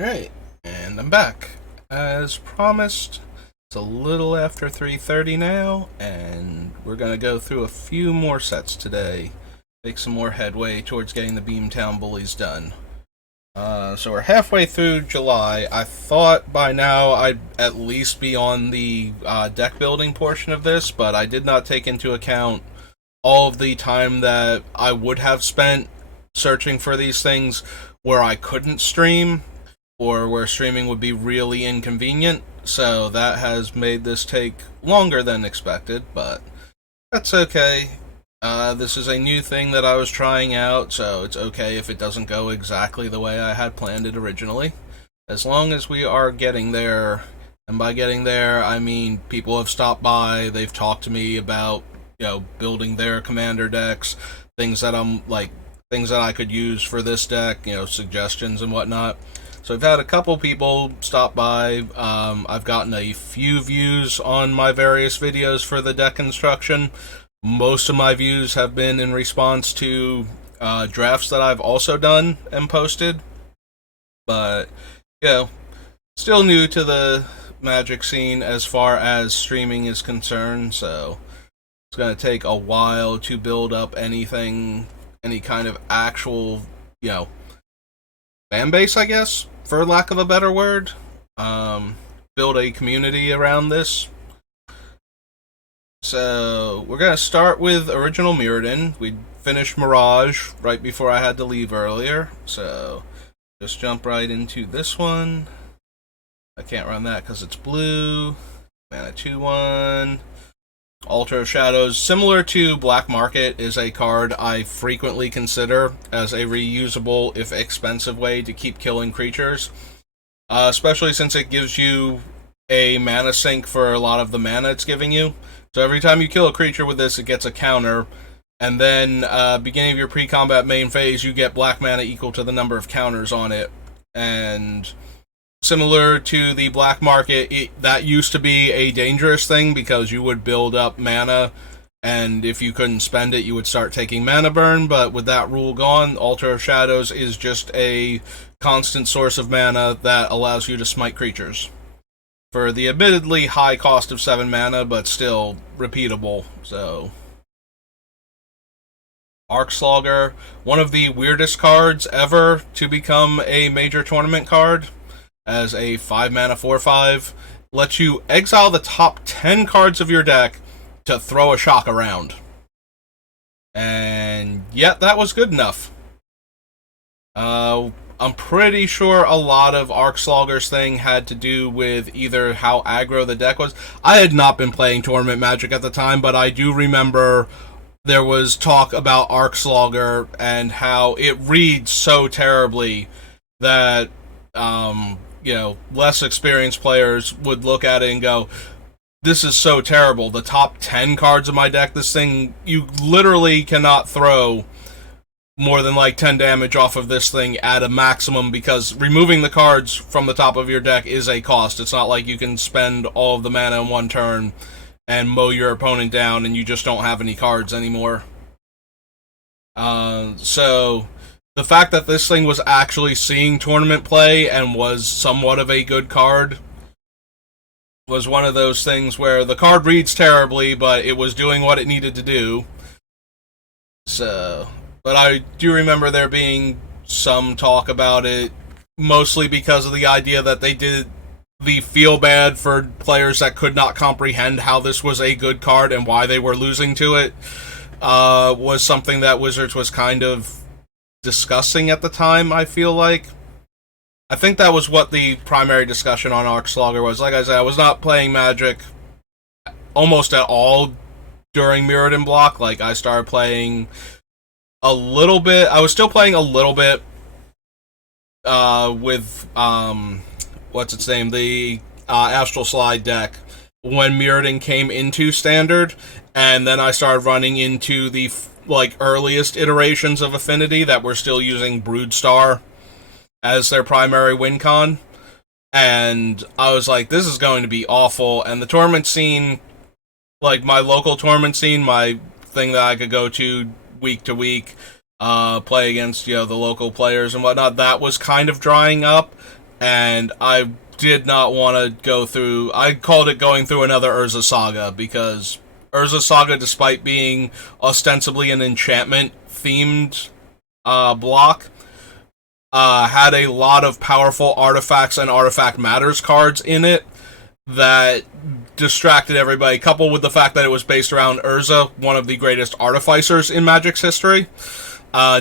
Alright, and I'm back. As promised, it's a little after 3:30 now, and we're gonna go through a few more sets today. Make some more headway towards getting the Beamtown Bullies done. So we're halfway through July. I thought by now I'd at least be on the deck building portion of this, but I did not take into account all of the time that I would have spent searching for these things where I couldn't stream or where streaming would be really inconvenient. So that has made this take longer than expected, but that's okay. This is a new thing that I was trying out, so it's okay if it doesn't go exactly the way I had planned it originally. As long as we are getting there, and by getting there, I mean people have stopped by, they've talked to me about, building their commander decks, things that things that I could use for this deck, suggestions and whatnot. So I've had a couple people stop by. I've gotten a few views on my various videos for the deck construction. Most of my views have been in response to drafts that I've also done and posted. But, still new to the Magic scene as far as streaming is concerned, so it's going to take a while to build up any kind of actual, fan base, I guess, for lack of a better word. Build a community around this. So we're going to start with Original Mirrodin. We finished Mirage right before I had to leave earlier, so just jump right into this one. I can't run that because it's blue. Mana 2/1. Altar of Shadows, similar to Black Market, is a card I frequently consider as a reusable, if expensive, way to keep killing creatures. Especially since it gives you a mana sink for a lot of the mana it's giving you. So every time you kill a creature with this, it gets a counter. And then, beginning of your pre-combat main phase, you get black mana equal to the number of counters on it. And similar to the Black Market, that used to be a dangerous thing because you would build up mana, and if you couldn't spend it, you would start taking mana burn. But with that rule gone, Altar of Shadows is just a constant source of mana that allows you to smite creatures for the admittedly high cost of 7 mana, but still repeatable. So Arcslogger, one of the weirdest cards ever to become a major tournament card, as a 5 mana 4/5, lets you exile the top 10 cards of your deck to throw a shock around. And yet, that was good enough. I'm pretty sure a lot of Arcslogger's thing had to do with either how aggro the deck was. I had not been playing Tournament Magic at the time, but I do remember there was talk about Arcslogger and how it reads so terribly that less experienced players would look at it and go, this is so terrible. The top 10 cards of my deck, this thing, you literally cannot throw more than 10 damage off of this thing at a maximum, because removing the cards from the top of your deck is a cost. It's not like you can spend all of the mana in one turn and mow your opponent down and you just don't have any cards anymore. So the fact that this thing was actually seeing tournament play and was somewhat of a good card was one of those things where the card reads terribly, but it was doing what it needed to do. So, but I do remember there being some talk about it, mostly because of the idea that they did the feel bad for players that could not comprehend how this was a good card and why they were losing to it, was something that Wizards was kind of discussing at the time, I feel like. I think that was what the primary discussion on Arcslogger was. Like I said, I was not playing Magic almost at all during Mirrodin block. I started playing a little bit. I was still playing a little bit with what's its name, the Astral Slide deck when Mirrodin came into Standard, and then I started running into the earliest iterations of Affinity that were still using Broodstar as their primary win con, and I was like, this is going to be awful. And the tournament scene, my local tournament scene, my thing that I could go to week to week, play against, the local players and whatnot, that was kind of drying up. and I did not want to go through. I called it going through another Urza Saga because Urza Saga, despite being ostensibly an enchantment themed block, had a lot of powerful artifacts and artifact matters cards in it that distracted everybody, coupled with the fact that it was based around Urza, one of the greatest artificers in Magic's history.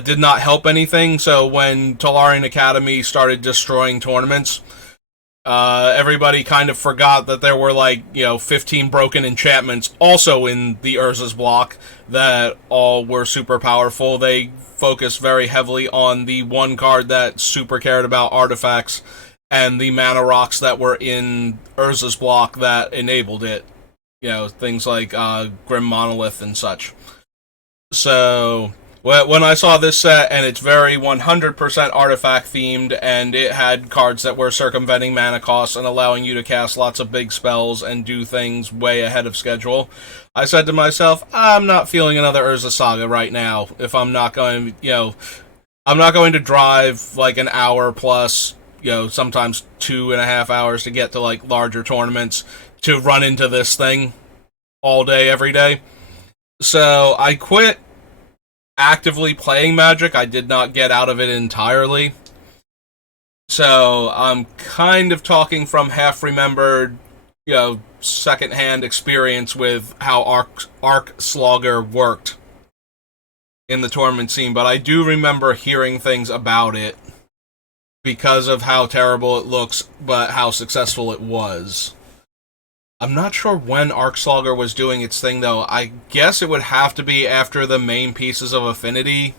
Did not help anything. So when Tolarian Academy started destroying tournaments, everybody kind of forgot that there were 15 broken enchantments also in the Urza's block that all were super powerful. They focused very heavily on the one card that super cared about artifacts and the mana rocks that were in Urza's block that enabled it. Things like Grim Monolith and such. So when I saw this set, and it's very 100% artifact themed, and it had cards that were circumventing mana costs and allowing you to cast lots of big spells and do things way ahead of schedule, I said to myself, I'm not feeling another Urza Saga right now. If I'm not going, I'm not going to drive like an hour plus, sometimes 2.5 hours to get to larger tournaments to run into this thing all day, every day. So I quit actively playing Magic. I did not get out of it entirely. So I'm kind of talking from half-remembered, second-hand experience with how Arc Slogger worked in the tournament scene. But I do remember hearing things about it because of how terrible it looks, but how successful it was. I'm not sure when Arc Slogger was doing its thing, though. I guess it would have to be after the main pieces of Affinity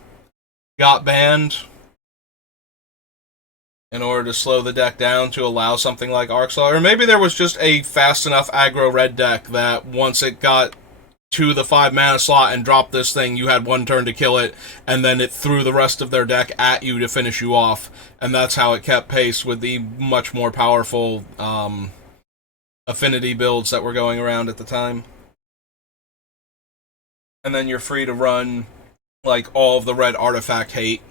got banned in order to slow the deck down to allow something like Arc Slogger. Or maybe there was just a fast enough aggro red deck that once it got to the 5 mana slot and dropped this thing, you had one turn to kill it, and then it threw the rest of their deck at you to finish you off. And that's how it kept pace with the much more powerful Affinity builds that were going around at the time. And then you're free to run all of the red artifact hate,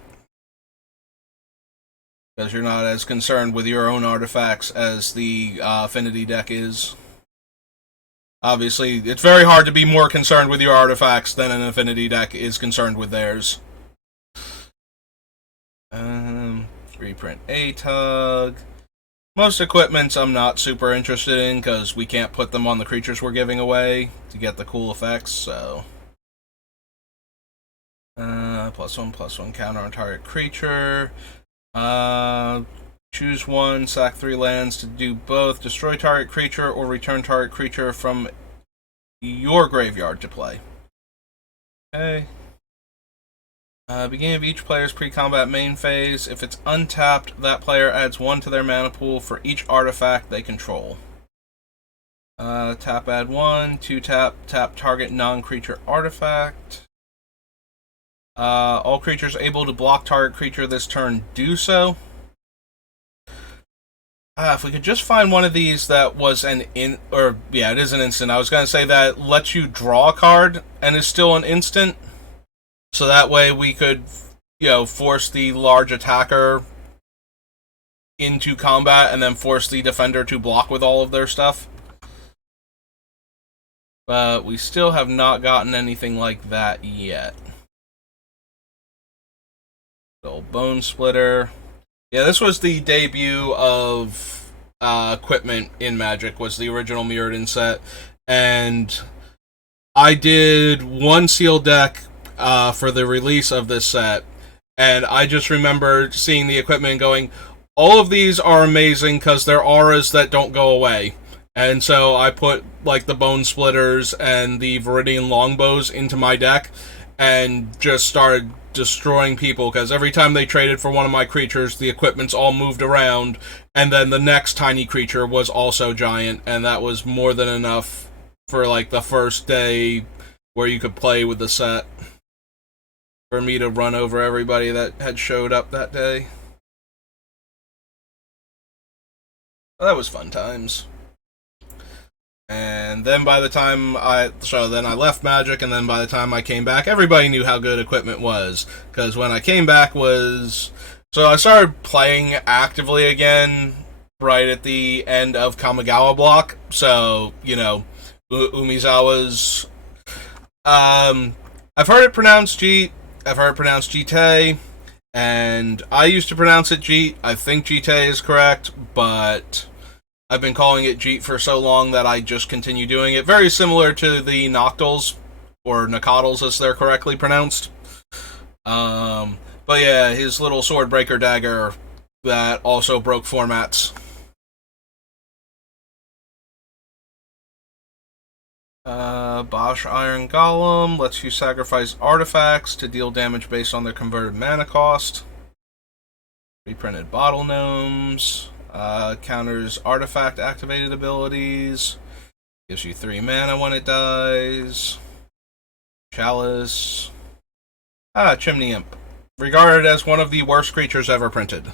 because you're not as concerned with your own artifacts as the Affinity deck is. Obviously, it's very hard to be more concerned with your artifacts than an Affinity deck is concerned with theirs. Reprint A-Tug. Most equipments I'm not super interested in because we can't put them on the creatures we're giving away to get the cool effects, so. +1/+1 counter on target creature. Choose one, sack 3 lands to do both. Destroy target creature or return target creature from your graveyard to play. Okay. Beginning of each player's pre-combat main phase. If it's untapped, that player adds 1 to their mana pool for each artifact they control. Tap, add 1. 2 tap, tap target non-creature artifact. All creatures able to block target creature this turn do so. If we could just find one of these that was it is an instant. I was going to say that lets you draw a card and is still an instant. So that way we could, force the large attacker into combat and then force the defender to block with all of their stuff. But we still have not gotten anything like that yet. Old Bone Splitter. Yeah, this was the debut of equipment in Magic, was the original Mirrodin set. And I did one sealed deck for the release of this set, and I just remember seeing the equipment and going, all of these are amazing because they're auras that don't go away. And so I put the Bone Splitters and the Viridian Longbows into my deck and just started destroying people, because every time they traded for one of my creatures, the equipments all moved around, and then the next tiny creature was also giant, and that was more than enough for the first day where you could play with the set, for me to run over everybody that had showed up that day. Well, that was fun times. And then by the time I left Magic, and then by the time I came back, everybody knew how good equipment was. Because when I came back was So I started playing actively again right at the end of Kamigawa block. So, Umizawa's. I've heard it pronounced Jeet. I've heard it pronounced Jite. And I used to pronounce it Jeet. I think Jite is correct, but I've been calling it Jeet for so long that I just continue doing it. Very similar to the Noctals, or Nacatls as they're correctly pronounced. But yeah, his little Swordbreaker dagger that also broke formats. Bosch Iron Golem lets you sacrifice artifacts to deal damage based on their converted mana cost. Reprinted Bottle Gnomes. Counters artifact activated abilities. Gives you 3 mana when it dies. Chalice. Chimney Imp. Regarded as one of the worst creatures ever printed.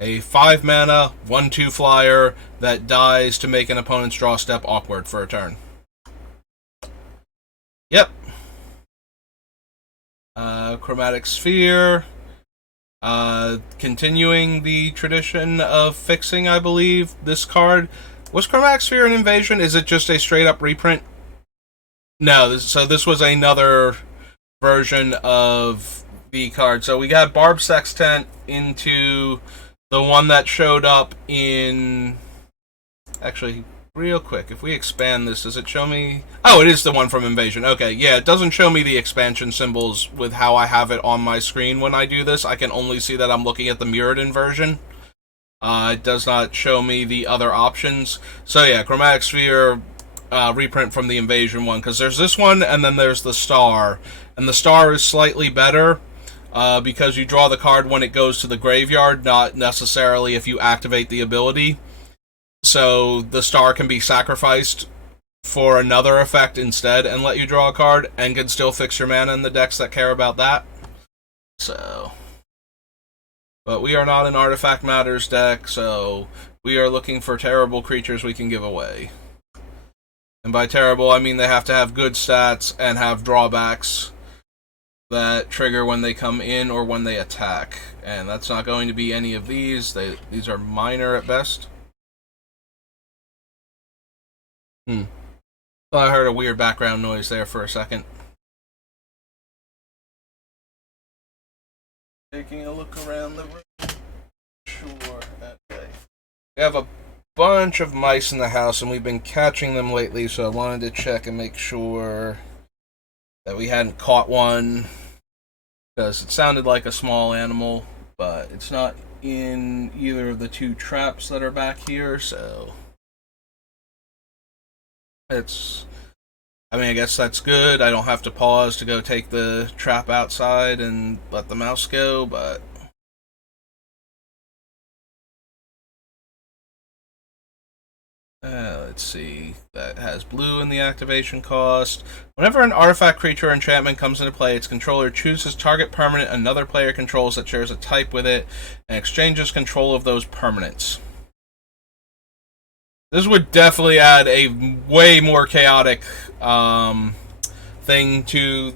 A 5 mana, 1/2 flyer that dies to make an opponent's draw step awkward for a turn. Yep. Chromatic Sphere. Continuing the tradition of fixing, I believe, this card. Was Chromatic Sphere an invasion? Is it just a straight up reprint? No, so this was another version of the card. So we got Barb Sextant into the one that showed up in... Actually, real quick, if we expand this, does it show me... Oh, it is the one from Invasion. Okay, yeah, it doesn't show me the expansion symbols with how I have it on my screen when I do this. I can only see that I'm looking at the Mirrodin version. It does not show me the other options. So yeah, Chromatic Sphere reprint from the Invasion one, because there's this one, and then there's the Star. And the Star is slightly better, because you draw the card when it goes to the graveyard, not necessarily if you activate the ability. So the Star can be sacrificed for another effect instead and let you draw a card, and can still fix your mana in the decks that care about that. So... But we are not an Artifact Matters deck, so we are looking for terrible creatures we can give away. And by terrible, I mean they have to have good stats and have drawbacks that trigger when they come in or when they attack. And that's not going to be any of these. These are minor at best. Well, I heard a weird background noise there for a second. Taking a look around the room. Sure. Okay. We have a bunch of mice in the house, and we've been catching them lately, so I wanted to check and make sure that we hadn't caught one, because it sounded like a small animal, but it's not in either of the 2 traps that are back here, so I guess that's good. I don't have to pause to go take the trap outside and let the mouse go, but... let's see. That has blue in the activation cost. Whenever an artifact, creature, or enchantment comes into play, its controller chooses target permanent another player controls that shares a type with it, and exchanges control of those permanents. This would definitely add a way more chaotic thing to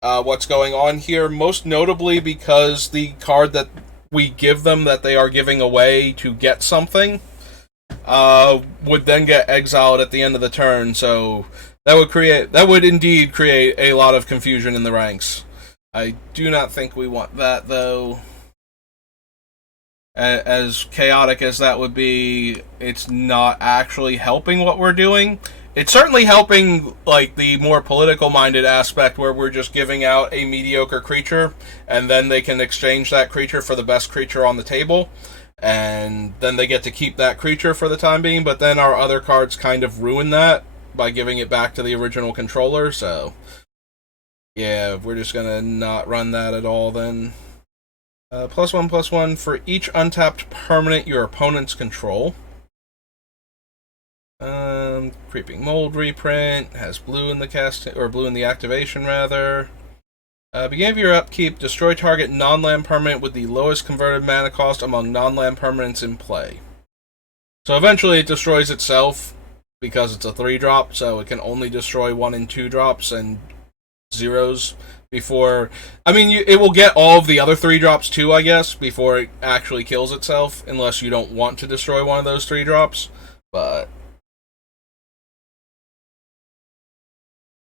what's going on here, most notably because the card that we give them that they are giving away to get something would then get exiled at the end of the turn, so that would indeed create a lot of confusion in the ranks. I do not think we want that, though. As chaotic as that would be, it's not actually helping what we're doing. It's certainly helping, like, the more political-minded aspect where we're just giving out a mediocre creature, and then they can exchange that creature for the best creature on the table, and then they get to keep that creature for the time being, but then our other cards kind of ruin that by giving it back to the original controller, so... Yeah, we're just gonna not run that at all, then. +1/+1 for each untapped permanent your opponents control. Creeping Mold reprint has blue in the cast, or blue in the activation rather. Beginning of your upkeep, destroy target non-land permanent with the lowest converted mana cost among non-land permanents in play. So eventually it destroys itself because it's a 3-drop, so it can only destroy 1 and 2 drops and 0s, before. I mean, it will get all of the other 3 drops too, I guess, before it actually kills itself, unless you don't want to destroy one of those 3 drops. But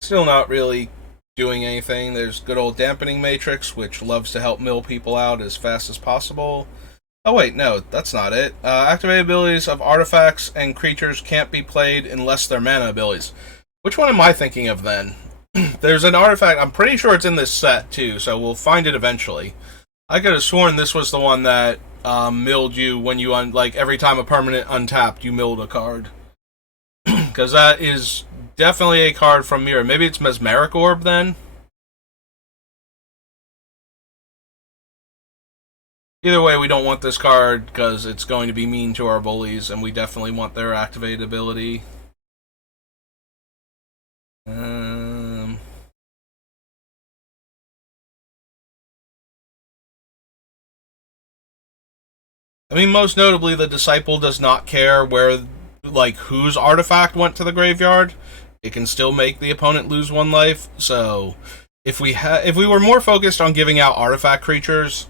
still not really doing anything. There's good old dampening matrix, which loves to help mill people out as fast as possible. Oh wait, no, that's not it. Activated abilities of artifacts and creatures can't be played unless they're mana abilities. Which one am I thinking of then? There's an artifact, I'm pretty sure it's in this set too, so we'll find it eventually. I could have sworn this was the one that milled you when you, like, every time a permanent untapped, you milled a card. Because that is definitely a card from Mirror. Maybe it's Mesmeric Orb then? Either way, we don't want this card because it's going to be mean to our bullies, and we definitely want their activated ability. I mean, most notably, the Disciple does not care where, like, whose artifact went to the graveyard. It can still make the opponent lose 1 life. So, if we were more focused on giving out artifact creatures,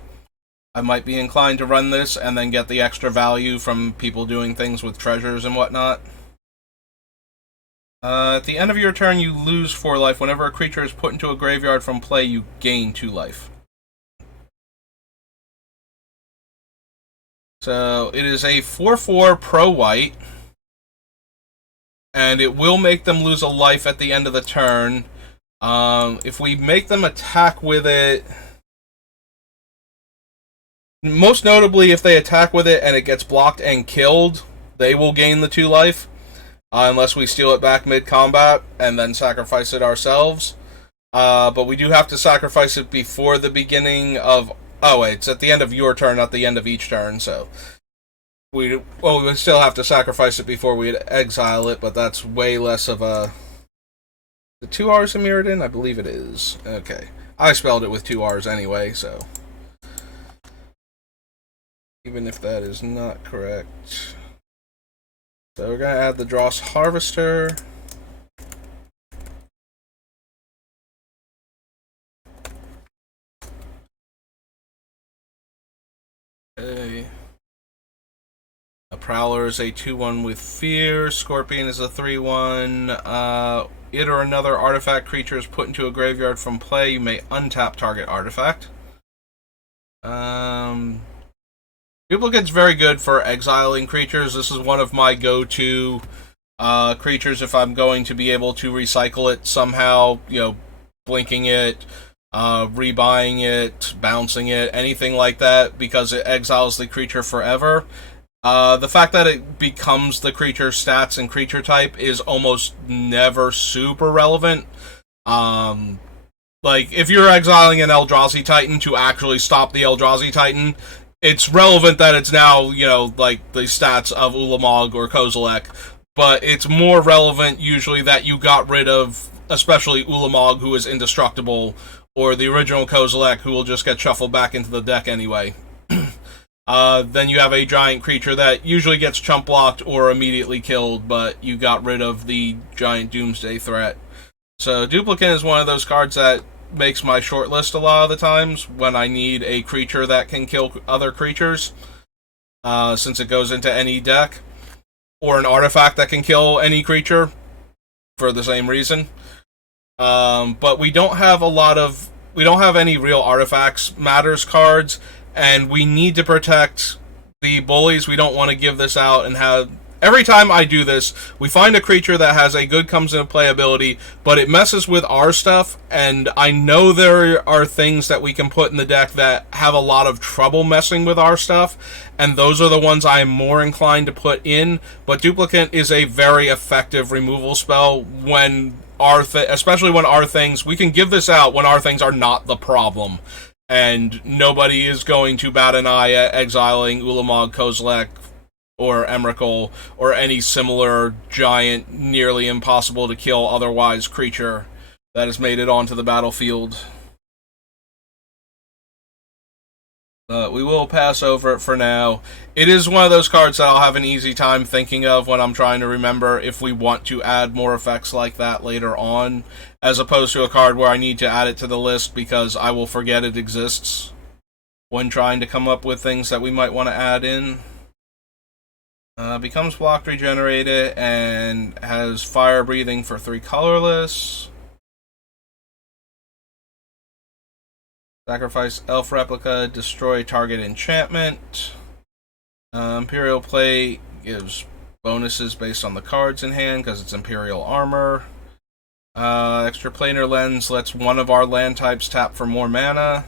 I might be inclined to run this and then get the extra value from people doing things with treasures and whatnot. At the end of your turn, you lose 4 life. Whenever a creature is put into a graveyard from play, you gain 2 life. So it is a 4/4 pro-white, and it will make them lose a life at the end of the turn. If we make them attack with it, most notably if they attack with it and it gets blocked and killed, they will gain the 2 life, unless we steal it back mid-combat and then sacrifice it ourselves. But we do have to sacrifice it before the beginning of... Oh, wait, it's at the end of your turn, not the end of each turn, so... we would still have to sacrifice it before we'd exile it, but that's way less of a... The 2 R's in Mirrodin? I believe it is. Okay. I spelled it with 2 R's anyway, so... even if that is not correct. So we're going to add the Dross Harvester. Okay. A Prowler is a 2/1 with Fear. Scorpion is a 3/1. It or another artifact creature is put into a graveyard from play. You may untap target artifact. Duplicate's very good for exiling creatures. This is one of my go-to creatures if I'm going to be able to recycle it somehow. You know, blinking it, rebuying it, bouncing it, anything like that, because it exiles the creature forever. The fact that it becomes the creature stats and creature type is almost never super relevant. Like, if you're exiling an Eldrazi Titan to actually stop the Eldrazi Titan, it's relevant that it's now, you know, like, the stats of Ulamog or Kozilek, but it's more relevant usually that you got rid of, especially Ulamog, who is indestructible, or the original Kozilek, who will just get shuffled back into the deck anyway. Then you have a giant creature that usually gets chump blocked or immediately killed, but you got rid of the giant doomsday threat. So Duplicate is one of those cards that makes my short list a lot of the times when I need a creature that can kill other creatures, since it goes into any deck, or an artifact that can kill any creature for the same reason. But we don't have any real artifacts matters cards, and we need to protect the bullies. We don't want to give this out and have... Every time I do this, we find a creature that has a good comes into play ability, but it messes with our stuff, and I know there are things that we can put in the deck that have a lot of trouble messing with our stuff, and those are the ones I am more inclined to put in, but Duplicate is a very effective removal spell when especially when our things... We can give this out when our things are not the problem, and nobody is going to bat an eye at exiling Ulamog, Kozilek, or Emrakul, or any similar giant, nearly impossible to kill otherwise creature that has made it onto the battlefield. We will pass over it for now. It is one of those cards that I'll have an easy time thinking of when I'm trying to remember if we want to add more effects like that later on, as opposed to a card where I need to add it to the list because I will forget it exists when trying to come up with things that we might want to add in. Becomes blocked, regenerated, and has fire breathing for 3 colorless. Sacrifice elf replica, destroy target enchantment. Imperial plate gives bonuses based on the cards in hand because it's Imperial armor. Extra planar lens lets one of our land types tap for more mana.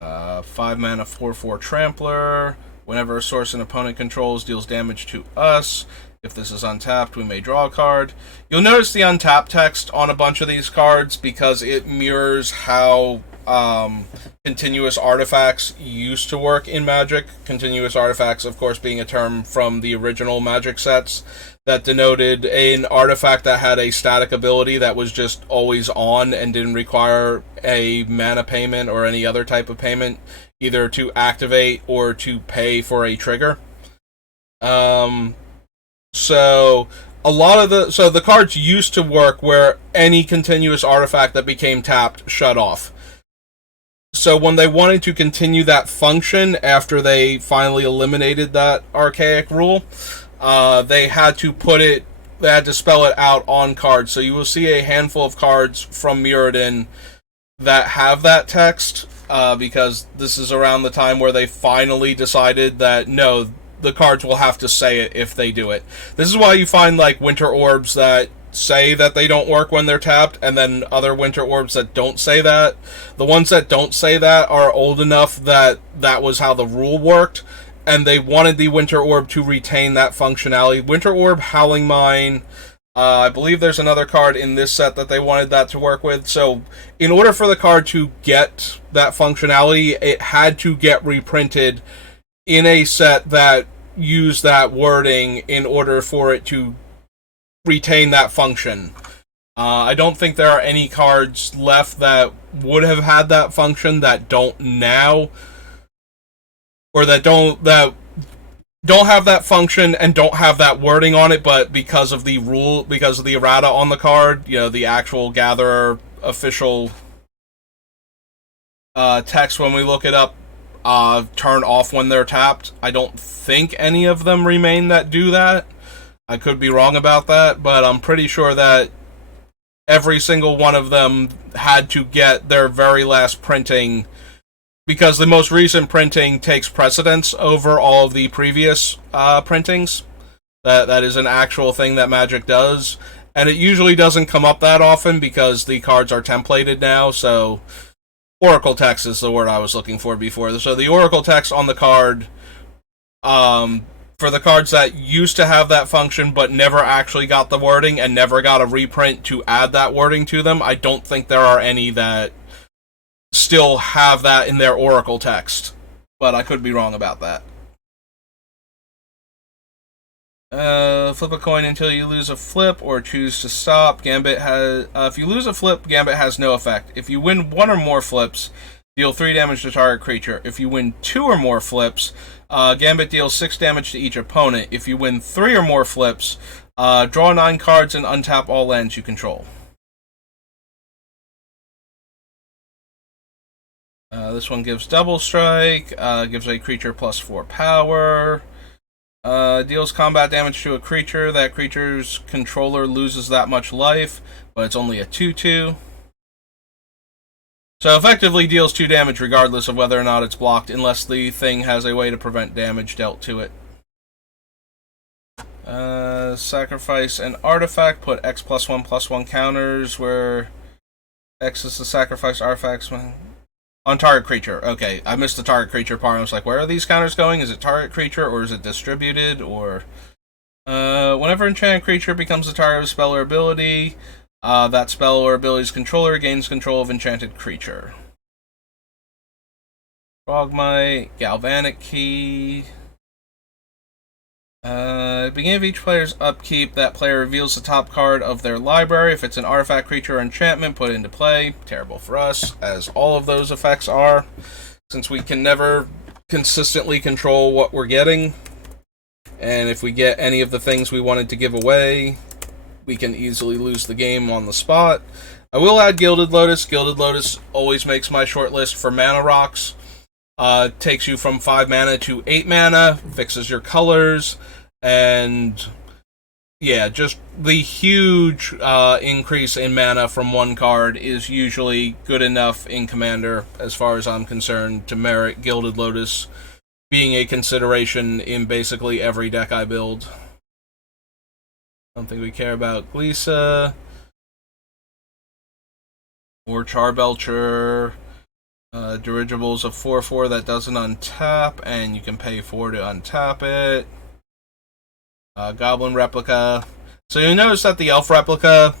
5 mana 4/4 trampler. Whenever a source an opponent controls deals damage to us. If this is untapped, we may draw a card. You'll notice the untapped text on a bunch of these cards because it mirrors how continuous artifacts used to work in Magic. Continuous artifacts, of course, being a term from the original Magic sets that denoted an artifact that had a static ability that was just always on and didn't require a mana payment or any other type of payment, either to activate or to pay for a trigger. So the cards used to work where any continuous artifact that became tapped shut off. So when they wanted to continue that function after they finally eliminated that archaic rule, they had to spell it out on cards. So you will see a handful of cards from Mirrodin that have that text, because this is around the time where they finally decided that no, the cards will have to say it if they do it. This is why you find like Winter Orbs that say that they don't work when they're tapped, and then other Winter Orbs that don't say that. The ones that don't say that are old enough that that was how the rule worked, and they wanted the Winter Orb to retain that functionality. Winter Orb, Howling Mine, I believe there's another card in this set that they wanted that to work with. So in order for the card to get that functionality, it had to get reprinted in a set that used that wording in order for it to retain that function. I don't think there are any cards left that would have had that function that don't now, or that don't have that function and don't have that wording on it, but because of the rule, because of the errata on the card, the actual Gatherer official text when we look it up, turn off when they're tapped. I don't think any of them remain that do that. I could be wrong about that, but I'm pretty sure that every single one of them had to get their very last printing, because the most recent printing takes precedence over all of the previous printings. That is an actual thing that Magic does, and it usually doesn't come up that often because the cards are templated now, so Oracle text is the word I was looking for before. So the Oracle text on the card, for the cards that used to have that function but never actually got the wording and never got a reprint to add that wording to them, I don't think there are any that still have that in their Oracle text. But I could be wrong about that. Flip a coin until you lose a flip or choose to stop. Gambit has... if you lose a flip, Gambit has no effect. If you win 1 or more flips, deal 3 damage to target creature. If you win 2 or more flips, Gambit deals 6 damage to each opponent. If you win 3 or more flips, draw 9 cards and untap all lands you control. This one gives double strike, gives a creature +4 power, deals combat damage to a creature. That creature's controller loses that much life, but it's only a 2/2. So effectively deals 2 damage regardless of whether or not it's blocked, unless the thing has a way to prevent damage dealt to it. Sacrifice an artifact, put X +1/+1 counters, where X is the sacrifice artifacts on target creature. Okay, I missed the target creature part. I was like, where are these counters going? Is it target creature, or is it distributed? Or whenever enchanted creature becomes the target of a spell or ability, that spell or ability's controller gains control of enchanted creature. Frogmite, Galvanic Key. At the beginning of each player's upkeep, that player reveals the top card of their library. If it's an artifact, creature, or enchantment, put it into play. Terrible for us, as all of those effects are. since we can never consistently control what we're getting, and if we get any of the things we wanted to give away, we can easily lose the game on the spot. I will add Gilded Lotus. Gilded Lotus always makes my short list for mana rocks. Takes you from 5 mana to 8 mana, fixes your colors, and yeah, just the huge increase in mana from one card is usually good enough in Commander, as far as I'm concerned, to merit Gilded Lotus being a consideration in basically every deck I build. I don't think we care about Glisa or Charbelcher. Dirigibles of 4/4 that doesn't untap, and you can pay 4 to untap it. Goblin Replica. So you notice that the Elf Replica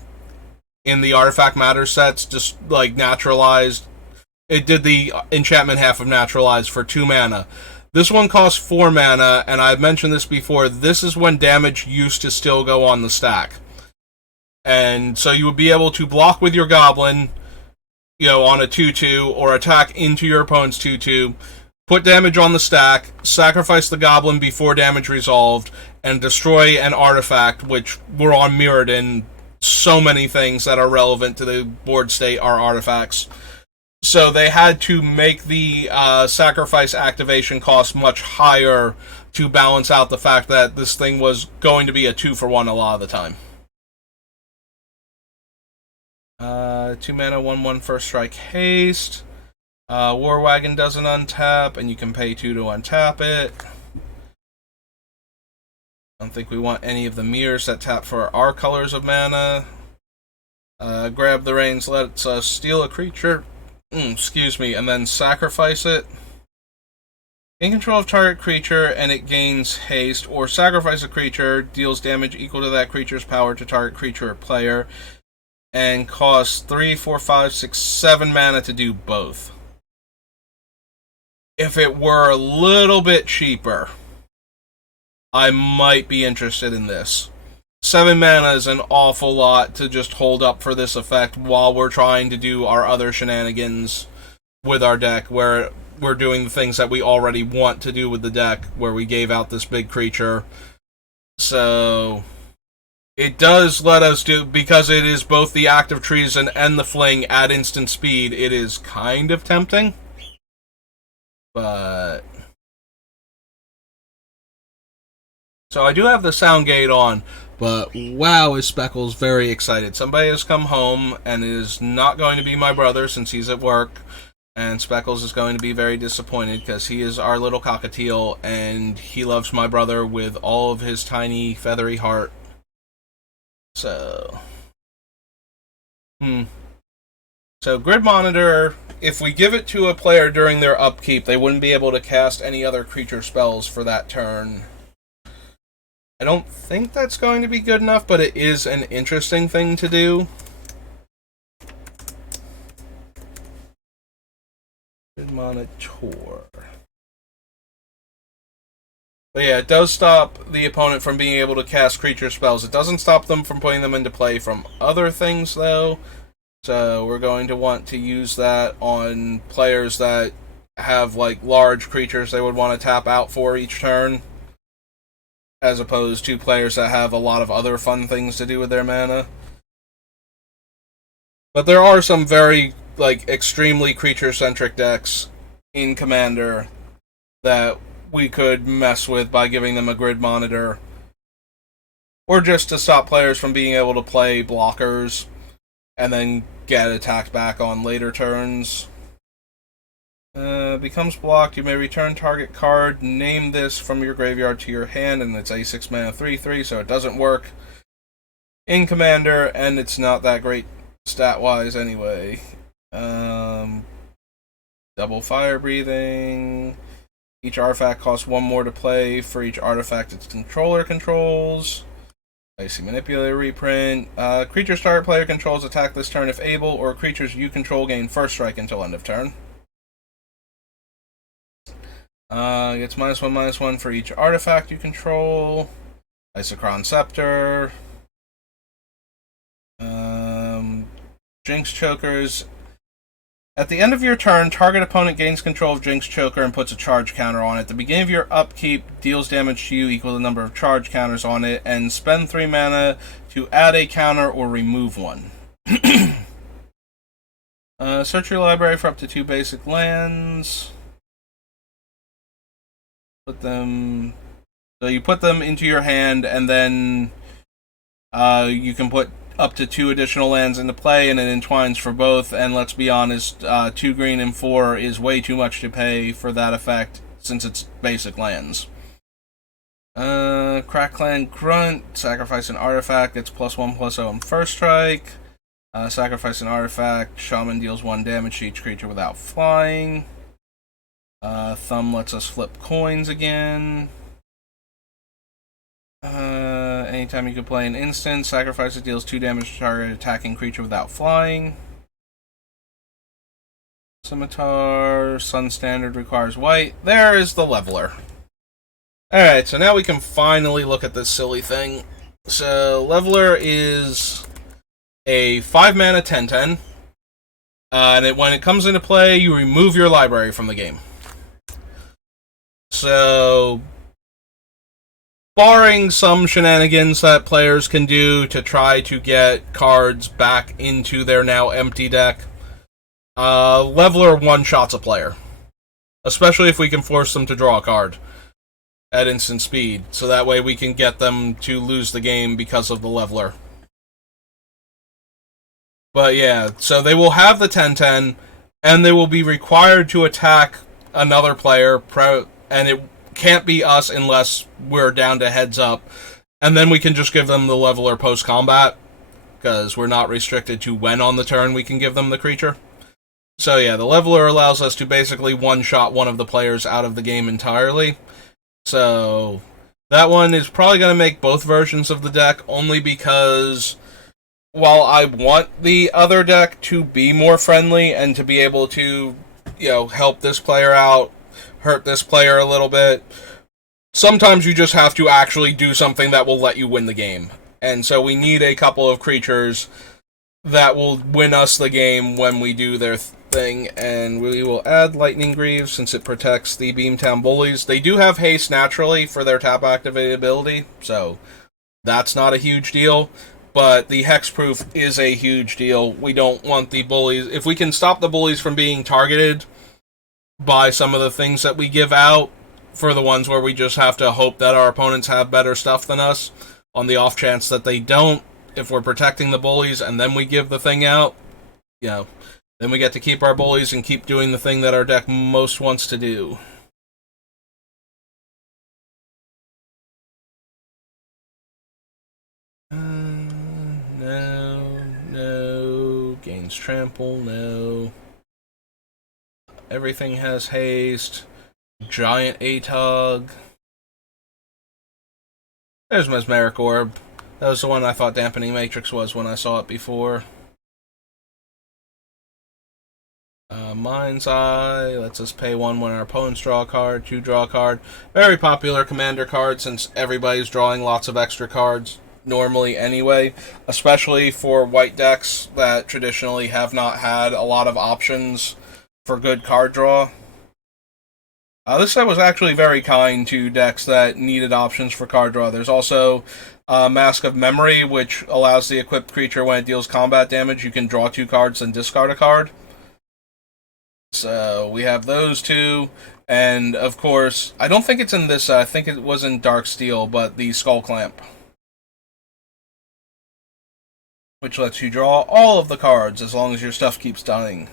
in the Artifact Matter sets just like naturalized. It did the enchantment half of naturalized for 2 mana. This one costs 4 mana, and I've mentioned this before. This is when damage used to still go on the stack. And so you would be able to block with your Goblin, on a 2/2, or attack into your opponent's 2/2, put damage on the stack, sacrifice the Goblin before damage resolved, and destroy an artifact, which we're on Mirrodin. So many things that are relevant to the board state are artifacts. So they had to make the sacrifice activation cost much higher to balance out the fact that this thing was going to be a 2-for-1 a lot of the time. 2 mana, 1/1 first strike haste. War Wagon doesn't untap, and you can pay 2 to untap it. I don't think we want any of the mirrors that tap for our colors of mana. Grab the Reins lets us steal a creature, and then sacrifice it. In control of target creature, and it gains haste, or sacrifice a creature, deals damage equal to that creature's power to target creature or player, and costs 3, 4, 5, 6, 7 mana to do both. If it were a little bit cheaper, I might be interested in this. 7 mana is an awful lot to just hold up for this effect while we're trying to do our other shenanigans with our deck, where we're doing the things that we already want to do with the deck, where we gave out this big creature. So it does let us do, because it is both the Act of Treason and the Fling at instant speed, it is kind of tempting. But so I do have the sound gate on, but wow, is Speckles very excited. Somebody has come home, and it is not going to be my brother since he's at work, and Speckles is going to be very disappointed because he is our little cockatiel, and he loves my brother with all of his tiny, feathery heart. So, So Grid Monitor, if we give it to a player during their upkeep, they wouldn't be able to cast any other creature spells for that turn. I don't think that's going to be good enough, but it is an interesting thing to do. Grid Monitor. But yeah, it does stop the opponent from being able to cast creature spells. It doesn't stop them from putting them into play from other things, though. So we're going to want to use that on players that have like large creatures they would want to tap out for each turn, as opposed to players that have a lot of other fun things to do with their mana. But there are some very extremely creature-centric decks in Commander that we could mess with by giving them a Grid Monitor, or just to stop players from being able to play blockers and then get attacked back on later turns. Becomes blocked, you may return target card, name this from your graveyard to your hand, and it's a 6 mana 3/3, so it doesn't work in Commander, and it's not that great stat-wise anyway. Double Fire Breathing. Each artifact costs 1 more to play for each artifact its controller controls. Icy Manipulator reprint. Creatures target player controls attack this turn if able, or creatures you control gain first strike until end of turn. Gets -1/-1 for each artifact you control. Isochron Scepter. Jinx Chokers. At the end of your turn, target opponent gains control of Jinx Choker and puts a charge counter on it. The beginning of your upkeep deals damage to you equal to the number of charge counters on it, and spend 3 mana to add a counter or remove one. Search your library for up to 2 basic lands. Put them... So you put them into your hand, and then you can put up to 2 additional lands into play, and it entwines for both. And let's be honest, 2 green and 4 is way too much to pay for that effect, since it's basic lands. Crackland Grunt, sacrifice an artifact, gets +1/+0 on first strike. Sacrifice an artifact, Shaman deals 1 damage to each creature without flying. Thumb lets us flip coins again. Anytime you can play an instant, sacrifice it deals 2 damage to target attacking creature without flying. Scimitar, Sun Standard requires white. There is the leveler. Alright, so now we can finally look at this silly thing. So, leveler is a 5 mana 10/10. And when it comes into play, you remove your library from the game. So, barring some shenanigans that players can do to try to get cards back into their now empty deck, Leveler one-shots a player. Especially if we can force them to draw a card at instant speed, so that way we can get them to lose the game because of the Leveler. But yeah, so they will have the 10/10, and they will be required to attack another player, and it can't be us unless we're down to heads up. And then we can just give them the Leveler post-combat, because we're not restricted to when on the turn we can give them the creature. So yeah, the Leveler allows us to basically one-shot one of the players out of the game entirely. So that one is probably going to make both versions of the deck, only because while I want the other deck to be more friendly and to be able to, help this player out, hurt this player a little bit, sometimes you just have to actually do something that will let you win the game. And so we need a couple of creatures that will win us the game when we do their thing, and we will add Lightning Greaves since it protects the Beamtown Bullies. They do have haste naturally for their tap-activated ability, so that's not a huge deal. But the hexproof is a huge deal. We don't want the bullies... If we can stop the bullies from being targeted by some of the things that we give out, for the ones where we just have to hope that our opponents have better stuff than us, on the off chance that they don't, if we're protecting the bullies and then we give the thing out, then we get to keep our bullies and keep doing the thing that our deck most wants to do. No. Gains trample, no. Everything has haste. Giant Atog. There's Mesmeric Orb. That was the one I thought Dampening Matrix was when I saw it before. Mind's Eye lets us pay 1 when our opponents draw a card, 2 draw a card. Very popular commander card since everybody's drawing lots of extra cards normally anyway, especially for white decks that traditionally have not had a lot of options for good card draw. This set was actually very kind to decks that needed options for card draw. There's also Mask of Memory, which allows the equipped creature, when it deals combat damage, you can draw 2 cards and discard a card. So we have those 2, and of course, I don't think it's in this set, I think it was in Dark Steel, but the Skull Clamp, which lets you draw all of the cards as long as your stuff keeps dying.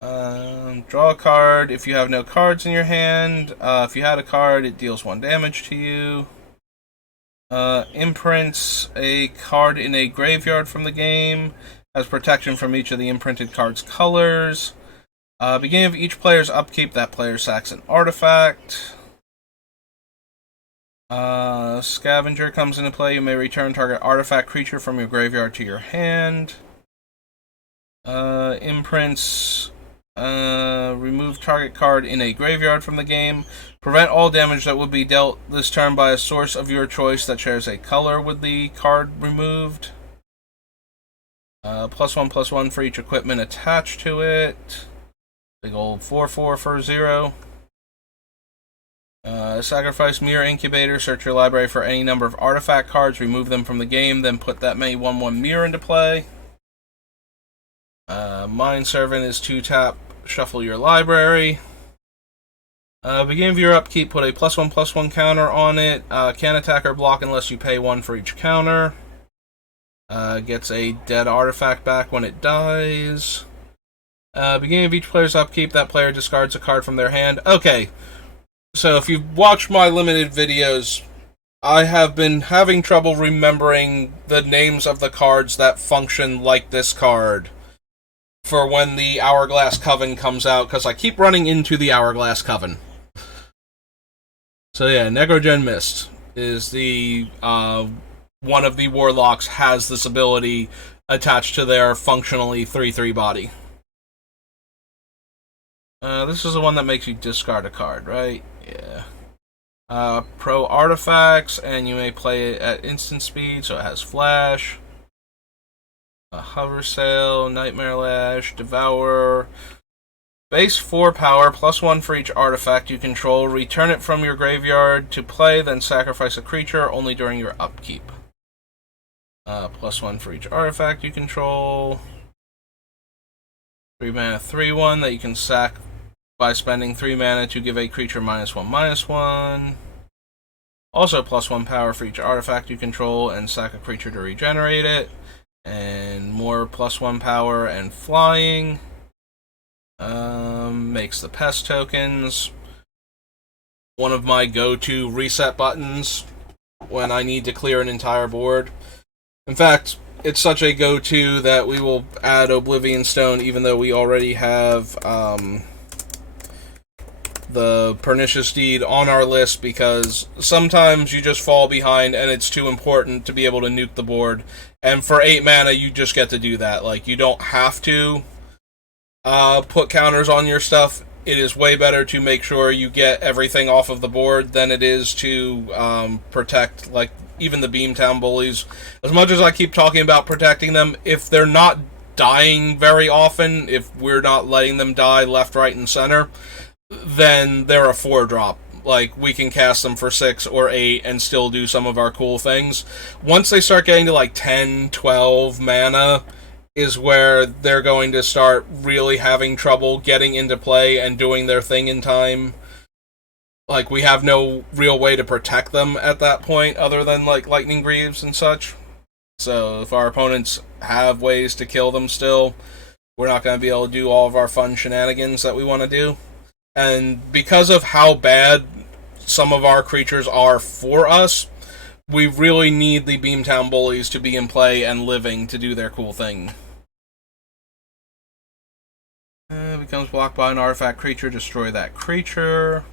Draw a card if you have no cards in your hand. If you had a card, it deals 1 damage to you. Imprints a card in a graveyard from the game. Has protection from each of the imprinted card's colors. Beginning of each player's upkeep, that player sacks an artifact. Scavenger comes into play. You may return target artifact creature from your graveyard to your hand. Imprints... remove target card in a graveyard from the game. Prevent all damage that would be dealt this turn by a source of your choice that shares a color with the card removed. +1/+1 for each equipment attached to it. Big old 4/4 for 0. Sacrifice Mirror Incubator. Search your library for any number of artifact cards. Remove them from the game. Then put that many 1/1 mirror into play. Mind Servant is 2-tap. Shuffle your library. Beginning of your upkeep, put a +1/+1 counter on it. Can't attack or block unless you pay 1 for each counter. Gets a dead artifact back when it dies. Beginning of each player's upkeep, that player discards a card from their hand. Okay, so if you've watched my limited videos, I have been having trouble remembering the names of the cards that function like this card for when the Hourglass Coven comes out, because I keep running into the Hourglass Coven. So yeah, Necrogen Mist is the one of the warlocks has this ability attached to their functionally 3/3 body. This is the one that makes you discard a card, right? Yeah. Pro artifacts, and you may play it at instant speed, so it has flash. Hover Sail, Nightmare Lash, Devour. Base 4 power, +1 for each artifact you control. Return it from your graveyard to play, then sacrifice a creature only during your upkeep. +1 for each artifact you control. 3 mana, 3/1 that you can sack by spending 3 mana to give a creature -1/-1. Also +1 power for each artifact you control and sack a creature to regenerate it. And more +1 power and flying. Makes the pest tokens one of my go-to reset buttons when I need to clear an entire board. In fact, it's such a go-to that we will add Oblivion Stone even though we already have the Pernicious Deed on our list, because sometimes you just fall behind and it's too important to be able to nuke the board. And for 8 mana, you just get to do that. Like, you don't have to put counters on your stuff. It is way better to make sure you get everything off of the board than it is to protect, like, even the Beamtown Bullies. As much as I keep talking about protecting them, if they're not dying very often, if we're not letting them die left, right, and center, then they're a 4-drop. Like, we can cast them for 6 or 8 and still do some of our cool things. Once they start getting to like 10, 12 mana is where they're going to start really having trouble getting into play and doing their thing in time. Like, we have no real way to protect them at that point other than like Lightning Greaves and such. So if our opponents have ways to kill them still, we're not going to be able to do all of our fun shenanigans that we want to do. And because of how bad some of our creatures are for us, we really need the Beamtown Bullies to be in play and living to do their cool thing. Becomes blocked by an artifact creature, destroy that creature.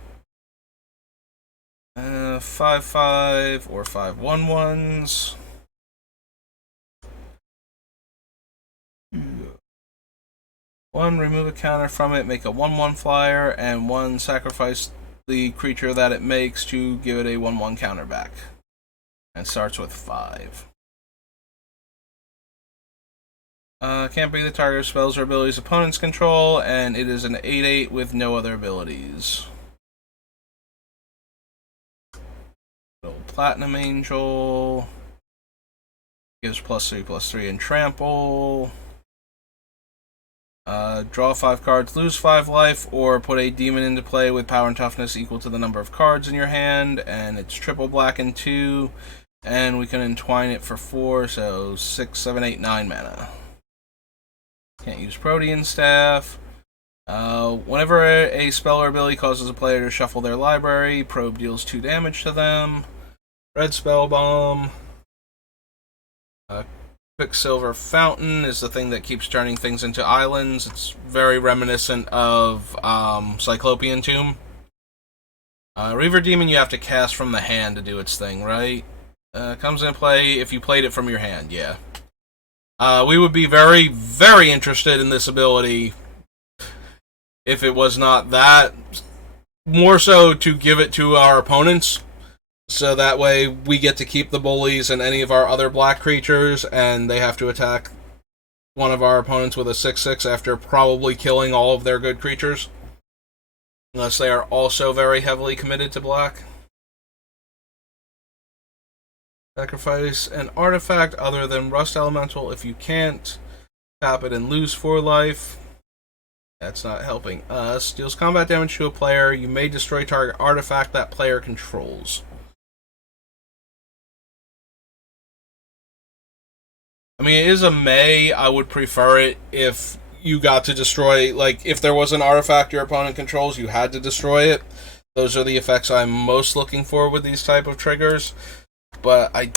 5/5 or 5/1/1s. One, remove a counter from it, make a 1/1 flyer, and 1, sacrifice the creature that it makes to give it a 1/1 counter back. And starts with 5. Can't be the target of spells or abilities opponents control, and it is an 8/8 with no other abilities. Little Platinum Angel. Gives +3/+3 and trample. Draw 5 cards, lose 5 life, or put a demon into play with power and toughness equal to the number of cards in your hand, and it's triple black and 2, and we can entwine it for 4, so 6, 7, 8, 9 mana. Can't use Protean Staff. Whenever a spell or ability causes a player to shuffle their library, Probe deals 2 damage to them. Red Spell Bomb. Quicksilver Fountain is the thing that keeps turning things into islands. It's very reminiscent of Cyclopean Tomb. Reaver Demon you have to cast from the hand to do its thing, right? Comes into play if you played it from your hand, yeah. We would be very, very interested in this ability if it was not that. More so to give it to our opponents, so that way we get to keep the Bullies and any of our other black creatures, and they have to attack one of our opponents with a 6/6 after probably killing all of their good creatures. Unless they are also very heavily committed to black. Sacrifice an artifact other than Rust Elemental. If you can't, tap it and lose 4 life. That's not helping us. Deals combat damage to a player. You may destroy target artifact that player controls. I mean, it is a may. I would prefer it if you got to destroy, like, if there was an artifact your opponent controls, you had to destroy it. Those are the effects I'm most looking for with these type of triggers. But I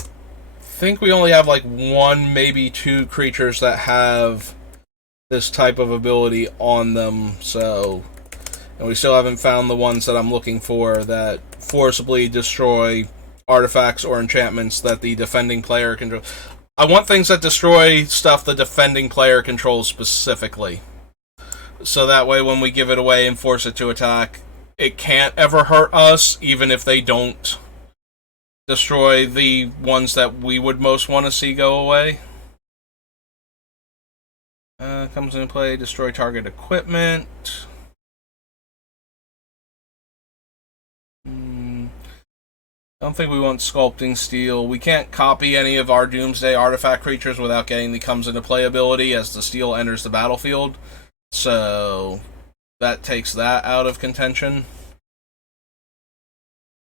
think we only have, like, 1, maybe 2 creatures that have this type of ability on them, so... And we still haven't found the ones that I'm looking for that forcibly destroy artifacts or enchantments that the defending player controls. I want things that destroy stuff the defending player controls specifically. So that way when we give it away and force it to attack, it can't ever hurt us, even if they don't destroy the ones that we would most want to see go away. Comes into play, destroy target equipment. I don't think we want Sculpting Steel. We can't copy any of our Doomsday artifact creatures without getting the comes into play ability as the steel enters the battlefield. So that takes that out of contention.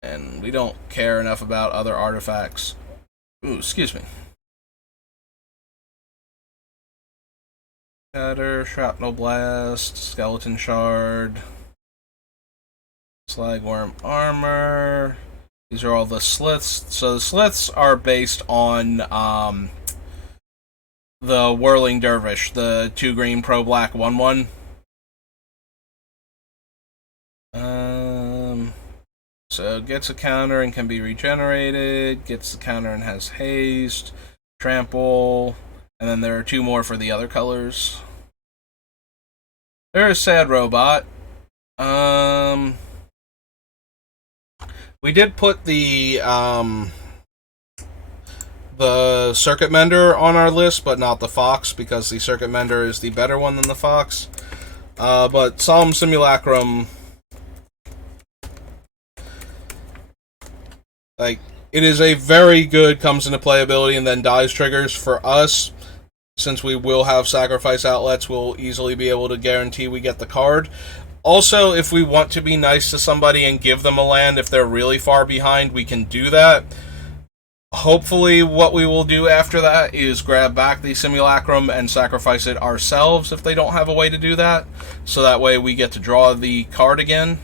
And we don't care enough about other artifacts. Ooh, excuse me. Shatter, Shrapnel Blast, Skeleton Shard, Slagworm Armor. These are all the sliths. So the sliths are based on the Whirling Dervish, the 2 green pro black 1/1. So gets a counter and can be regenerated. Gets the counter and has haste, trample, and then there are 2 more for the other colors. There's Sad Robot. We did put the Circuit Mender on our list, but not the Fox, because the Circuit Mender is the better one than the Fox. But Solemn Simulacrum, like, it is a very good comes into play ability and then dies triggers for us. Since we will have sacrifice outlets, we'll easily be able to guarantee we get the card. Also, if we want to be nice to somebody and give them a land if they're really far behind, we can do that. Hopefully, what we will do after that is grab back the Simulacrum and sacrifice it ourselves if they don't have a way to do that. So that way we get to draw the card again.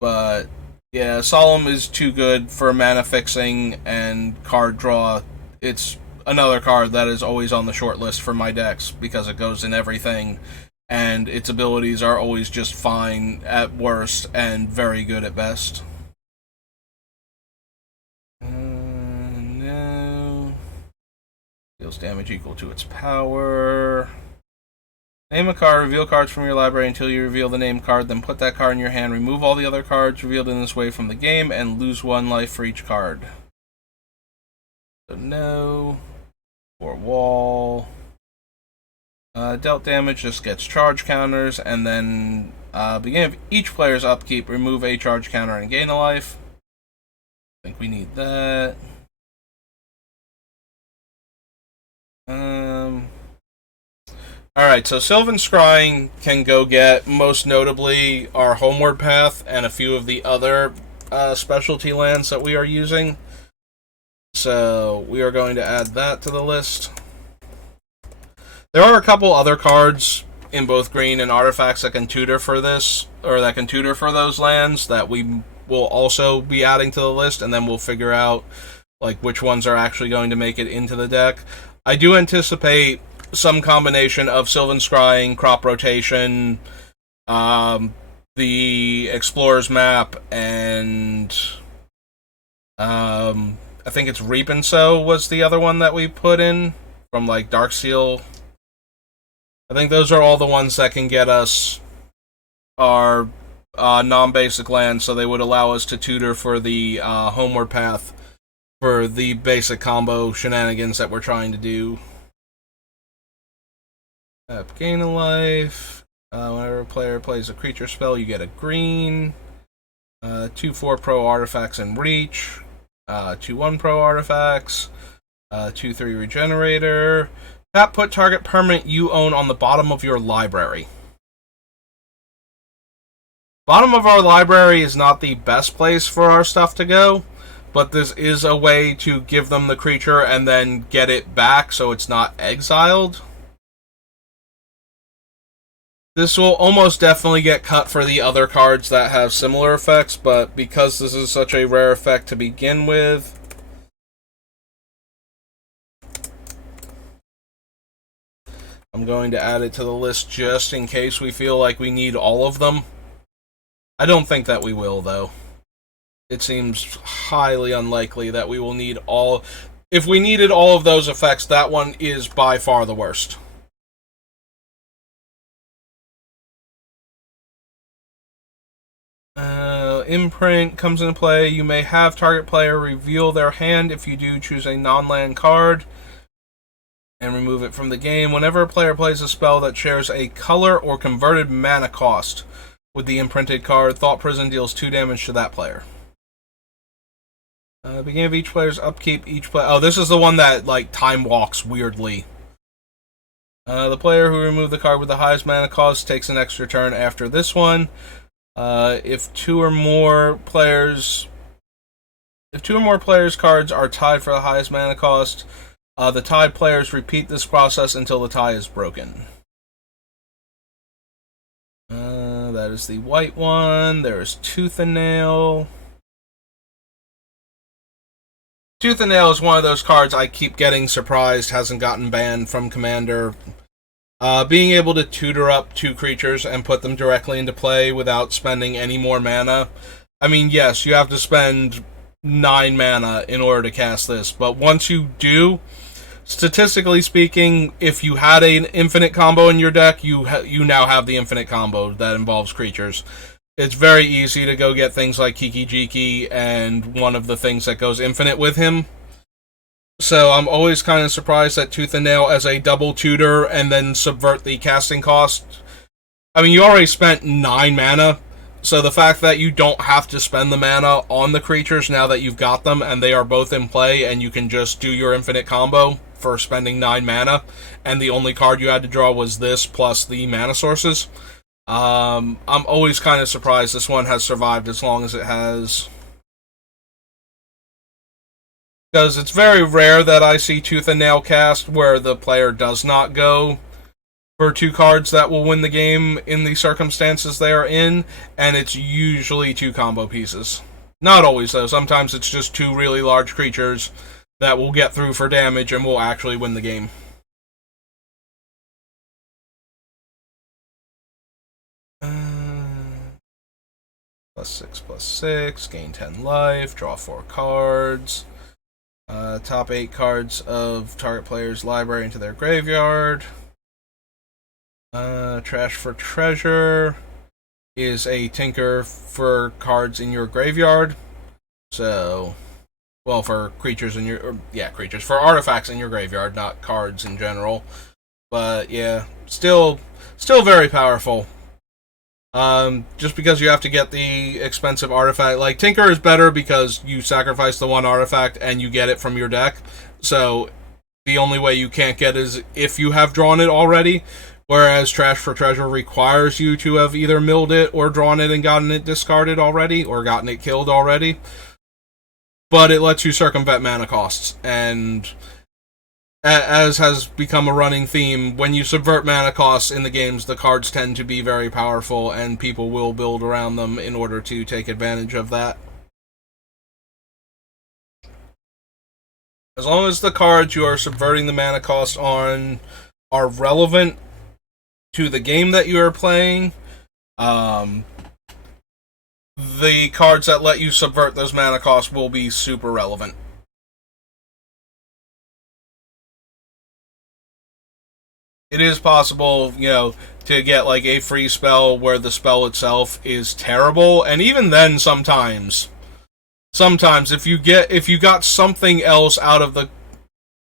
But, yeah, Solemn is too good for mana fixing and card draw. It's another card that is always on the short list for my decks because it goes in everything. And its abilities are always just fine at worst and very good at best. No. Deals damage equal to its power. Name a card, reveal cards from your library until you reveal the named card, then put that card in your hand, remove all the other cards revealed in this way from the game, and lose 1 life for each card. So no. Or wall. Dealt damage just gets charge counters, and then beginning of each player's upkeep, remove a charge counter and gain a life. I think we need that. Alright, so Sylvan Scrying can go get, most notably, our Homeward Path and a few of the other specialty lands that we are using. So we are going to add that to the list. There are a couple other cards in both green and artifacts that can tutor for this, or that can tutor for those lands that we will also be adding to the list, and then we'll figure out like which ones are actually going to make it into the deck. I do anticipate some combination of Sylvan Scrying, Crop Rotation, the Explorer's Map, and I think it's Reap and Sow was the other one that we put in from like Darksteel. I think those are all the ones that can get us our non-basic lands, so they would allow us to tutor for the Homeward Path for the basic combo shenanigans that we're trying to do. Gain a life. Whenever a player plays a creature spell, you get a green. 2/4 pro artifacts and reach. 2/1 pro artifacts. 2/3 regenerator. Tap, put target permanent you own on the bottom of your library. Bottom of our library is not the best place for our stuff to go, but this is a way to give them the creature and then get it back so it's not exiled. This will almost definitely get cut for the other cards that have similar effects, but because this is such a rare effect to begin with, I'm going to add it to the list just in case we feel like we need all of them. I don't think that we will, though. It seems highly unlikely that we will need all... If we needed all of those effects, that one is by far the worst. Imprint comes into play. You may have target player reveal their hand. If you do, choose a non-land card and remove it from the game. Whenever a player plays a spell that shares a color or converted mana cost with the imprinted card, Thought Prison deals 2 damage to that player. Beginning of each player's upkeep, each player... Oh, this is the one that, like, time walks weirdly. The player who removed the card with the highest mana cost takes an extra turn after this one. If two or more players' cards are tied for the highest mana cost, the tied players repeat this process until the tie is broken. That is the white one. There is Tooth and Nail. Tooth and Nail is one of those cards I keep getting surprised hasn't gotten banned from Commander. Being able to tutor up 2 creatures and put them directly into play without spending any more mana. I mean, yes, you have to spend 9 mana in order to cast this, but once you do, statistically speaking, if you had an infinite combo in your deck, you now have the infinite combo that involves creatures. It's very easy to go get things like Kiki Jiki and one of the things that goes infinite with him. So I'm always kind of surprised that Tooth and Nail as a double tutor and then subvert the casting cost. I mean, you already spent 9 mana, so the fact that you don't have to spend the mana on the creatures now that you've got them and they are both in play and you can just do your infinite combo for spending 9 mana, and the only card you had to draw was this plus the mana sources. I'm always kind of surprised this one has survived as long as it has. Because it's very rare that I see Tooth and Nail cast where the player does not go for 2 cards that will win the game in the circumstances they are in, and it's usually 2 combo pieces. Not always, though. Sometimes it's just 2 really large creatures that will get through for damage and will actually win the game. +6/+6, gain 10 life, draw 4 cards. Top 8 cards of target player's library into their graveyard. Trash for Treasure is a tinker for cards in your graveyard. So, well, for creatures in your... creatures. For artifacts in your graveyard, not cards in general. But, yeah, still very powerful. Just because you have to get the expensive artifact. Like, Tinker is better because you sacrifice the 1 artifact and you get it from your deck. So, the only way you can't get is if you have drawn it already. Whereas Trash for Treasure requires you to have either milled it or drawn it and gotten it discarded already, or gotten it killed already. But it lets you circumvent mana costs, and as has become a running theme, when you subvert mana costs in the games, the cards tend to be very powerful, and people will build around them in order to take advantage of that. As long as the cards you are subverting the mana cost on are relevant to the game that you are playing, the cards that let you subvert those mana costs will be super relevant. It is possible, to get like a free spell where the spell itself is terrible, and even then sometimes if you got something else out of the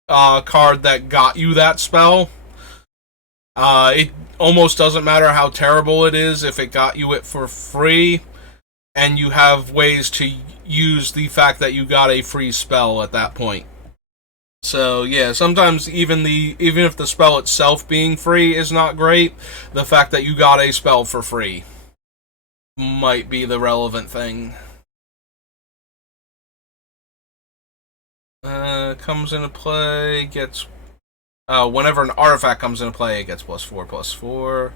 card that got you that spell, It almost doesn't matter how terrible it is if it got you it for free, and you have ways to use the fact that you got a free spell at that point. So yeah, sometimes even if the spell itself being free is not great, the fact that you got a spell for free might be the relevant thing. Comes into play, gets whenever an artifact comes into play, it gets +4/+4.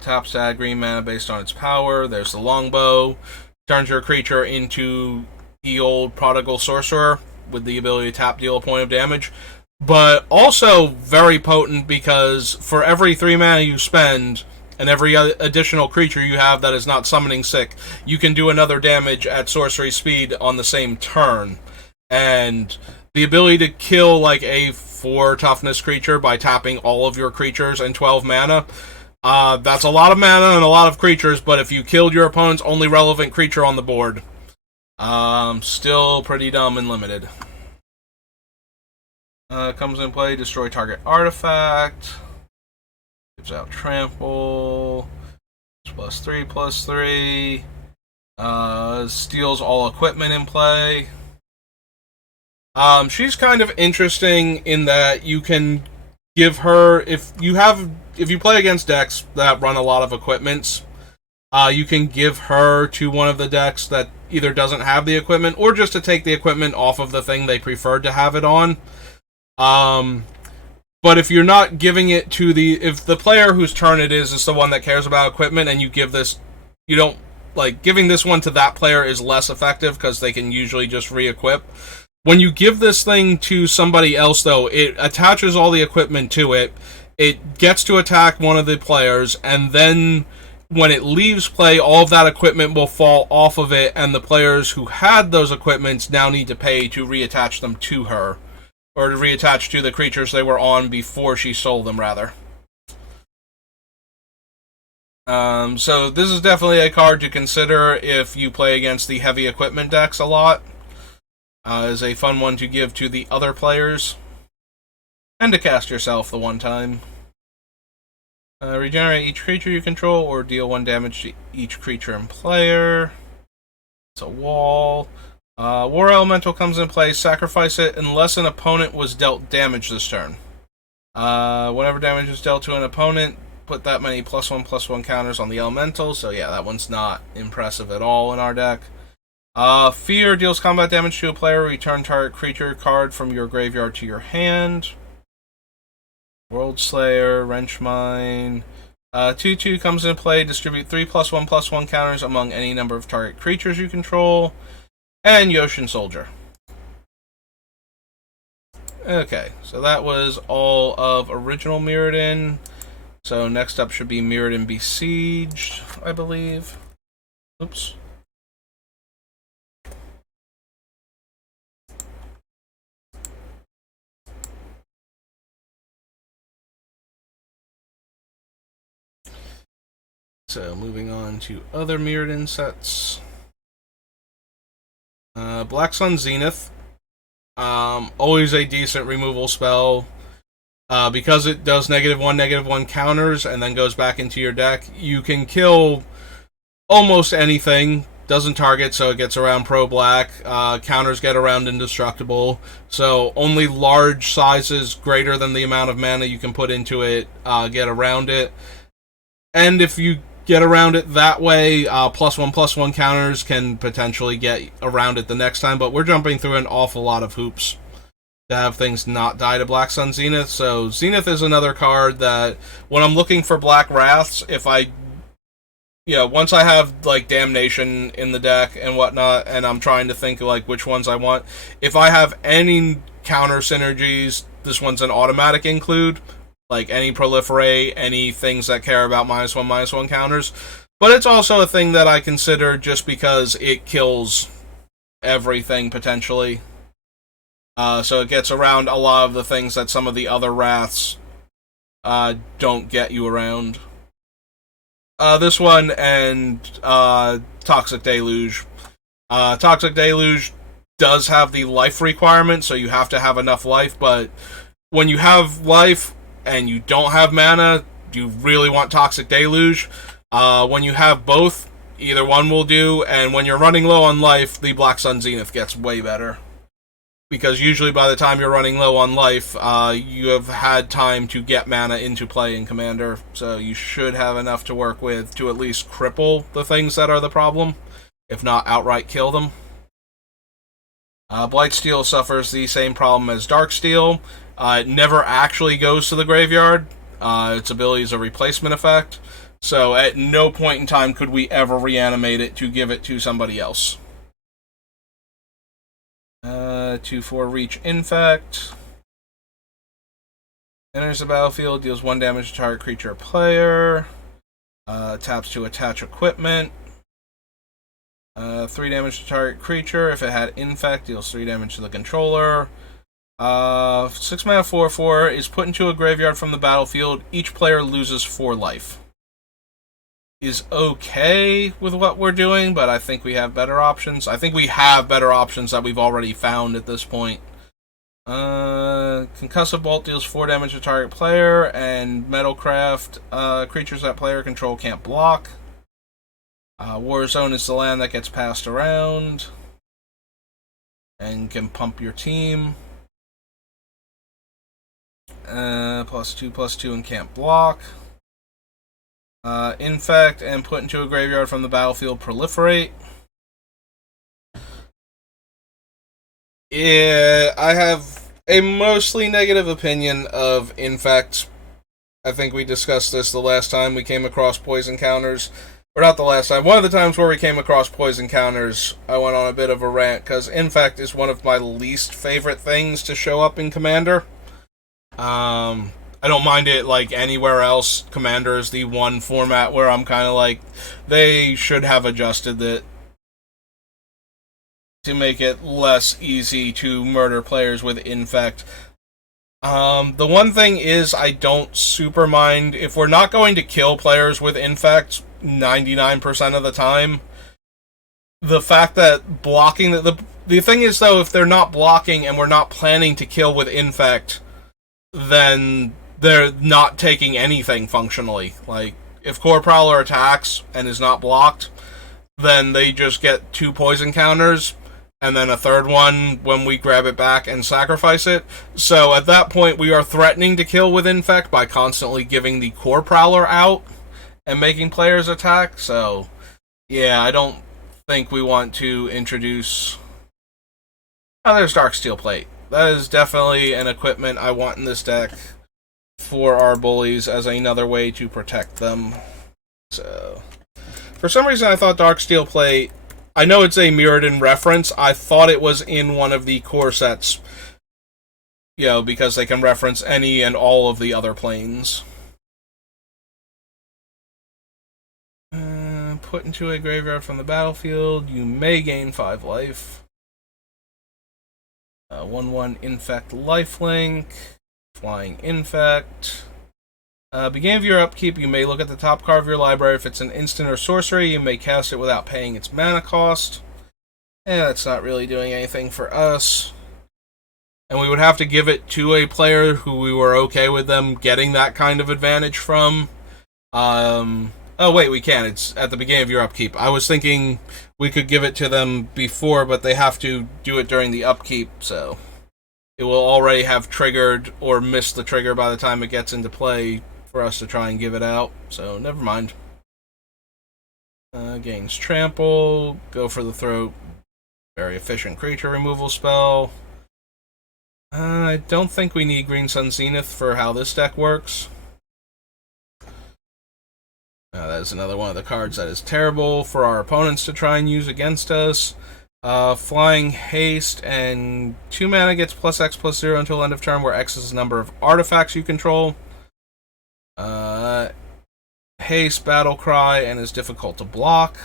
Taps to add green mana based on its power. There's the longbow. Turns your creature into the old prodigal sorcerer with the ability to tap, deal a point of damage. But also very potent because for every 3 mana you spend and every additional creature you have that is not summoning sick, you can do another damage at sorcery speed on the same turn. And the ability to kill like a 4 toughness creature by tapping all of your creatures and 12 mana, that's a lot of mana and a lot of creatures, but if you killed your opponent's only relevant creature on the board, still pretty dumb and limited. Comes in play, destroy target artifact. Gives out trample. +3/+3. Steals all equipment in play. She's kind of interesting in that you can give her, if you play against decks that run a lot of equipments, you can give her to one of the decks that either doesn't have the equipment or just to take the equipment off of the thing they preferred to have it on. But if you're not giving it to if the player whose turn it is the one that cares about equipment, and you give this, you don't, like, giving this one to that player is less effective because they can usually just re-equip. When you give this thing to somebody else, though, it attaches all the equipment to it. It gets to attack one of the players, and then when it leaves play, all of that equipment will fall off of it, and the players who had those equipments now need to pay to reattach them to her, or to reattach to the creatures they were on before she sold them, rather. So this is definitely a card to consider if you play against the heavy equipment decks a lot. Is a fun one to give to the other players. And to cast yourself the one time. Regenerate each creature you control, or deal 1 damage to each creature and player. It's a wall. War Elemental comes in play. Sacrifice it unless an opponent was dealt damage this turn. Whenever damage is dealt to an opponent, put that many +1/+1 counters on the Elemental. So yeah, that one's not impressive at all in our deck. Fear deals combat damage to a player. Return target creature card from your graveyard to your hand. World Slayer, Wrench Mine. 2/2 comes into play. Distribute 3 +1/+1 counters among any number of target creatures you control. And Yoshin Soldier. Okay, so that was all of original Mirrodin. So next up should be Mirrodin Besieged, I believe. Oops. So moving on to other Mirrodin sets. Black Sun Zenith. Always a decent removal spell. Because it does -1/-1 counters and then goes back into your deck, you can kill almost anything. Doesn't target, so it gets around pro-black. Counters get around indestructible. So only large sizes greater than the amount of mana you can put into it get around it. And if you get around it that way, +1/+1 counters can potentially get around it the next time, but we're jumping through an awful lot of hoops to have things not die to Black Sun Zenith. So Zenith is another card that when I'm looking for Black Wraths, once I have like Damnation in the deck and whatnot, and I'm trying to think like which ones I want, if I have any counter synergies, this one's an automatic include. Like any proliferate, any things that care about -1/-1 counters. But it's also a thing that I consider just because it kills everything potentially. So it gets around a lot of the things that some of the other Wraths don't get you around. This one and Toxic Deluge. Toxic Deluge does have the life requirement, so you have to have enough life, but when you have life, and you don't have mana, you really want Toxic Deluge. When you have both, either one will do, and when you're running low on life, the Black Sun Zenith gets way better. Because usually by the time you're running low on life, you have had time to get mana into play in Commander, so you should have enough to work with to at least cripple the things that are the problem, if not outright kill them. Blightsteel suffers the same problem as Darksteel. It never actually goes to the graveyard. Its ability is a replacement effect, so at no point in time could we ever reanimate it to give it to somebody else. 2/4 Reach Infect. Enters the battlefield, deals 1 damage to target creature or player. Taps to attach equipment. 3 damage to target creature. If it had Infect, deals 3 damage to the controller. 6 mana 4/4 is put into a graveyard from the battlefield. Each player loses 4 life. Is okay with what we're doing, but I think we have better options. I think we have better options that we've already found at this point. Concussive Bolt deals 4 damage to target player, and Metalcraft, creatures that player control can't block. Warzone is the land that gets passed around and can pump your team. +2/+2 and can't block. Infect and put into a graveyard from the battlefield. Proliferate. Yeah, I have a mostly negative opinion of Infect. I think we discussed this the last time we came across poison counters. Or not the last time. One of the times where we came across poison counters, I went on a bit of a rant, because Infect is one of my least favorite things to show up in Commander. I don't mind it like anywhere else. Commander is the one format where I'm kind of like, they should have adjusted it to make it less easy to murder players with Infect. The one thing is, I don't super mind if we're not going to kill players with Infect 99% of the time. The fact that blocking the thing is though, if they're not blocking and we're not planning to kill with Infect, then they're not taking anything functionally. Like, if Core Prowler attacks and is not blocked, then they just get 2 poison counters, and then a third one when we grab it back and sacrifice it. So at that point, we are threatening to kill with Infect by constantly giving the Core Prowler out and making players attack. So, yeah, I don't think we want to introduce... Oh, there's Darksteel Plate. That is definitely an equipment I want in this deck for our bullies as another way to protect them. So, for some reason I thought Darksteel Plate, I know it's a Mirrodin reference, I thought it was in one of the core sets, you know, because they can reference any and all of the other planes. Put into a graveyard from the battlefield, you may gain 5 life. 1/1 Infect Lifelink. Flying Infect. Beginning of your upkeep, you may look at the top card of your library. If it's an instant or sorcery, you may cast it without paying its mana cost. That's not really doing anything for us. And we would have to give it to a player who we were okay with them getting that kind of advantage from. Oh wait, we can. It's at the beginning of your upkeep. I was thinking we could give it to them before, but they have to do it during the upkeep, so it will already have triggered or missed the trigger by the time it gets into play for us to try and give it out. So, never mind. Gains Trample. Go for the Throat. Very efficient creature removal spell. I don't think we need Green Sun Zenith for how this deck works. That is another one of the cards that is terrible for our opponents to try and use against us. Flying Haste, and 2 mana gets +X/+0 until end of turn, where X is the number of artifacts you control. Haste, Battle Cry, and is difficult to block.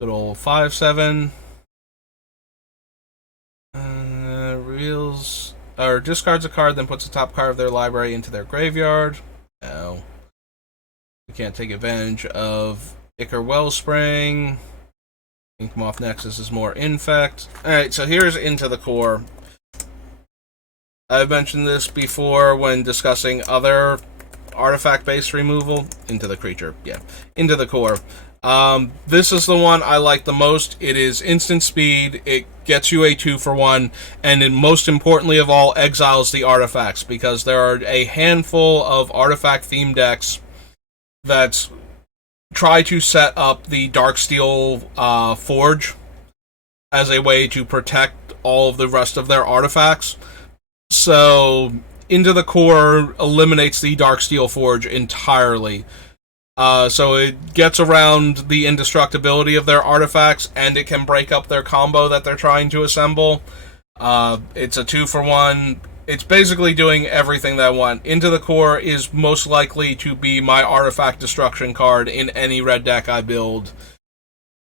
Good old 5/7. Reveals, or discards a card, then puts the top card of their library into their graveyard. No. We can't take advantage of Ichor Wellspring. Inkmoth Nexus is more Infect. Alright, so here's into the core. I've mentioned this before when discussing other artifact-based removal. Into the creature, yeah. Into the core. This is the one I like the most. It is instant speed, it gets you a 2-for-1, and then most importantly of all, exiles the artifacts, because there are a handful of artifact-themed decks that try to set up the Darksteel Forge as a way to protect all of the rest of their artifacts. So, Into the Core eliminates the Darksteel Forge entirely. So it gets around the indestructibility of their artifacts, and it can break up their combo that they're trying to assemble. It's a 2-for-1. It's basically doing everything that I want. Into the Core is most likely to be my artifact destruction card in any red deck I build.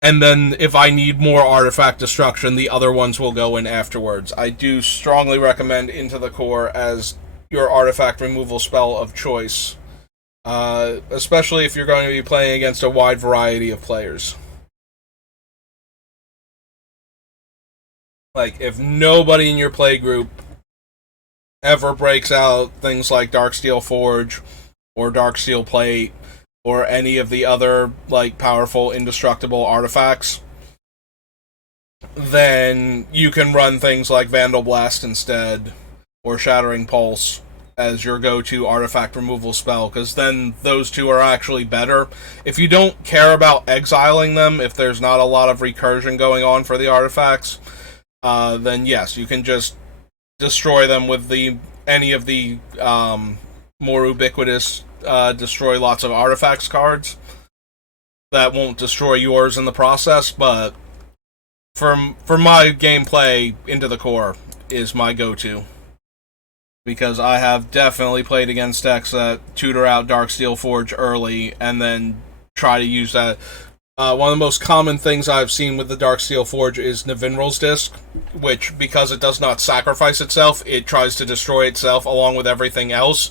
And then if I need more artifact destruction, the other ones will go in afterwards. I do strongly recommend Into the Core as your artifact removal spell of choice. Especially if you're going to be playing against a wide variety of players. Like, if nobody in your play group ever breaks out things like Darksteel Forge or Darksteel Plate or any of the other, like, powerful indestructible artifacts, then you can run things like Vandal Blast instead, or Shattering Pulse as your go-to artifact removal spell, because then those two are actually better. If you don't care about exiling them, if there's not a lot of recursion going on for the artifacts, then yes, you can just destroy them with any of the more ubiquitous destroy lots of artifacts cards that won't destroy yours in the process. But for my gameplay, Into the Core is my go-to, because I have definitely played against decks that tutor out Darksteel Forge early and then try to use that. One of the most common things I've seen with the Darksteel Forge is Navinral's Disc, which, because it does not sacrifice itself, it tries to destroy itself along with everything else,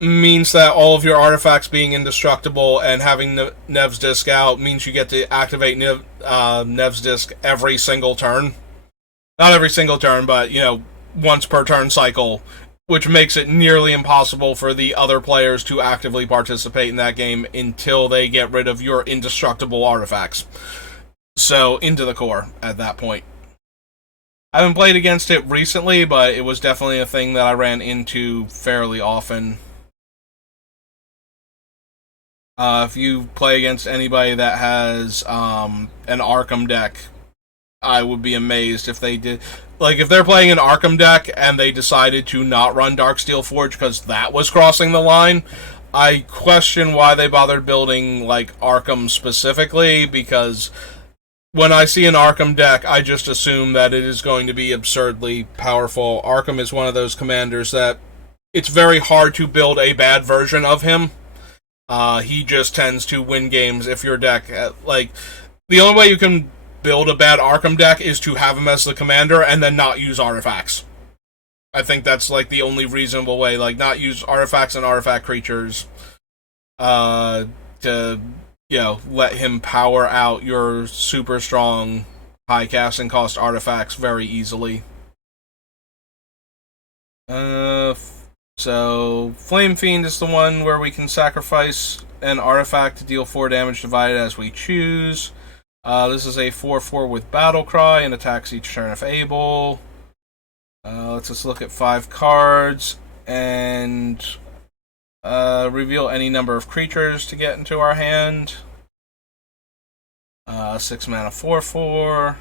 means that all of your artifacts being indestructible and having Nev's Disc out means you get to activate Nev's Disc every single turn. Not every single turn, but, once per turn cycle, which makes it nearly impossible for the other players to actively participate in that game until they get rid of your indestructible artifacts. So, Into the Core at that point. I haven't played against it recently, but it was definitely a thing that I ran into fairly often. If you play against anybody that has an Arkham deck, I would be amazed if they did. Like, if they're playing an Arkham deck and they decided to not run Darksteel Forge because that was crossing the line, I question why they bothered building, like, Arkham specifically, because when I see an Arkham deck, I just assume that it is going to be absurdly powerful. Arkham is one of those commanders that it's very hard to build a bad version of him. He just tends to win games if your deck, the only way you can build a bad Arkham deck is to have him as the commander and then not use artifacts. I think that's, like, the only reasonable way. Like, not use artifacts and artifact creatures to, let him power out your super strong high casting cost artifacts very easily. So, Flame Fiend is the one where we can sacrifice an artifact to deal 4 damage divided as we choose. This is a 4/4 with Battle Cry and attacks each turn if able. Let's just look at 5 cards and reveal any number of creatures to get into our hand. 6 mana 4/4.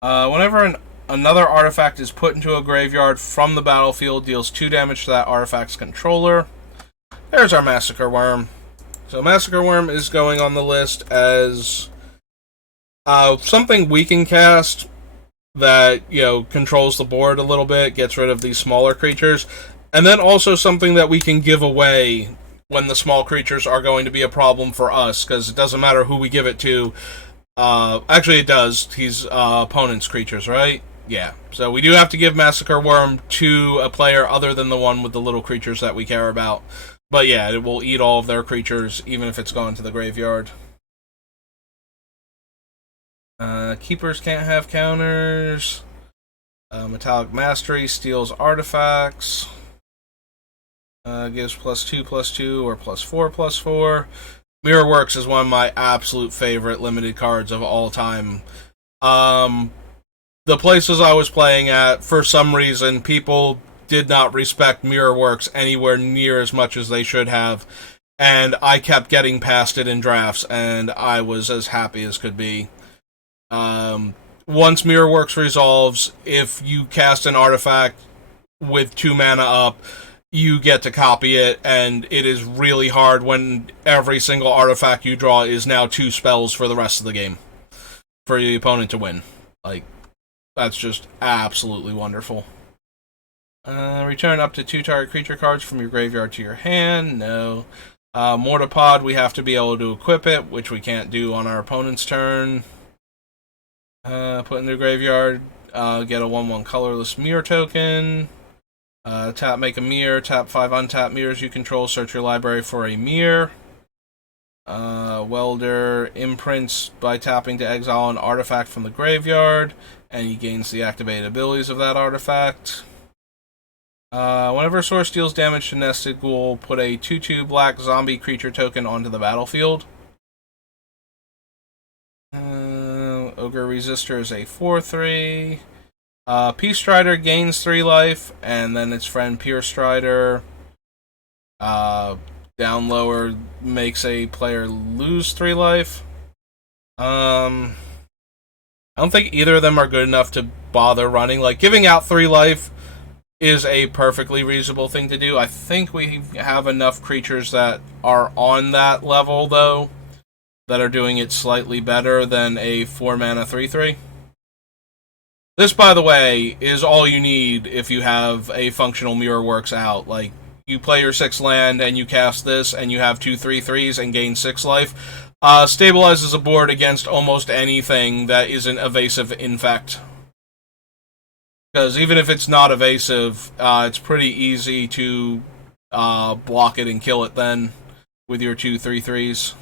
Whenever another artifact is put into a graveyard from the battlefield, deals 2 damage to that artifact's controller. There's our Massacre Worm. So Massacre Worm is going on the list as something we can cast that, controls the board a little bit, gets rid of these smaller creatures, and then also something that we can give away when the small creatures are going to be a problem for us, because it doesn't matter who we give it to. Actually, it does. He's opponent's creatures, right? Yeah. So we do have to give Massacre Worm to a player other than the one with the little creatures that we care about. But yeah, it will eat all of their creatures, even if it's gone to the graveyard. Keepers can't have counters. Metallic Mastery steals artifacts. Gives +2/+2 or +4/+4. Mirrorworks is one of my absolute favorite limited cards of all time. The places I was playing at, for some reason, people did not respect Mirrorworks anywhere near as much as they should have, and I kept getting past it in drafts, and I was as happy as could be. Once Mirrorworks resolves, if you cast an artifact with 2 mana up, you get to copy it, and it is really hard when every single artifact you draw is now 2 spells for the rest of the game for the opponent to win. Like, that's just absolutely wonderful. Return up to 2 target creature cards from your graveyard to your hand. No. Mortipod, we have to be able to equip it, which we can't do on our opponent's turn. Put in the graveyard. Get a 1/1 colorless mirror token. Tap, make a mirror. Tap 5 untap mirrors you control. Search your library for a mirror. Welder imprints by tapping to exile an artifact from the graveyard, and he gains the activated abilities of that artifact. Whenever a source deals damage to Nested Ghoul, put a 2/2 black zombie creature token onto the battlefield. Ogre Resistor is a 4/3. Peace Strider gains 3 life, and then its friend Pierce Strider, down lower, makes a player lose 3 life. I don't think either of them are good enough to bother running. Like, giving out 3 life is a perfectly reasonable thing to do. I think we have enough creatures that are on that level, though, that are doing it slightly better than a 4 mana 3/3. This, by the way, is all you need if you have a functional Mirrorworks out. Like, you play your 6 land and you cast this and you have 2 3/3s and gain 6 life. Stabilizes a board against almost anything that isn't evasive infect. Because even if it's not evasive, it's pretty easy to block it and kill it then with your 2 3/3s.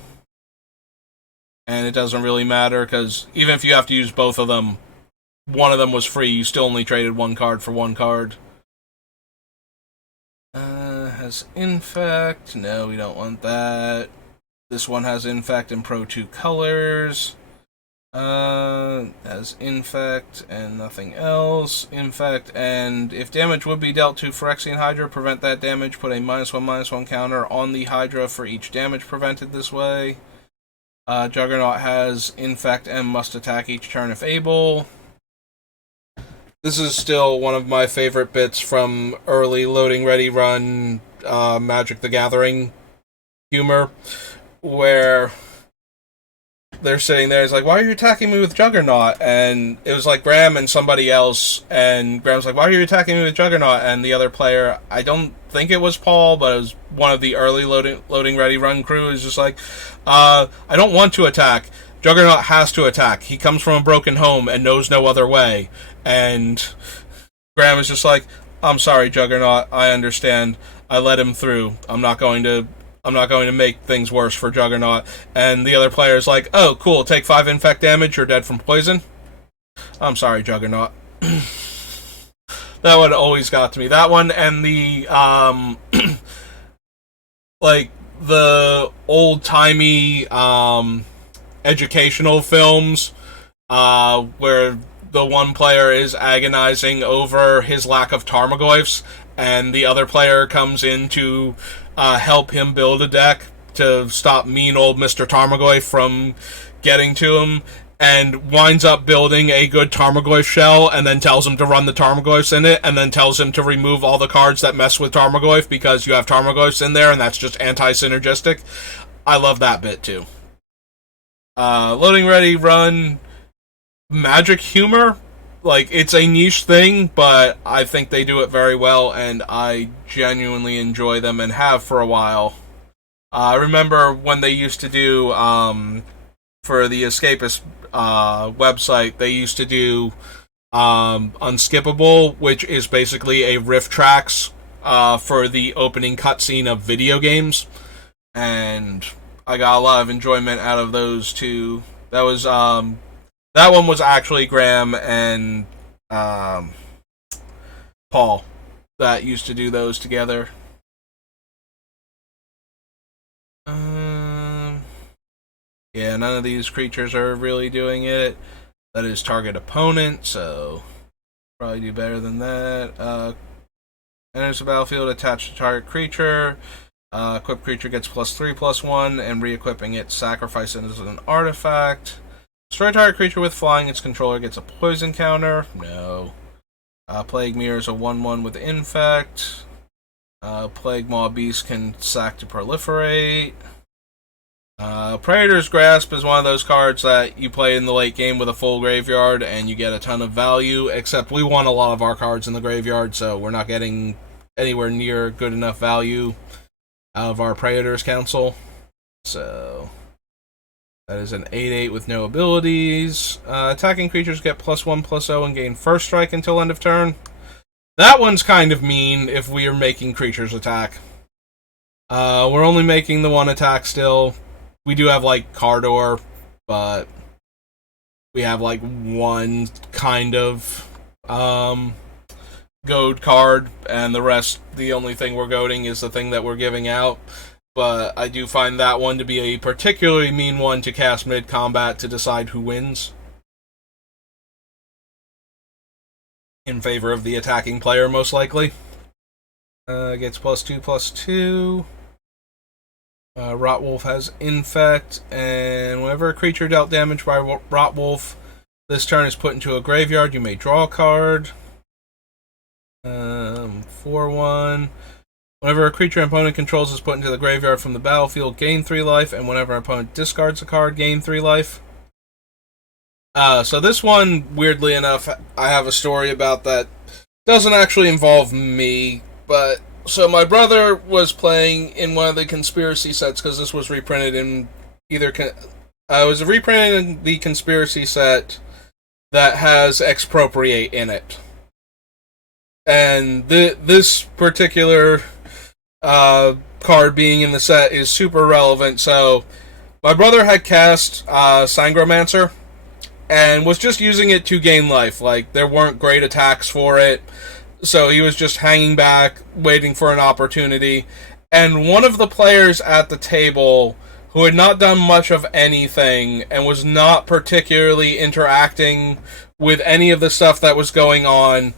And it doesn't really matter, because even if you have to use both of them, one of them was free, you still only traded 1 card for 1 card. Has Infect. No, we don't want that. This one has Infect and Pro 2 colors. Has Infect and nothing else. Infect, and if damage would be dealt to Phyrexian Hydra, prevent that damage. Put a -1/-1 counter on the Hydra for each damage prevented this way. Juggernaut has Infect and must attack each turn if able. This is still one of my favorite bits from early loading ready run Magic the Gathering humor, where they're sitting there, it's like, why are you attacking me with Juggernaut? And it was like Graham and somebody else, and Graham's like, why are you attacking me with Juggernaut? And the other player, I don't think it was Paul, but it was one of the early loading ready run crew, is just like, I don't want to attack. Juggernaut has to attack. He comes from a broken home and knows no other way. And Graham is just like, I'm sorry, Juggernaut, I understand. I let him through. I'm not going to make things worse for Juggernaut. And the other player is like, oh, cool, take 5 infect damage, you're dead from poison. I'm sorry, Juggernaut. That one always got to me. That one and the, like, the old-timey, educational films, where the one player is agonizing over his lack of Tarmogoyfs, and the other player comes in to help him build a deck to stop mean old Mr. Tarmogoyf from getting to him, and winds up building a good Tarmogoyf shell, and then tells him to run the Tarmogoyfs in it, and then tells him to remove all the cards that mess with Tarmogoyf because you have Tarmogoyfs in there, and that's just anti-synergistic. I love that bit, too. Loading ready run Magic humor, like, it's a niche thing, but I think they do it very well, and I genuinely enjoy them and have for a while. I remember when they used to do, for the Escapist website, they used to do Unskippable, which is basically a riff tracks for the opening cutscene of video games, and I got a lot of enjoyment out of those too. That was that one was actually Graham and Paul that used to do those together. Yeah, none of these creatures are really doing it. That is target opponent, so probably do better than that. Enters the battlefield, attached to target creature. Equipped creature gets +3/+1, and re-equipping it, sacrifice it as an artifact. Destroy target creature with flying. Its controller gets a poison counter. No. Plague Mirror is a 1/1 with infect. Plague Maw Beast can sack to proliferate. Predator's Grasp is one of those cards that you play in the late game with a full graveyard and you get a ton of value, except we want a lot of our cards in the graveyard, so we're not getting anywhere near good enough value out of our Predator's Council. So that is an 8/8 with no abilities. Attacking creatures get +1/+0 and gain first strike until end of turn. That one's kind of mean if we are making creatures attack. We're only making the one attack still. We do have, like, Cardor, but we have, like, one kind of goad card, and the rest, the only thing we're goading is the thing that we're giving out. But I do find that one to be a particularly mean one to cast mid-combat to decide who wins. In favor of the attacking player, most likely. Gets +2/+2. Rotwolf has Infect, and whenever a creature dealt damage by Rotwolf this turn is put into a graveyard, you may draw a card. 4/1. Whenever a creature an opponent controls is put into the graveyard from the battlefield, gain 3 life, and whenever an opponent discards a card, gain 3 life. So this one, weirdly enough, I have a story about that. Doesn't actually involve me, but so my brother was playing in one of the conspiracy sets, because this was reprinted in either... I was reprinting the conspiracy set that has Expropriate in it. And this particular card being in the set is super relevant. So my brother had cast Sangromancer and was just using it to gain life. Like, there weren't great attacks for it, so he was just hanging back, waiting for an opportunity. And one of the players at the table, who had not done much of anything and was not particularly interacting with any of the stuff that was going on,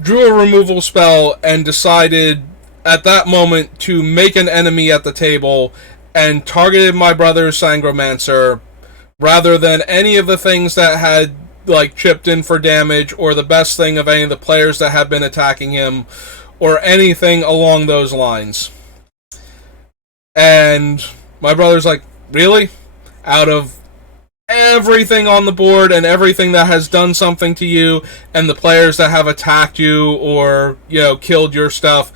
drew a removal spell and decided at that moment to make an enemy at the table and targeted my brother's Sangromancer rather than any of the things that had, like, chipped in for damage or the best thing of any of the players that had been attacking him or anything along those lines. And my brother's like, really? Out of everything on the board and everything that has done something to you and the players that have attacked you or, you know, killed your stuff,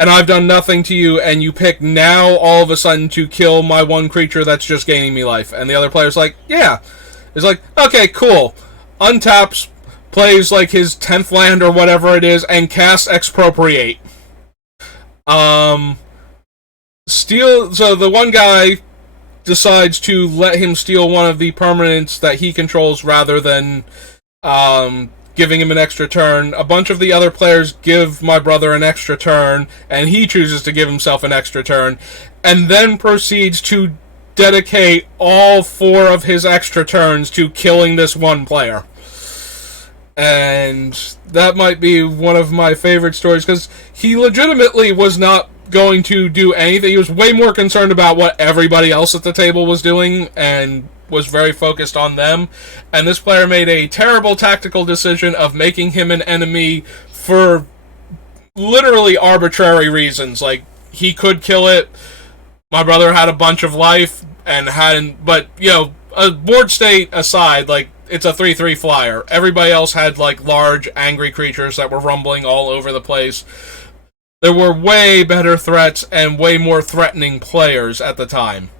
and I've done nothing to you, and you pick now all of a sudden to kill my one creature that's just gaining me life. And the other player's like, yeah. He's like, okay, cool. Untaps, plays like his 10th land or whatever it is, and casts Expropriate. So the one guy decides to let him steal one of the permanents that he controls rather than giving him an extra turn. A bunch of the other players give my brother an extra turn, and he chooses to give himself an extra turn, and then proceeds to dedicate all 4 of his extra turns to killing this one player. And that might be one of my favorite stories, because he legitimately was not going to do anything. He was way more concerned about what everybody else at the table was doing and was very focused on them. And this player made a terrible tactical decision of making him an enemy for literally arbitrary reasons. Like, he could kill it. My brother had a bunch of life and hadn't, but, you know, a board state aside, like, it's a 3/3 flyer. Everybody else had, like, large, angry creatures that were rumbling all over the place. There were way better threats and way more threatening players at the time.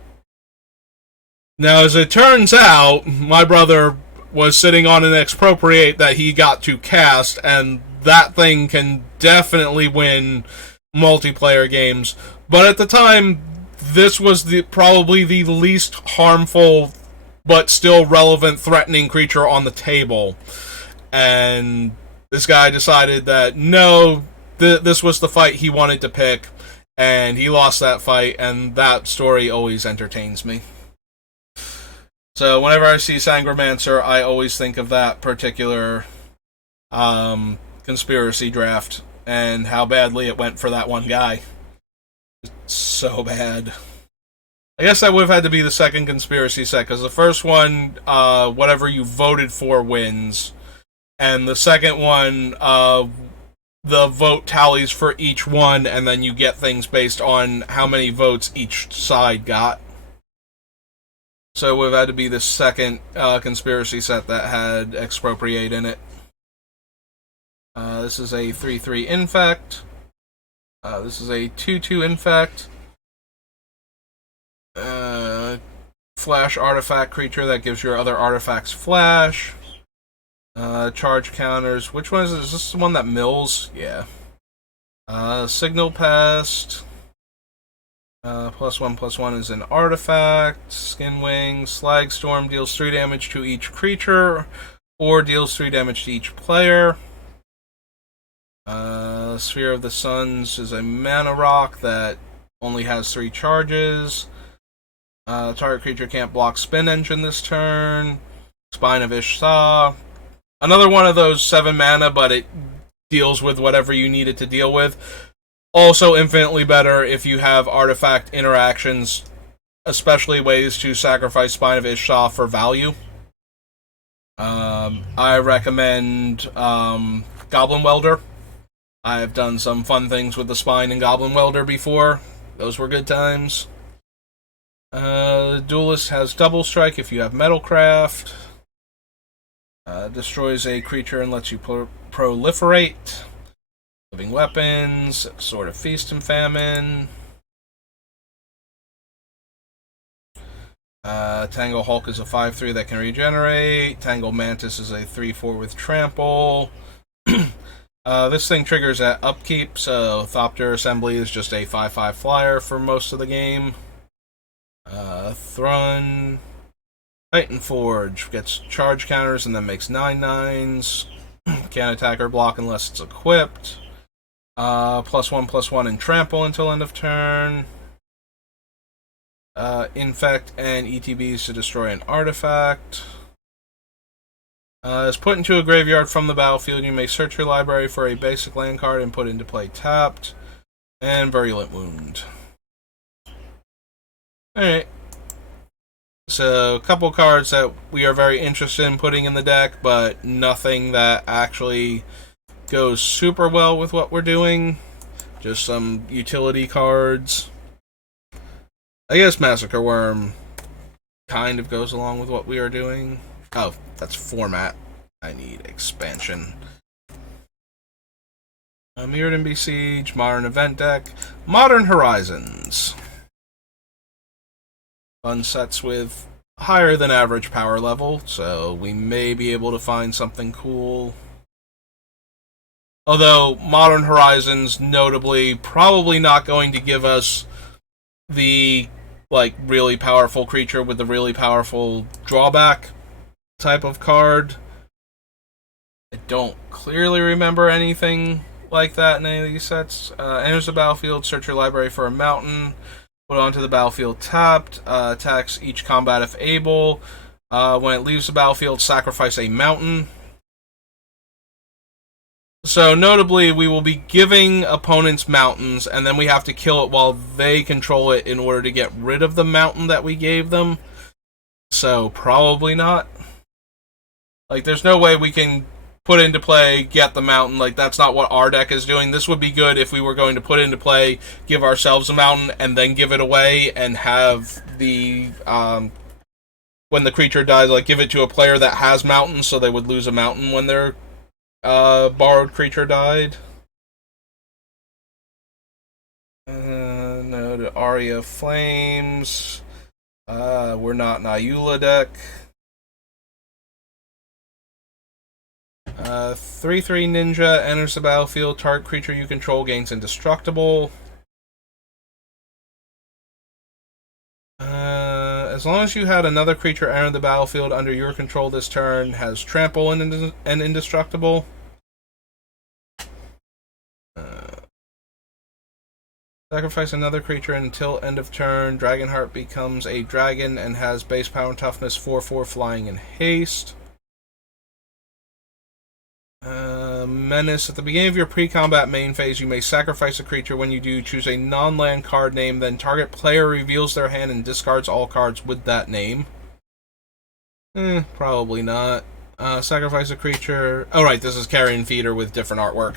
Now, as it turns out, my brother was sitting on an Expropriate that he got to cast, and that thing can definitely win multiplayer games. But at the time, this was probably the least harmful but still relevant threatening creature on the table. And This guy decided that no, this was the fight he wanted to pick, and he lost that fight, and that story always entertains me. So whenever I see Sangromancer, I always think of that particular conspiracy draft and how badly it went for that one guy. It's so bad. I guess that would have had to be the second conspiracy set, because the first one, whatever you voted for wins, and the second one, the vote tallies for each one, and then you get things based on how many votes each side got. So it would have had to be the second conspiracy set that had Expropriate in it. This is a 3/3 Infect. This is a 2/2 Infect. Flash artifact creature that gives your other artifacts flash. Charge counters. Which one is this? Is this the one that mills? Yeah. Signal Pest. +1/+1 is an artifact. Skin Wing. Slag Storm deals 3 damage to each creature, or deals 3 damage to each player. Sphere of the Suns is a mana rock that only has 3 charges. Target creature can't block Spin Engine this turn. Spine of Ishtar. Another one of those 7 mana, but it deals with whatever you need it to deal with. Also infinitely better if you have artifact interactions, especially ways to sacrifice Spine of Ishtar for value. I recommend Goblin Welder. I've done some fun things with the Spine and Goblin Welder before. Those were good times. Duelist has Double Strike if you have Metalcraft. Destroys a creature and lets you proliferate. Living Weapons, Sword of Feast and Famine. Tangle Hulk is a 5/3 that can regenerate. Tangle Mantis is a 3/4 with Trample. This thing triggers at upkeep, so Thopter Assembly is just a 5/5 flyer for most of the game. Thrun. Titan Forge gets charge counters and then makes 9/9s. Can't attack or block unless it's equipped. +1/+1 and Trample until end of turn. Infect and ETBs to destroy an artifact. Is put into a graveyard from the battlefield. You may search your library for a basic land card and put into play tapped. And Virulent Wound. Alright. So, a couple cards that we are very interested in putting in the deck, but nothing that actually goes super well with what we're doing. Just some utility cards. I guess Massacre Worm kind of goes along with what we are doing. Oh, that's format. I need expansion. Mirrodin Besiege, Modern Event Deck, Modern Horizons. Fun sets with higher than average power level, so we may be able to find something cool. Although Modern Horizons, notably, probably not going to give us the really powerful creature with the really powerful drawback type of card. I don't clearly remember anything like that in any of these sets. Enters the battlefield, search your library for a mountain, put it onto the battlefield tapped, attacks each combat if able. When it leaves the battlefield, sacrifice a mountain. So, notably, we will be giving opponents mountains, and then we have to kill it while they control it in order to get rid of the mountain that we gave them. So, probably not. There's no way we can put into play, get the mountain. That's not what our deck is doing. This would be good if we were going to put into play, give ourselves a mountain, and then give it away, and have the, when the creature dies, give it to a player that has mountains, so they would lose a mountain when their borrowed creature died. No, the Aria Flames. We're not an Ayula deck. 3/3 Ninja enters the battlefield. Target creature you control gains indestructible. As long as you had another creature enter the battlefield under your control this turn, has trample and indestructible. Sacrifice another creature until end of turn. Dragonheart becomes a dragon and has base power and toughness 4/4 flying and haste. Menace. At the beginning of your pre-combat main phase, you may sacrifice a creature. When you do, choose a non-land card name. Then target player reveals their hand and discards all cards with that name. Probably not. Sacrifice a creature. Oh, right, this is Carrion Feeder with different artwork.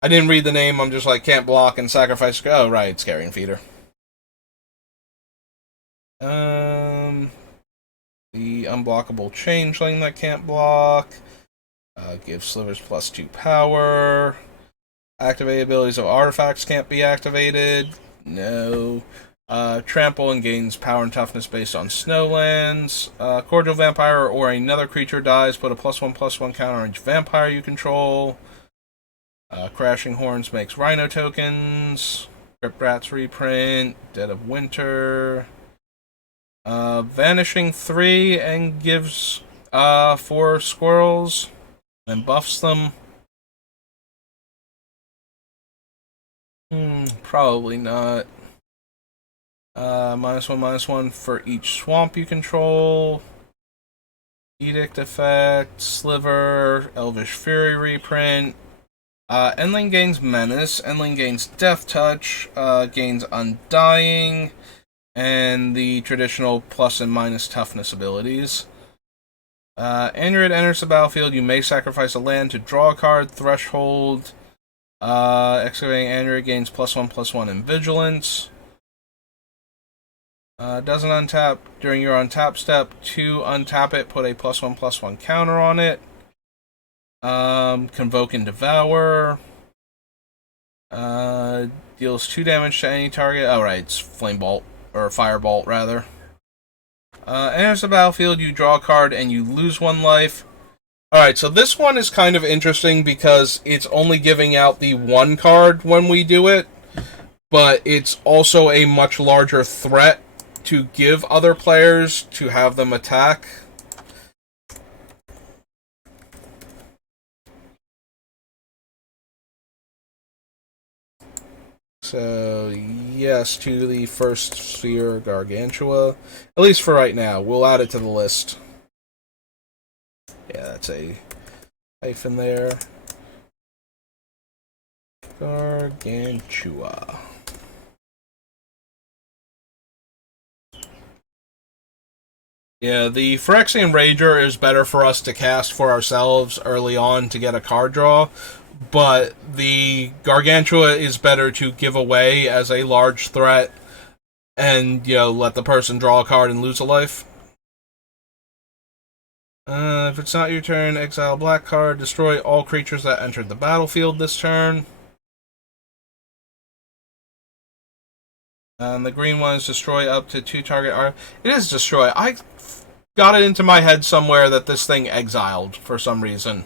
I didn't read the name, I'm just like, can't block and sacrifice. Oh, right, it's Carrion Feeder. The unblockable changeling that can't block. Give slivers +2 power. Activate abilities of artifacts can't be activated. No. Trample and gains power and toughness based on snowlands. Cordial Vampire or another creature dies, put a +1/+1 counter on each vampire you control. Crashing Horns makes Rhino tokens. Crypt Rats reprint. Dead of Winter. Vanishing 3 and gives 4 squirrels. And buffs them. Probably not. -1/-1 for each swamp you control. Edict effect. Sliver. Elvish Fury reprint. Endling gains Menace, Endling gains Death Touch, gains Undying, and the traditional plus and minus toughness abilities. Anurid enters the battlefield. You may sacrifice a land to draw a card. Threshold. Excavating Anurid gains +1/+1 in Vigilance. Doesn't untap during your untap step. To untap it, put a +1/+1 counter on it. Convoke and Devour. Deals 2 damage to any target. Oh, right, it's Flame Bolt, or Fire Bolt, rather. Enters the battlefield, you draw a card, and you lose 1 life. Alright, so this one is kind of interesting because it's only giving out the 1 card when we do it, but it's also a much larger threat to give other players to have them attack. So, yes to the first sphere Gargantua. At least for right now. We'll add it to the list. Yeah, that's a hyphen there. Gargantua. Yeah, the Phyrexian Rager is better for us to cast for ourselves early on to get a card draw. But the Gargantua is better to give away as a large threat and, let the person draw a card and lose a life. If it's not your turn, exile a black card. Destroy all creatures that entered the battlefield this turn. And the green one is destroy up to 2 target art. It is destroy. I got it into my head somewhere that this thing exiled for some reason.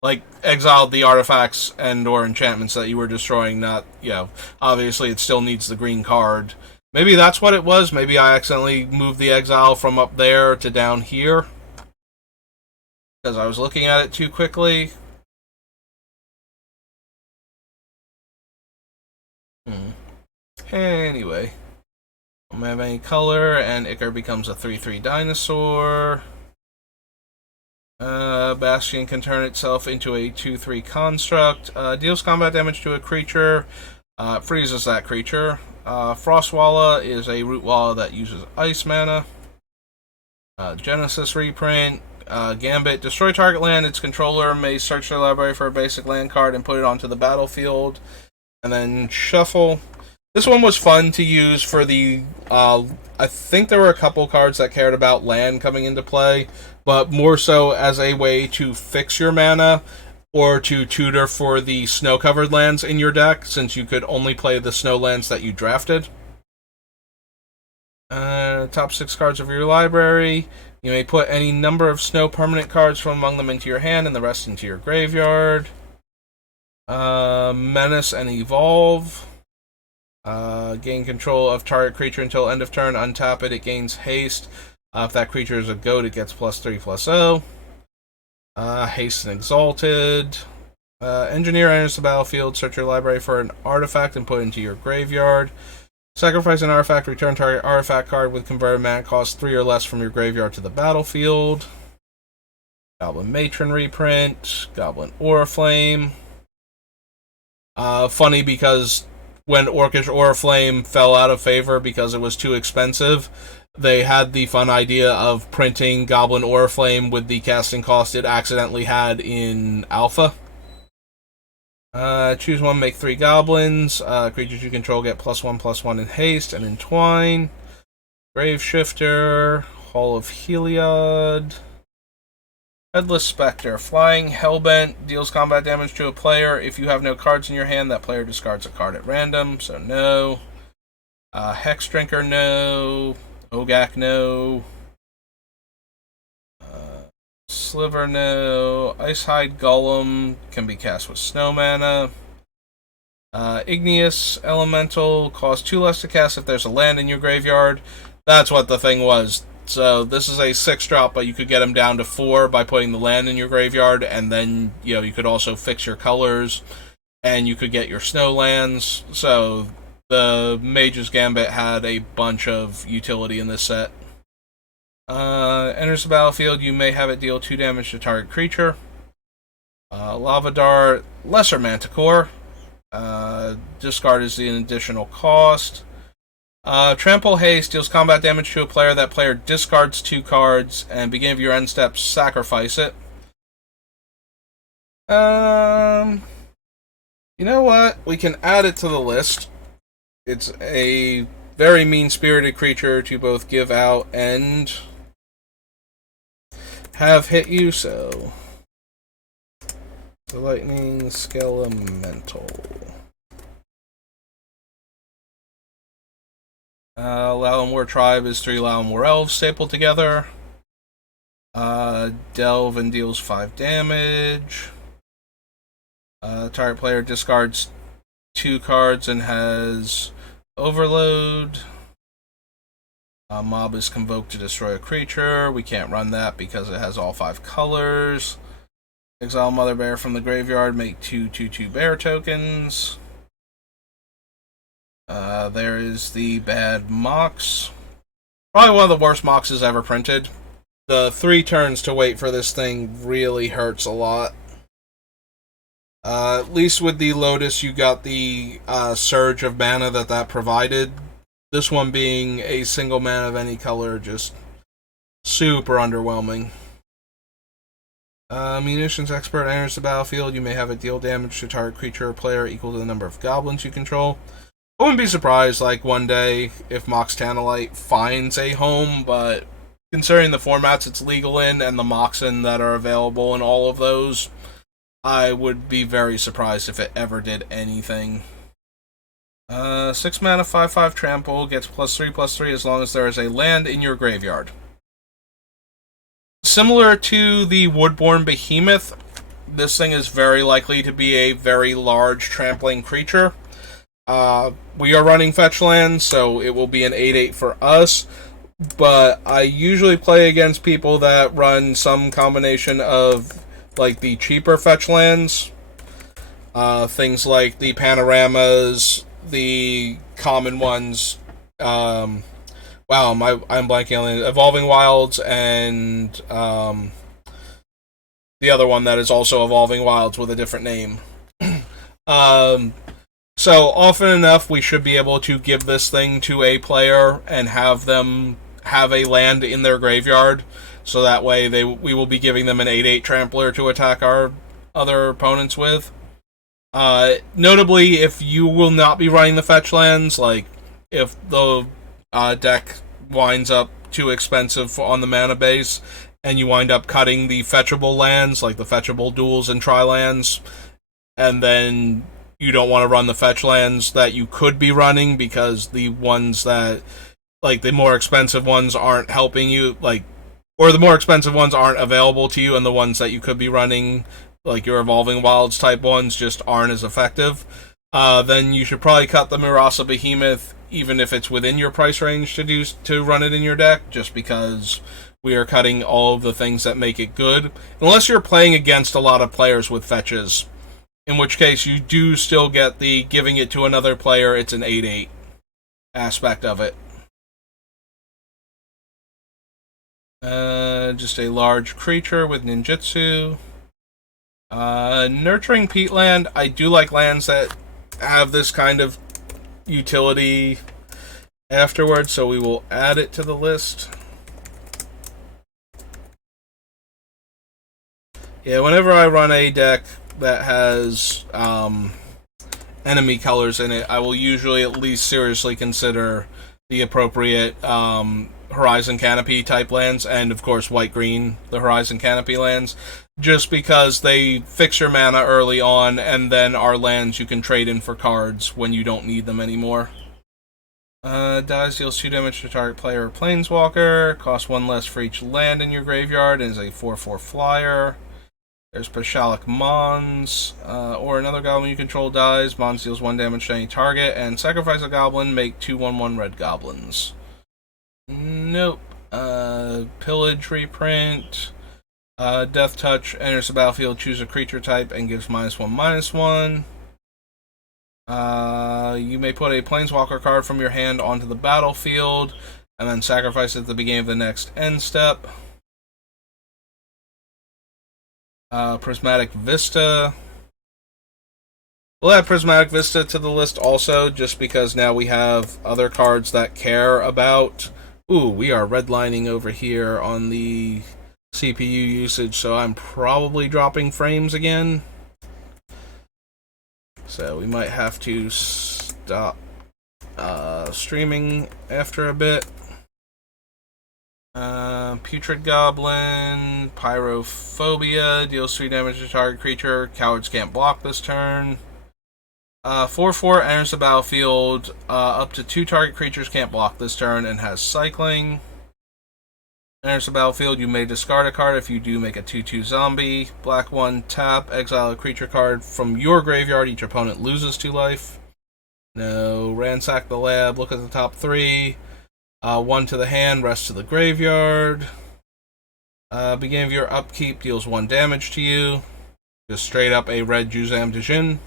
Like, exiled the artifacts and or enchantments that you were destroying, not, obviously it still needs the green card. Maybe that's what it was. Maybe I accidentally moved the exile from up there to down here. Because I was looking at it too quickly. Anyway. Don't have any color, and Icar becomes a 3/3 dinosaur. Bastion can turn itself into a 2/3 construct. Deals combat damage to a creature. Freezes that creature. Frostwalla is a Rootwalla that uses ice mana. Genesis reprint. Gambit. Destroy target land. Its controller may search their library for a basic land card and put it onto the battlefield. And then shuffle. This one was fun to use for the... I think there were a couple cards that cared about land coming into play, but more so as a way to fix your mana or to tutor for the snow-covered lands in your deck, since you could only play the snow lands that you drafted. Top 6 cards of your library. You may put any number of snow permanent cards from among them into your hand and the rest into your graveyard. Menace and Evolve. Gain control of target creature until end of turn. Untap it, it gains haste. If that creature is a goat, it gets +3/+0. Haste and Exalted. Engineer enters the battlefield. Search your library for an artifact and put it into your graveyard. Sacrifice an artifact. Return target artifact card with converted mana cost 3 or less from your graveyard to the battlefield. Goblin Matron reprint. Goblin Oriflame. Funny because when Orcish Oriflame fell out of favor because it was too expensive, they had the fun idea of printing Goblin Oriflame with the casting cost it accidentally had in Alpha. Choose one, make 3 goblins. Creatures you control get +1/+1 in haste and entwine. Grave Shifter, Hall of Heliod. Headless Spectre. Flying Hellbent deals combat damage to a player. If you have no cards in your hand, that player discards a card at random, so no. Hex Drinker, no. Ogak, no. Sliver, no. Icehide Golem can be cast with snow mana. Igneous Elemental costs 2 less to cast if there's a land in your graveyard. That's what the thing was. So this is a 6-drop, but you could get them down to 4 by putting the land in your graveyard, and then you could also fix your colors, and you could get your snow lands. So the Mage's Gambit had a bunch of utility in this set. Enters the battlefield, you may have it deal 2 damage to target creature. Lava Dart, Lesser Manticore. Discard is the additional cost. Trample Haste deals combat damage to a player. That player discards 2 cards, and beginning of your end step, sacrifice it. You know what? We can add it to the list. It's a very mean-spirited creature to both give out and have hit you, so the Lightning Skelemental. Lalamore Tribe is 3 Lalamore Elves stapled together. Delve and deals 5 damage. Target player discards 2 cards and has Overload. Mob is convoked to destroy a creature. We can't run that because it has all 5 colors. Exile Mother Bear from the graveyard. Make 2/2/2 bear tokens. There is the bad Mox. Probably one of the worst Moxes ever printed. The 3 turns to wait for this thing really hurts a lot. At least with the Lotus, you got the surge of mana that provided. This one being a single mana of any color, just super underwhelming. Munitions Expert enters the battlefield. You may have it deal damage to target creature or player equal to the number of goblins you control. I wouldn't be surprised, one day, if Mox Tanalite finds a home, but considering the formats it's legal in and the Moxen that are available in all of those, I would be very surprised if it ever did anything. 6 mana, 5/5 trample, gets +3/+3 as long as there is a land in your graveyard. Similar to the Woodborn Behemoth, this thing is very likely to be a very large trampling creature. We are running fetch lands, so it will be an 8/8 for us, but I usually play against people that run some combination of the cheaper fetch lands, things like the panoramas, the common ones. I'm blanking on the Evolving Wilds and the other one that is also Evolving Wilds with a different name. So often enough, we should be able to give this thing to a player and have them have a land in their graveyard. So that way we will be giving them an 8/8 trampler to attack our other opponents with. Notably, if you will not be running the fetch lands, if the deck winds up too expensive on the mana base, and you wind up cutting the fetchable lands, like the fetchable duels and tri-lands, and then you don't want to run the fetch lands that you could be running because the ones that, the more expensive ones aren't helping you, or the more expensive ones aren't available to you, and the ones that you could be running, your Evolving Wilds type ones, just aren't as effective, then you should probably cut the Murasa Behemoth, even if it's within your price range to run it in your deck, just because we are cutting all of the things that make it good. Unless you're playing against a lot of players with fetches, in which case you do still get the giving it to another player, it's an 8/8 aspect of it. Just a large creature with ninjutsu. Nurturing peatland. I do like lands that have this kind of utility afterwards, so we will add it to the list. Yeah, whenever I run a deck that has enemy colors in it, I will usually at least seriously consider the appropriate Horizon Canopy type lands, and of course white-green, the Horizon Canopy lands, just because they fix your mana early on, and then are lands you can trade in for cards when you don't need them anymore. Dies, deals 2 damage to target player or planeswalker, costs 1 less for each land in your graveyard, and is a 4/4 flyer. There's Pashalik Mons, or another goblin you control dies. Mons deals 1 damage to any target, and sacrifice a goblin, make 2/1/1 red goblins. Nope. Pillage reprint. Death Touch, enters the battlefield, choose a creature type, and gives -1/-1. You may put a Planeswalker card from your hand onto the battlefield, and then sacrifice it at the beginning of the next end step. Prismatic Vista. We'll add Prismatic Vista to the list also, just because now we have other cards that care about... Ooh, we are redlining over here on the CPU usage, so I'm probably dropping frames again. So we might have to stop streaming after a bit. Putrid Goblin, Pyrophobia, deals 3 damage to target creature. Cowards can't block this turn. 4/4 enters the battlefield. Up to 2 target creatures can't block this turn and has cycling. Enters the battlefield, you may discard a card. If you do, make a 2/2 zombie. Black 1, tap, exile a creature card from your graveyard. Each opponent loses 2 life. No. Ransack the lab, look at the top 3. 1 to the hand, rest to the graveyard. Beginning of your upkeep, deals 1 damage to you. Just straight up a red Juzam Djinn.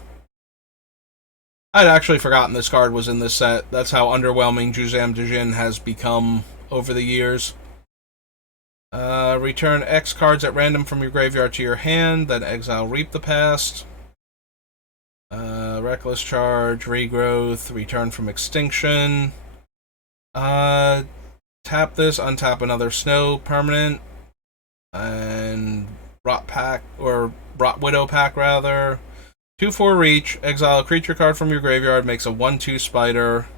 I'd actually forgotten this card was in this set. That's how underwhelming Juzam Djinn has become over the years. Return X cards at random from your graveyard to your hand, then exile Reap the Past. Reckless Charge, Regrowth, Return from Extinction. Tap this, untap another Snow permanent, and Rot Widow Pack rather. 2/4 reach, exile a creature card from your graveyard, makes a 1/2 spider.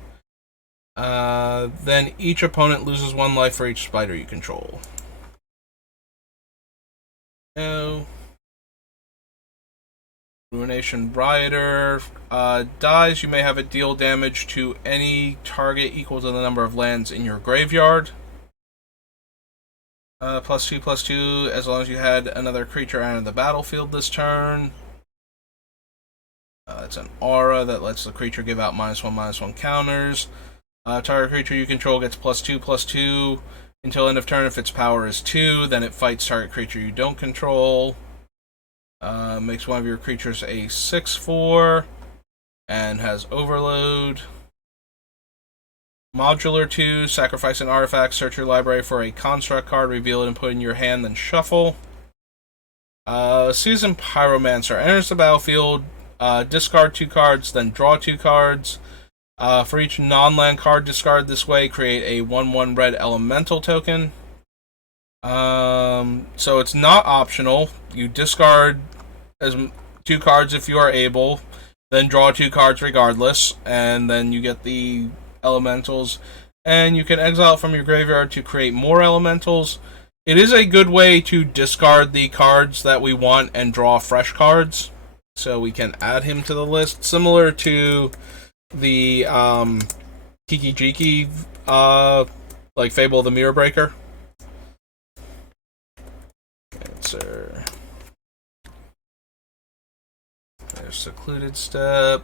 Then each opponent loses 1 life for each spider you control. No. Ruination Rioter. Dies, you may have it deal damage to any target equal to the number of lands in your graveyard. +2/+2, as long as you had another creature enter the battlefield this turn. It's an aura that lets the creature give out -1/-1 counters. Target creature you control gets +2/+2 until end of turn. If its power is 2, then it fights target creature you don't control. Makes one of your creatures a 6/4 and has overload. Modular 2, sacrifice an artifact, search your library for a construct card, reveal it and put it in your hand, then shuffle. Seasoned Pyromancer enters the battlefield, discard 2 cards, then draw 2 cards. For each non-land card discarded this way, create a 1/1 red elemental token. So it's not optional. You discard as 2 cards if you are able, then draw 2 cards regardless, and then you get the elementals. And you can exile from your graveyard to create more elementals. It is a good way to discard the cards that we want and draw fresh cards. So we can add him to the list, similar to the Kiki Jiki, like Fable of the Mirror Breaker. Answer. There's Secluded Step.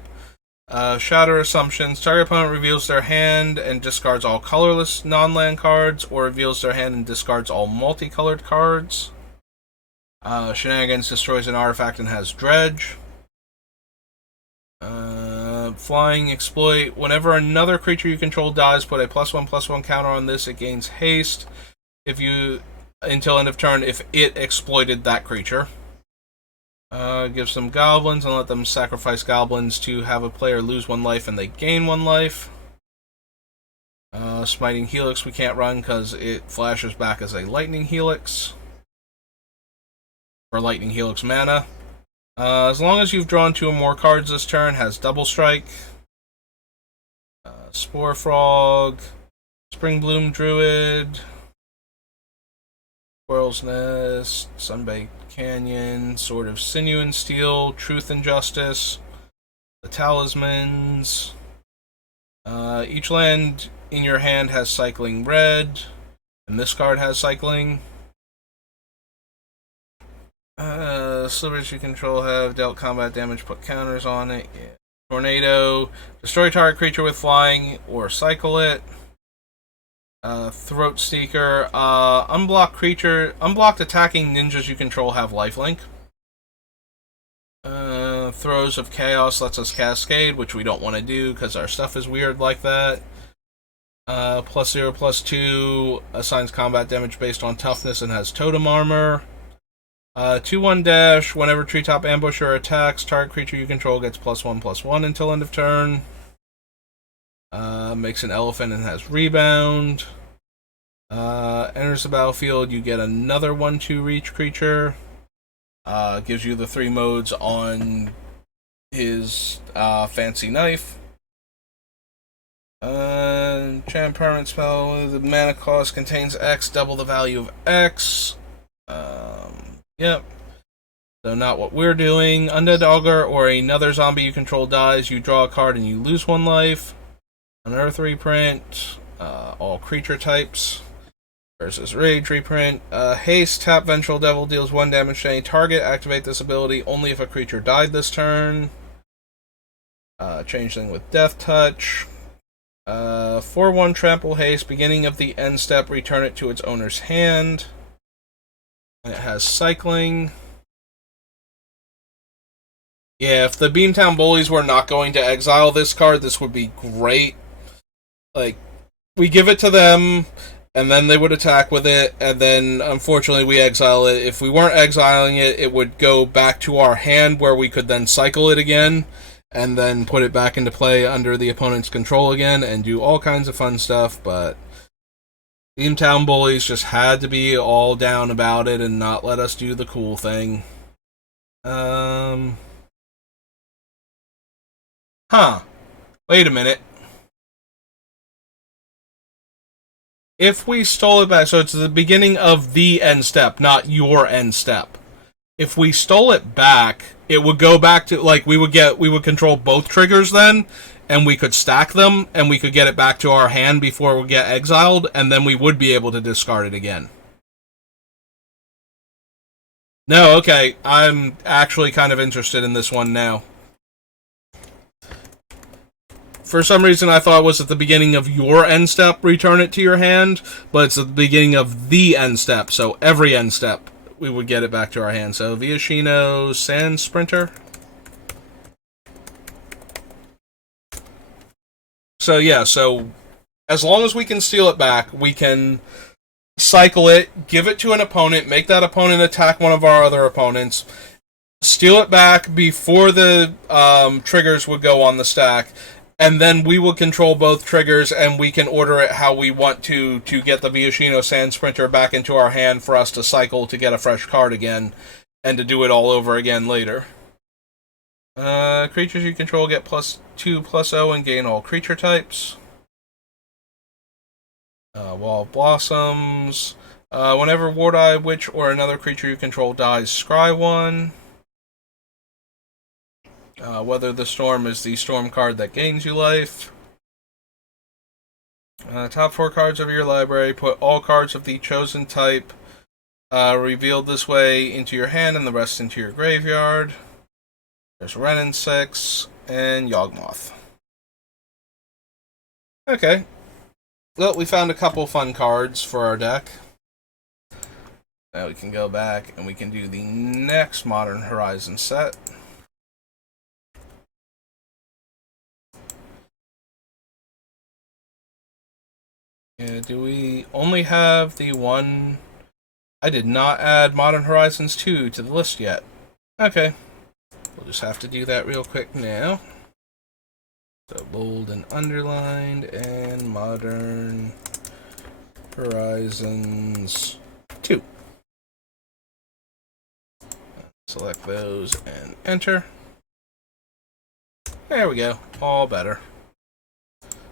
Shatter Assumptions. Target opponent reveals their hand and discards all colorless non-land cards, or reveals their hand and discards all multicolored cards. Shenanigans destroys an artifact and has Dredge. flying exploit. Whenever another creature you control dies, put a +1/+1 counter on this. It gains haste until end of turn if it exploited that creature. Give some goblins and let them sacrifice goblins to have a player lose 1 life and they gain 1 life. Smiting Helix we can't run because it flashes back as a Lightning Helix. Or Lightning Helix mana. As long as you've drawn 2 or more cards this turn, has double strike. Spore Frog, Springbloom Druid, Squirrel's Nest, Sunbaked Canyon, Sword of Sinew and Steel, Truth and Justice, the Talismans. Each land in your hand has cycling red, and this card has cycling. Slivers you control have dealt combat damage, put counters on it. Yeah. Tornado, destroy target creature with flying or cycle it. Throat Seeker, unblocked attacking ninjas you control have lifelink. Throes of Chaos lets us Cascade, which we don't want to do because our stuff is weird like that. +0/+2 assigns combat damage based on toughness and has totem armor. 2/1 dash, whenever Treetop Ambusher attacks, target creature you control gets +1/+1 until end of turn. Makes an elephant and has rebound. Enters the battlefield, you get another 1/2 reach creature. Gives you the 3 modes on his fancy knife. Enchant permanent spell, the mana cost contains X, double the value of X. Yep. So not what we're doing. Undead Augur or another zombie you control dies, you draw a card and you lose 1 life. Unearth reprint. All creature types. Versus Rage reprint. Haste, tap Vengeful Devil, deals 1 damage to any target. Activate this ability only if a creature died this turn. Changeling with Death Touch. 4/1 Trample Haste, beginning of the end step, return it to its owner's hand. And it has cycling. Yeah, if the Beamtown Bullies were not going to exile this card, this would be great. Like, we give it to them, and then they would attack with it, and then, unfortunately, we exile it. If we weren't exiling it, it would go back to our hand, where we could then cycle it again, and then put it back into play under the opponent's control again, and do all kinds of fun stuff, but Beamtown Bullies just had to be all down about it and not let us do the cool thing. Wait a minute. If we stole it back, so it's the beginning of the end step, not your end step. If we stole it back, it would go back to, like, we would control both triggers then, and we could stack them, and we could get it back to our hand before we get exiled, and then we would be able to discard it again. No, okay, I'm actually kind of interested in this one now. For some reason, I thought it was at the beginning of your end step, return it to your hand, but it's at the beginning of the end step, so every end step, we would get it back to our hand. So, Viashino, Sand Sprinter. So, yeah, so as long as we can steal it back, we can cycle it, give it to an opponent, make that opponent attack one of our other opponents, steal it back before the triggers would go on the stack, and then we will control both triggers, and we can order it how we want to get the Viashino Sand Sprinter back into our hand for us to cycle to get a fresh card again, and to do it all over again later. Creatures you control get +2/+0 and gain all creature types. Wall of Blossoms. Whenever Ward-Eye Witch or another creature you control dies, scry 1. Weather the Storm is the storm card that gains you life. Top 4 cards of your library. Put all cards of the chosen type revealed this way into your hand and the rest into your graveyard. There's Renin 6 and Yawgmoth. Okay. Well, we found a couple fun cards for our deck. Now we can go back and we can do the next Modern Horizon set. do we only have the one? I did not add Modern Horizons 2 to the list yet. Okay. We'll just have to do that real quick now. So bold and underlined and Modern Horizons 2. Select those and enter. There we go. All better.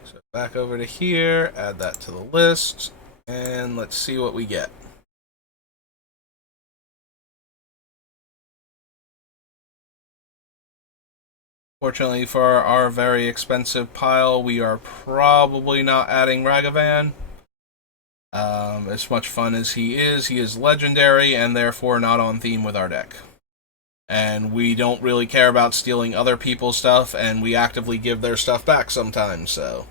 So back over to here, add that to the list, and let's see what we get. Fortunately for our very expensive pile, we are probably not adding Ragavan. As much fun as he is legendary and therefore not on theme with our deck. And we don't really care about stealing other people's stuff, and we actively give their stuff back sometimes, so.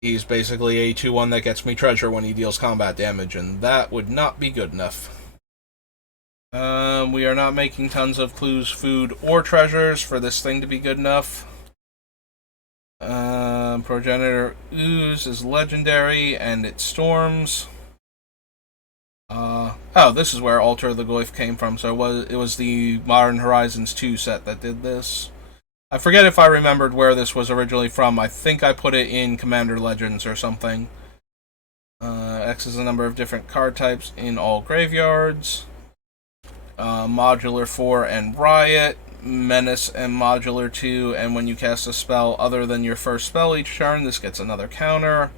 He's basically a 2-1 that gets me treasure when he deals combat damage, and that would not be good enough. We are not making tons of clues, food, or treasures for this thing to be good enough. Progenitor Ooze is legendary, and it storms. Oh, this is where Altar of the Glyph came from, so it was the Modern Horizons 2 set that did this. I forget if I remembered where this was originally from. I think I put it in Commander Legends or something. X is a number of different card types in all graveyards. Modular 4 and Riot, Menace and Modular 2, and when you cast a spell other than your first spell each turn, this gets another counter.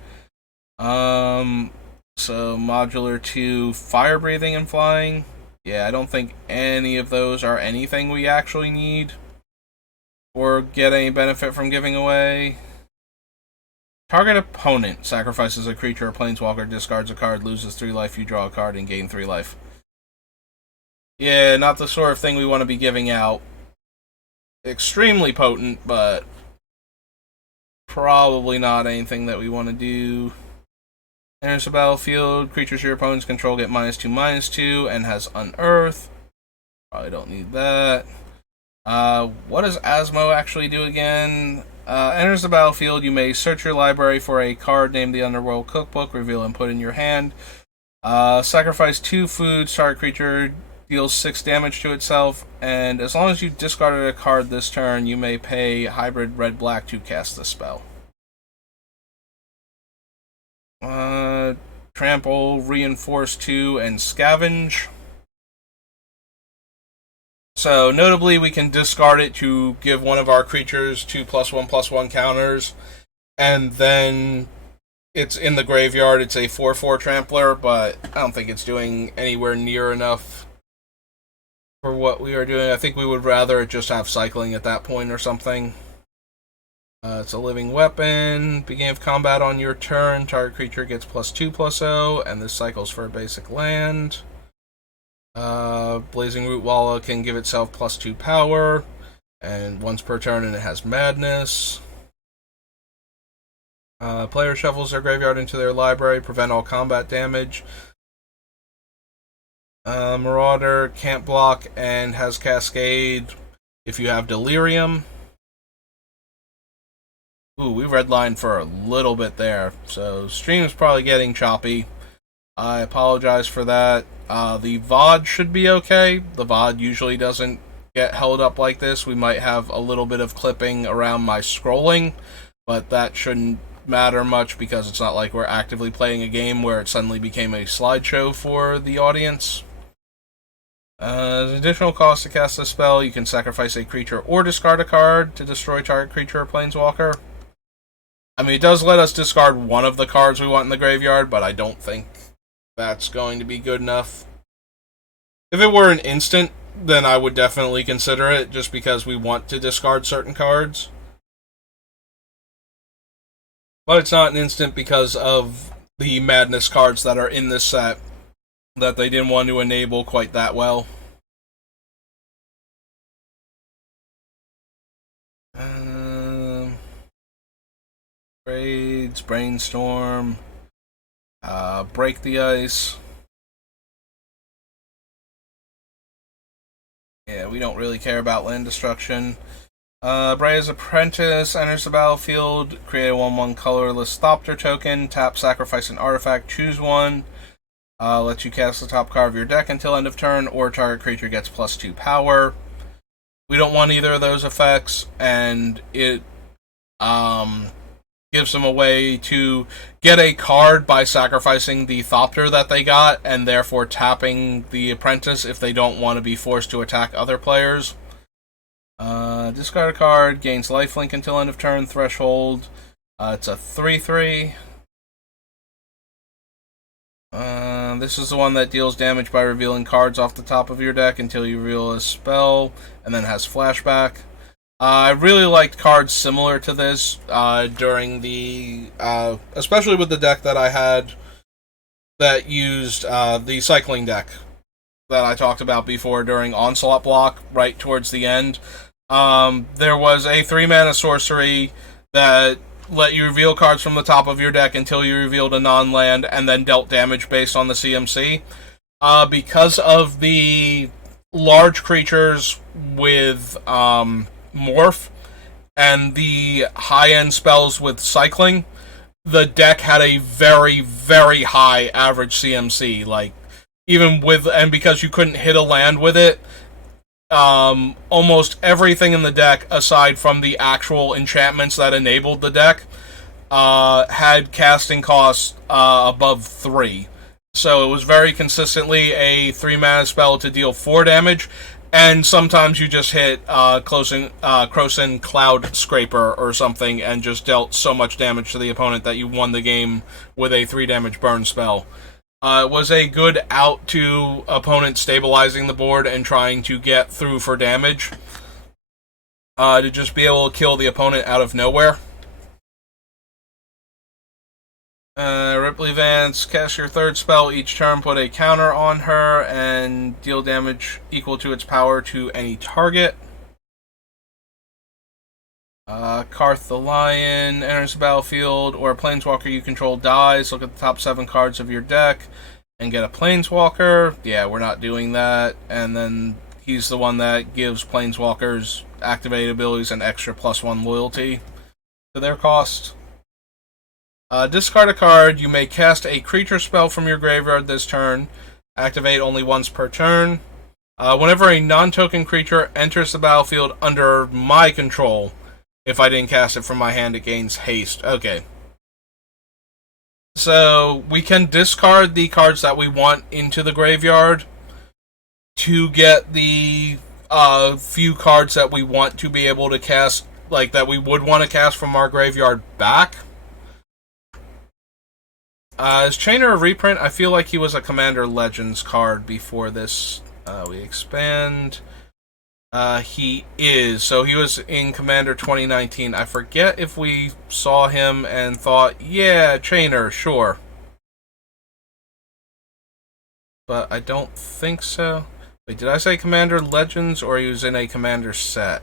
So Modular 2, Fire Breathing and Flying. Yeah, I don't think any of those are anything we actually need or get any benefit from giving away. Target opponent sacrifices a creature or planeswalker, discards a card, loses 3 life, you draw a card, and gain 3 life. Yeah, not the sort of thing we want to be giving out. Extremely potent, but probably not anything that we want to do. Enters the battlefield, creatures your opponents control get -2/-2, and has Unearth. Probably don't need that. What does Asmo actually do again? Enters the battlefield, you may search your library for a card named the Underworld Cookbook, reveal and put in your hand. Sacrifice 2 foods, target creature deals 6 damage to itself, and as long as you discarded a card this turn, you may pay hybrid red-black to cast the spell. Trample, Reinforce 2, and Scavenge. So, notably, we can discard it to give one of our creatures 2 +1/+1 counters, and then it's in the graveyard. It's a 4/4 Trampler, but I don't think it's doing anywhere near enough for what we are doing. I think we would rather just have cycling at that point or something. It's a living weapon. Beginning of combat on your turn, target creature gets +2/+0, and this cycles for a basic land. Blazing Root Walla can give itself +2 power, and once per turn, and it has Madness. Player shuffles their graveyard into their library, prevent all combat damage. Marauder can't block and has Cascade if you have Delirium. Ooh, we redlined for a little bit there, so stream's probably getting choppy. I apologize for that. The VOD should be okay. The VOD usually doesn't get held up like this. We might have a little bit of clipping around my scrolling, but that shouldn't matter much because it's not like we're actively playing a game where it suddenly became a slideshow for the audience. As an additional cost to cast this spell, you can sacrifice a creature or discard a card to destroy target creature or planeswalker. I mean, it does let us discard one of the cards we want in the graveyard, but I don't think that's going to be good enough. If it were an instant, then I would definitely consider it, just because we want to discard certain cards. But it's not an instant because of the Madness cards that are in this set that they didn't want to enable quite that well. Raids, Brainstorm, Break the Ice. Yeah, we don't really care about land destruction. Brea's Apprentice enters the battlefield. Create a 1/1 colorless Thopter token. Tap, sacrifice an artifact. Choose one. Lets you cast the top card of your deck until end of turn, or target creature gets +2 power. We don't want either of those effects, and it gives them a way to get a card by sacrificing the Thopter that they got, and therefore tapping the Apprentice if they don't want to be forced to attack other players. Discard a card, gains lifelink until end of turn, threshold. It's a 3/3. This is the one that deals damage by revealing cards off the top of your deck until you reveal a spell, and then has flashback. I really liked cards similar to this during the, especially with the deck that I had that used the cycling deck that I talked about before during Onslaught block right towards the end. There was a 3-mana sorcery that let you reveal cards from the top of your deck until you revealed a non-land and then dealt damage based on the CMC. Because of the large creatures with morph and the high-end spells with cycling, the deck had a very, very high average CMC. Like, even with, and because you couldn't hit a land with it, almost everything in the deck, aside from the actual enchantments that enabled the deck, had casting costs above 3. So it was very consistently a 3-mana spell to deal 4 damage, and sometimes you just hit Krosan Cloud Scraper or something and just dealt so much damage to the opponent that you won the game with a 3 damage burn spell. It was a good out to opponents stabilizing the board and trying to get through for damage. To just be able to kill the opponent out of nowhere. Ripley Vance, cast your 3rd spell each turn, put a counter on her, and deal damage equal to its power to any target. Karth the Lion enters the battlefield, or a Planeswalker you control dies. Look at the top 7 cards of your deck and get a Planeswalker. Yeah, we're not doing that. And then he's the one that gives Planeswalkers activated abilities and extra +1 loyalty to their cost. Discard a card. You may cast a creature spell from your graveyard this turn. Activate only once per turn. Whenever a non-token creature enters the battlefield under my control, if I didn't cast it from my hand, it gains haste. Okay. So, we can discard the cards that we want into the graveyard to get the few cards that we want to be able to cast, like, that we would want to cast from our graveyard back. As Chainer of Reprint, I feel like he was a Commander Legends card before this. We expand. He is. So he was in Commander 2019. I forget if we saw him and thought, yeah, Chainer, sure. But I don't think so. Wait, did I say Commander Legends, or he was in a Commander set?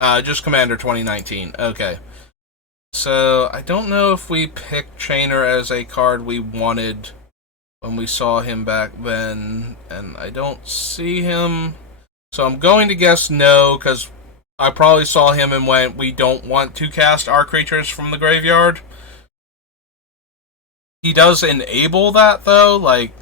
Just Commander 2019. Okay. So, I don't know if we picked Chainer as a card we wanted when we saw him back then, and I don't see him. So I'm going to guess no, because I probably saw him and went, we don't want to cast our creatures from the graveyard. He does enable that, though, like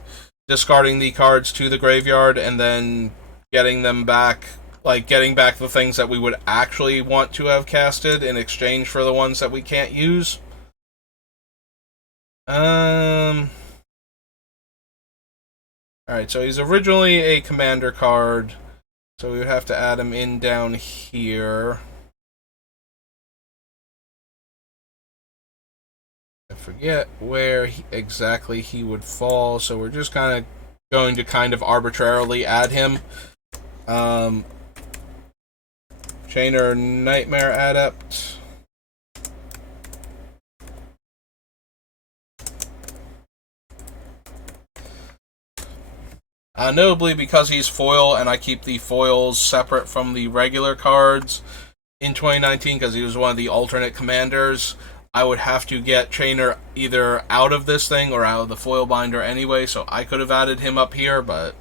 discarding the cards to the graveyard and then getting them back, like getting back the things that we would actually want to have casted in exchange for the ones that we can't use. Alright, so he's originally a commander card. So we would have to add him in down here. I forget where exactly he would fall, so we're just going to arbitrarily add him. Chainer Nightmare Adept. Notably, because he's foil, and I keep the foils separate from the regular cards in 2019, because he was one of the alternate commanders, I would have to get Chainer either out of this thing or out of the foil binder anyway, so I could have added him up here, but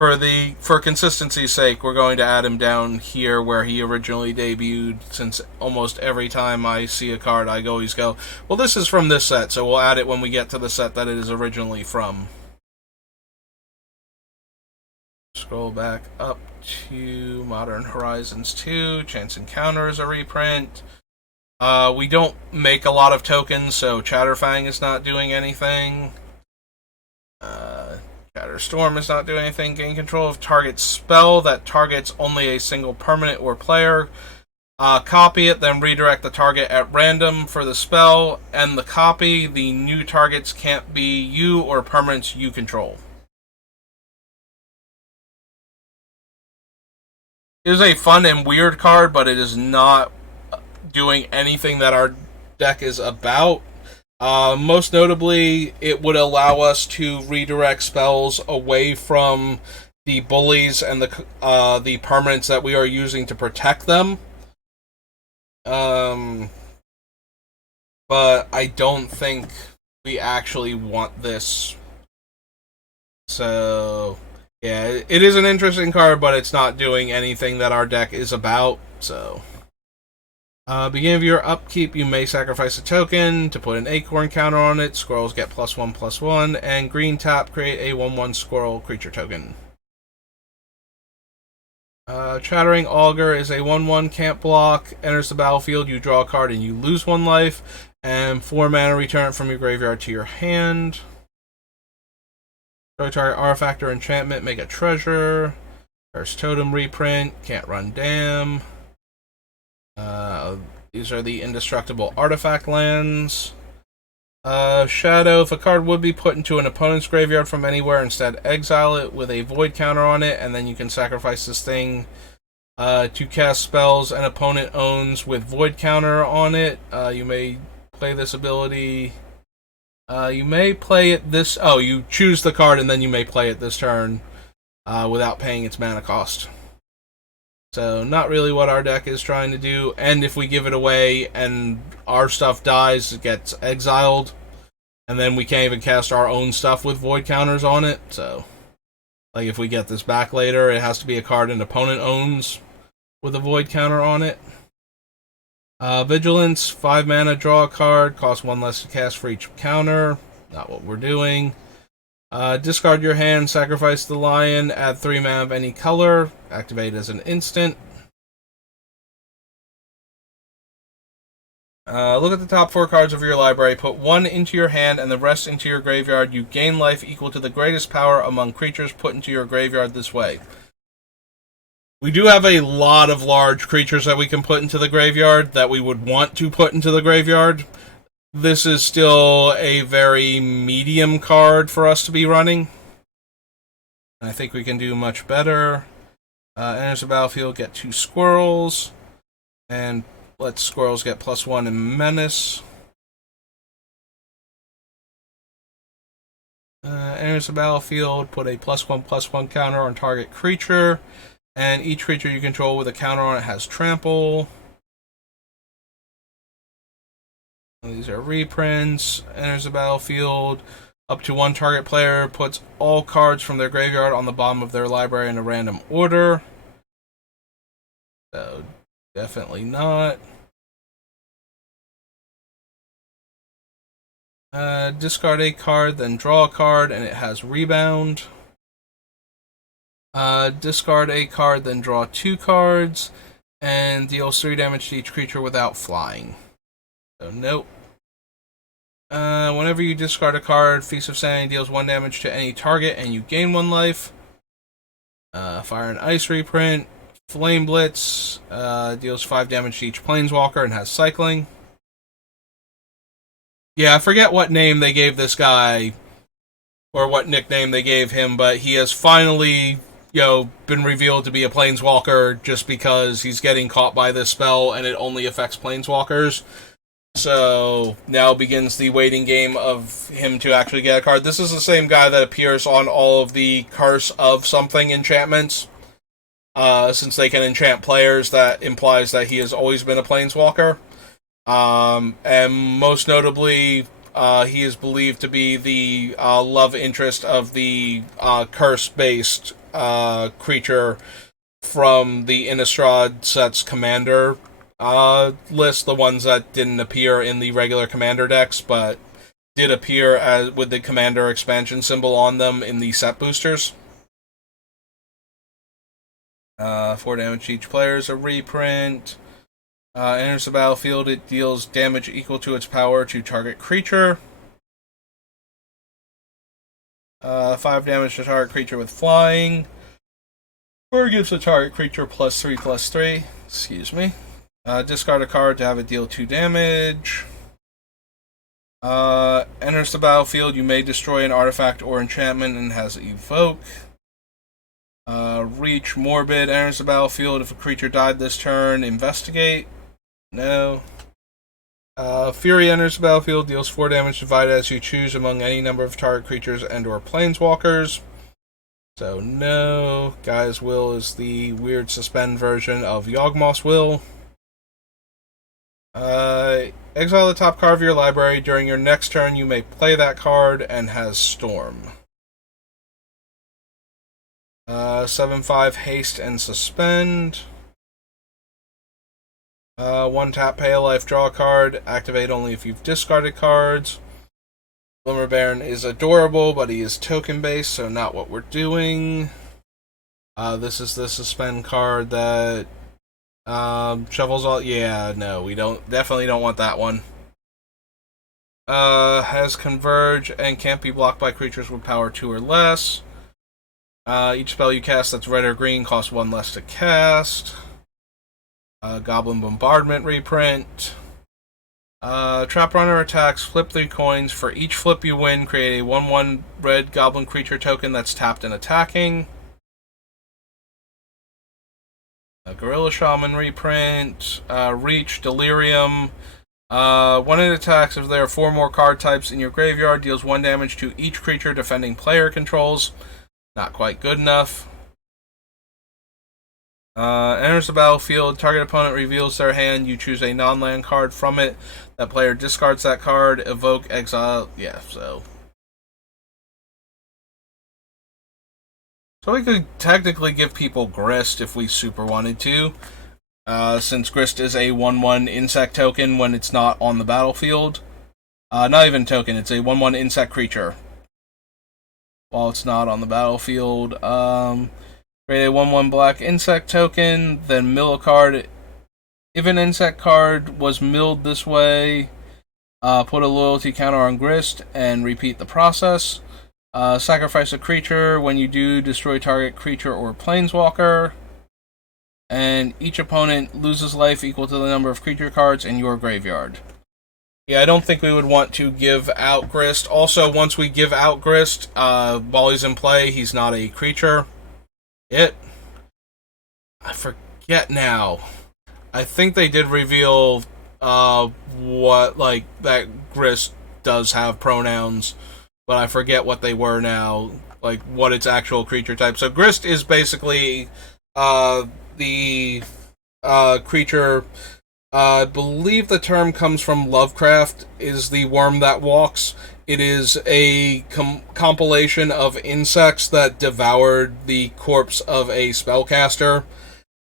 For consistency's sake, we're going to add him down here where he originally debuted, since almost every time I see a card, I always go, well, this is from this set, so we'll add it when we get to the set that it is originally from. Scroll back up to Modern Horizons 2. Chance Encounter is a reprint. We don't make a lot of tokens, so Chatterfang is not doing anything. Shatterstorm is not doing anything. Gain control of target spell that targets only a single permanent or player. Copy it, then redirect the target at random for the spell. And the copy, the new targets can't be you or permanents you control. It is a fun and weird card, but it is not doing anything that our deck is about. Most notably, it would allow us to redirect spells away from the bullies and the permanents that we are using to protect them. But I don't think we actually want this. So, yeah, it is an interesting card, but it's not doing anything that our deck is about, so... beginning of your upkeep, you may sacrifice a token to put an acorn counter on it. Squirrels get +1/+1, and green tap, create a 1/1 squirrel creature token. Chattering Augur is a 1/1 can't block. Enters the battlefield, you draw a card and you lose 1 life. And 4 mana, return it from your graveyard to your hand. Destroy target artifact or enchantment, make a treasure. First totem reprint, can't run dam. These are the indestructible artifact lands. Shadow, if a card would be put into an opponent's graveyard from anywhere, instead exile it with a void counter on it, and then you can sacrifice this thing to cast spells an opponent owns with void counter on it. You may play this ability. You may play it this... Oh, you choose the card and then you may play it this turn without paying its mana cost. So, not really what our deck is trying to do. And if we give it away and our stuff dies, it gets exiled. And then we can't even cast our own stuff with void counters on it. So, like if we get this back later, it has to be a card an opponent owns with a void counter on it. Vigilance, 5 mana, draw a card, costs 1 less to cast for each counter. Not what we're doing. Discard your hand, sacrifice the lion, add 3 mana of any color, activate as an instant. Look at the top 4 cards of your library, put 1 into your hand and the rest into your graveyard. You gain life equal to the greatest power among creatures put into your graveyard this way. We do have a lot of large creatures that we can put into the graveyard that we would want to put into the graveyard. This is still a very medium card for us to be running. I think we can do much better. Enters the battlefield, get 2 squirrels. And let squirrels get +1 in menace. Enters the battlefield, put a +1/+1 counter on target creature. And each creature you control with a counter on it has trample. These are reprints. Enters the battlefield. Up to 1 target player puts all cards from their graveyard on the bottom of their library in a random order. So, definitely not. Discard a card, then draw a card, and it has rebound. Discard a card, then draw 2 cards, and deals 3 damage to each creature without flying. So, nope. Whenever you discard a card, Feast of Sanity deals 1 damage to any target, and you gain 1 life. Fire and Ice reprint. Flame Blitz deals 5 damage to each planeswalker and has cycling. Yeah, I forget what name they gave this guy, or what nickname they gave him, but he has finally, been revealed to be a planeswalker just because he's getting caught by this spell and it only affects planeswalkers. So now begins the waiting game of him to actually get a card. This is the same guy that appears on all of the Curse of Something enchantments. Since they can enchant players, that implies that he has always been a planeswalker. And most notably, he is believed to be the love interest of the curse-based creature from the Innistrad set's commander list, the ones that didn't appear in the regular commander decks, but did appear as with the commander expansion symbol on them in the set boosters. 4 damage to each player is a reprint. Enters the battlefield, it deals damage equal to its power to target creature. 5 damage to target creature with flying. Or gives the target creature +3/+3. Excuse me. Discard a card to have it deal 2 damage. Enters the battlefield, you may destroy an artifact or enchantment and has evoke. Reach Morbid enters the battlefield. If a creature died this turn, investigate. No. Fury enters the battlefield, deals 4 damage divided as you choose among any number of target creatures and or planeswalkers. So no. Guy's Will is the weird suspend version of Yawgmoth's Will. Exile the top card of your library. During your next turn, you may play that card and has Storm. 7/5 haste and suspend. 1 tap, pay a life, draw a card. Activate only if you've discarded cards. Glimmer Baron is adorable, but he is token based, so not what we're doing. This is the suspend card that shovels all. Yeah, no, we definitely don't want that one. Has Converge and can't be blocked by creatures with power 2 or less. Each spell you cast that's red or green costs 1 less to cast. Goblin Bombardment reprint. Trap Runner attacks, flip 3 coins. For each flip you win, create a 1/1 red goblin creature token that's tapped and attacking. Gorilla Shaman reprint. Reach, Delirium. When it attacks, if there are 4 more card types in your graveyard, deals 1 damage to each creature defending player controls. Not quite good enough. Enters the battlefield. Target opponent reveals their hand. You choose a non-land card from it. That player discards that card. Evoke, exile. Yeah, so we could technically give people Grist if we super wanted to. Since Grist is a 1/1 insect token when it's not on the battlefield. Not even token, it's a 1/1 insect creature while it's not on the battlefield. Create a 1/1 black insect token, then mill a card. If an insect card was milled this way, put a loyalty counter on Grist and repeat the process. Sacrifice a creature. When you do, destroy target creature or planeswalker. And each opponent loses life equal to the number of creature cards in your graveyard. Yeah, I don't think we would want to give out Grist. Also, once we give out Grist, while he's in play, he's not a creature. I forget now. I think they did reveal what, like, that Grist does have pronouns, but I forget what they were now, like what its actual creature type. So Grist is basically the creature. I believe the term comes from Lovecraft, is the worm that walks. It is a compilation of insects that devoured the corpse of a spellcaster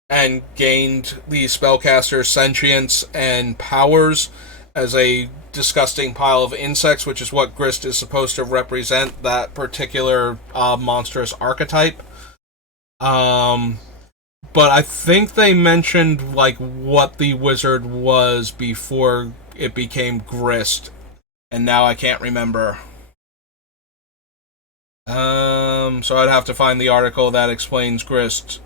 and gained the spellcaster's sentience and powers as a disgusting pile of insects, which is what Grist is supposed to represent, that particular monstrous archetype. But I think they mentioned like what the wizard was before it became Grist, and now I can't remember. So I'd have to find the article that explains Grist,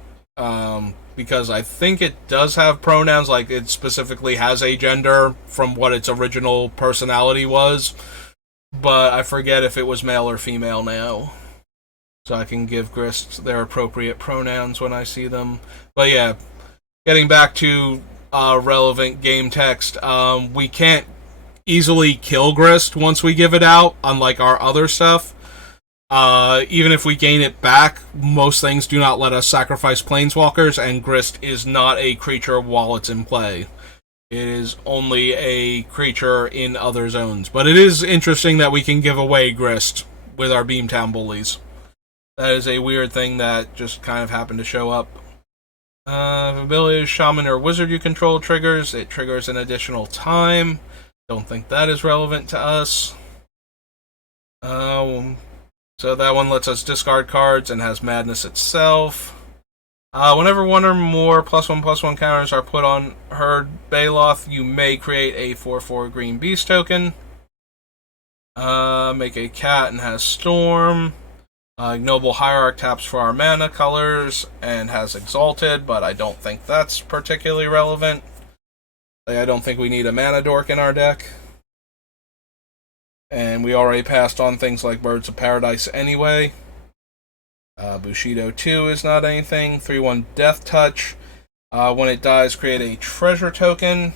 because I think it does have pronouns, like it specifically has a gender from what its original personality was, but I forget if it was male or female now. So I can give Grist their appropriate pronouns when I see them. But yeah, getting back to relevant game text, we can't easily kill Grist once we give it out, unlike our other stuff. Even if we gain it back, most things do not let us sacrifice planeswalkers, and Grist is not a creature while it's in play. It is only a creature in other zones. But it is interesting that we can give away Grist with our Beamtown Bullies. That is a weird thing that just kind of happened to show up. Ability Shaman or Wizard you control triggers. It triggers an additional time. Don't think that is relevant to us. So that one lets us discard cards and has Madness itself. Whenever one or more +1/+1 counters are put on Herd Baloth, you may create a 4/4 green beast token. Make a cat and has Storm. Ignoble Hierarch taps for our mana colors and has Exalted, but I don't think that's particularly relevant. I don't think we need a mana dork in our deck. And we already passed on things like Birds of Paradise anyway. Bushido 2 is not anything. 3/1 Death Touch. When it dies, create a treasure token.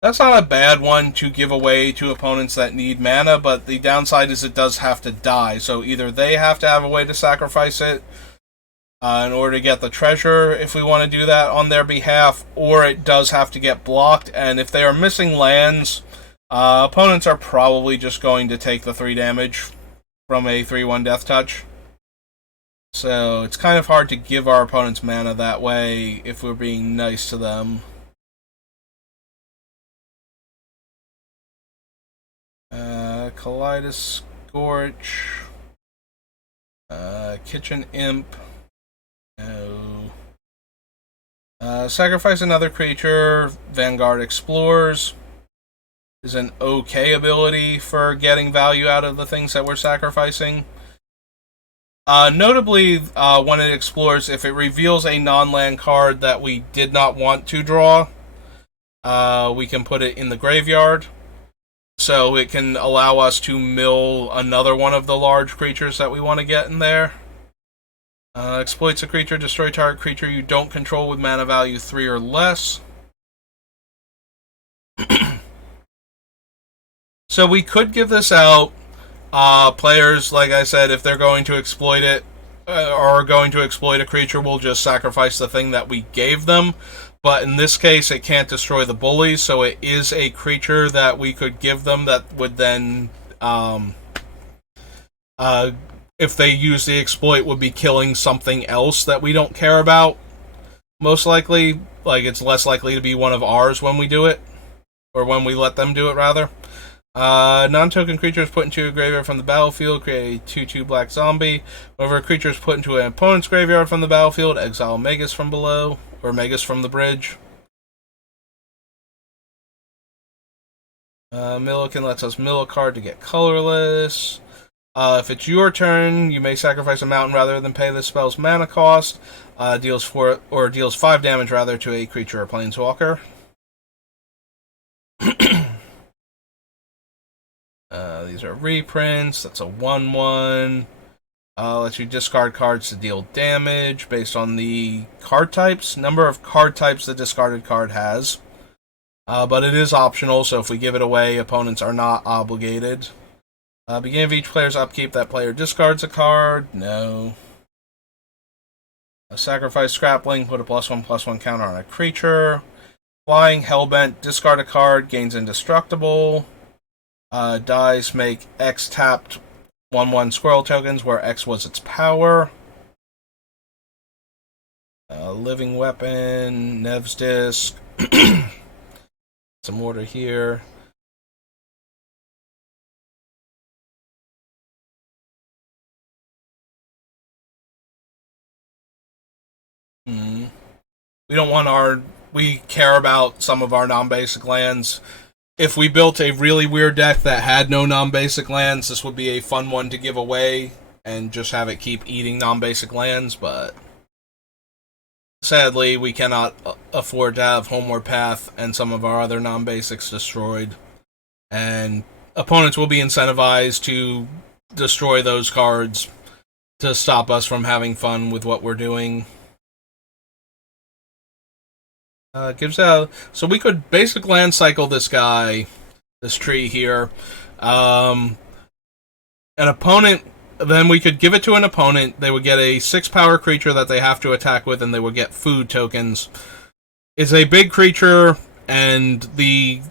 That's not a bad one to give away to opponents that need mana, but the downside is it does have to die. So either they have to have a way to sacrifice it in order to get the treasure, if we want to do that on their behalf, or it does have to get blocked. And if they are missing lands, opponents are probably just going to take the 3 damage from a 3/1 Death Touch. So it's kind of hard to give our opponents mana that way if we're being nice to them. Kaleidus Scorch. Kitchen Imp. No. Sacrifice another creature. Vanguard Explores is an okay ability for getting value out of the things that we're sacrificing. Notably, when it explores, if it reveals a non-land card that we did not want to draw, we can put it in the graveyard. So it can allow us to mill another one of the large creatures that we want to get in there. Exploits a creature, destroy target creature you don't control with mana value 3 or less. So we could give this out. Players, like I said, if they're going to exploit it, or going to exploit a creature, will just sacrifice the thing that we gave them. But in this case, it can't destroy the bullies, so it is a creature that we could give them that would then, if they use the exploit, would be killing something else that we don't care about. Most likely, like, it's less likely to be one of ours when we do it, or when we let them do it, rather. Non-token creatures put into a graveyard from the battlefield, create a 2/2 black zombie. Whenever a creature is put into an opponent's graveyard from the battlefield, exile Magus from below, or Magus from the bridge. Milliken lets us mill a card to get colorless. If it's your turn, you may sacrifice a mountain rather than pay the spell's mana cost. Deals 5 damage rather to a creature or planeswalker. These are reprints. That's a 1/1. Lets you discard cards to deal damage based on the card types. Number of card types the discarded card has. But it is optional, so if we give it away, opponents are not obligated. Beginning of each player's upkeep, that player discards a card. No. Sacrifice Scrapling, put a +1/+1 counter on a creature. Flying Hellbent, discard a card, gains indestructible. Dies make X tapped 1/1 squirrel tokens where X was its power. Living Weapon, Nev's Disc. Some order here. We care about some of our non-basic lands. If we built a really weird deck that had no non-basic lands, this would be a fun one to give away and just have it keep eating non-basic lands, but sadly, we cannot afford to have Homeward Path and some of our other non-basics destroyed. And opponents will be incentivized to destroy those cards to stop us from having fun with what we're doing. So we could basic land cycle this guy, this tree here. An opponent, then we could give it to an opponent. They would get a 6-power creature that they have to attack with, and they would get food tokens. It's a big creature, and it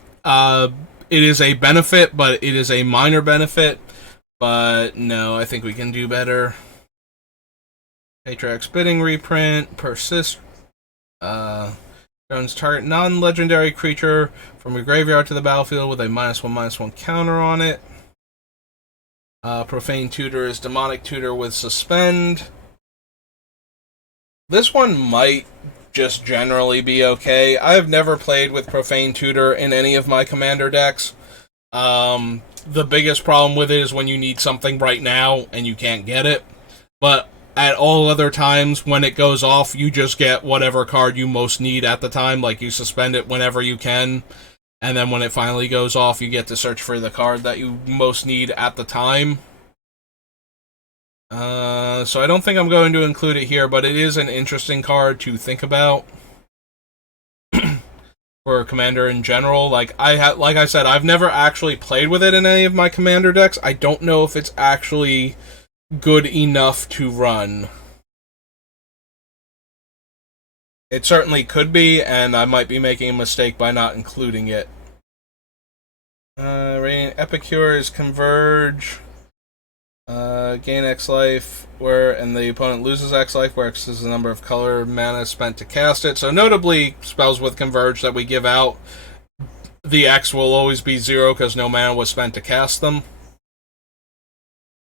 is a benefit, but it is a minor benefit. But no, I think we can do better. Atrax Bidding reprint, persist. Turns target non-legendary creature from your graveyard to the battlefield with a -1/-1 counter on it. Profane Tutor is Demonic Tutor with Suspend. This one might just generally be okay. I have never played with Profane Tutor in any of my commander decks. The biggest problem with it is when you need something right now and you can't get it. But at all other times, when it goes off, you just get whatever card you most need at the time. Like, you suspend it whenever you can, and then when it finally goes off, you get to search for the card that you most need at the time. So I don't think I'm going to include it here, but it is an interesting card to think about for Commander in general. Like I said, I've never actually played with it in any of my Commander decks. I don't know if it's actually good enough to run. It certainly could be, and I might be making a mistake by not including it. Epicure is Converge. Gain X life, and the opponent loses X life, where X is the number of color mana spent to cast it. So notably, spells with Converge that we give out, the X will always be 0 because no mana was spent to cast them.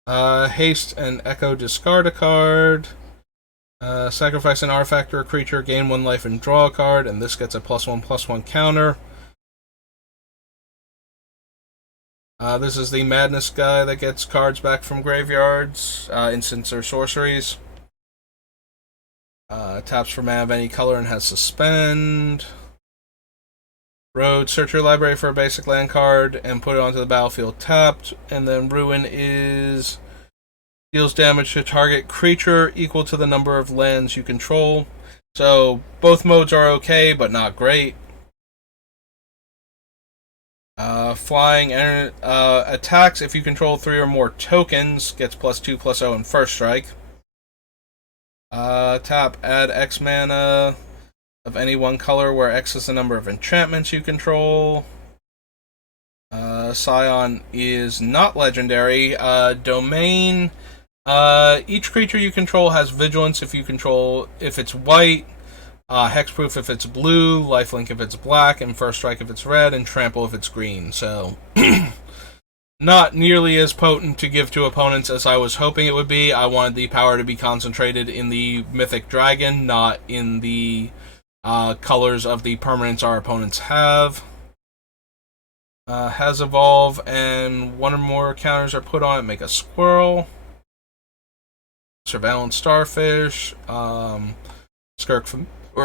Haste and Echo, discard a card. Sacrifice an artifact or a creature, gain 1 life and draw a card, and this gets a +1/+1 counter. This is the Madness guy that gets cards back from graveyards, instants or sorceries. Taps for mana of any color and has Suspend. Road, search your library for a basic land card and put it onto the battlefield tapped. And then Ruin is deals damage to target creature equal to the number of lands you control. So both modes are okay, but not great. Flying attacks if you control 3 or more tokens, gets +2/+0 in first strike. Tap, add X mana of any one color where X is the number of enchantments you control. Scion is not legendary. Domain, each creature you control has vigilance if it's white. Hexproof if it's blue, lifelink if it's black, and first strike if it's red, and trample if it's green. So, not nearly as potent to give to opponents as I was hoping it would be. I wanted the power to be concentrated in the Mythic Dragon, not in the colors of the permanents our opponents have. Has Evolve, and 1 or more counters are put on it, make a squirrel. Surveillance Starfish,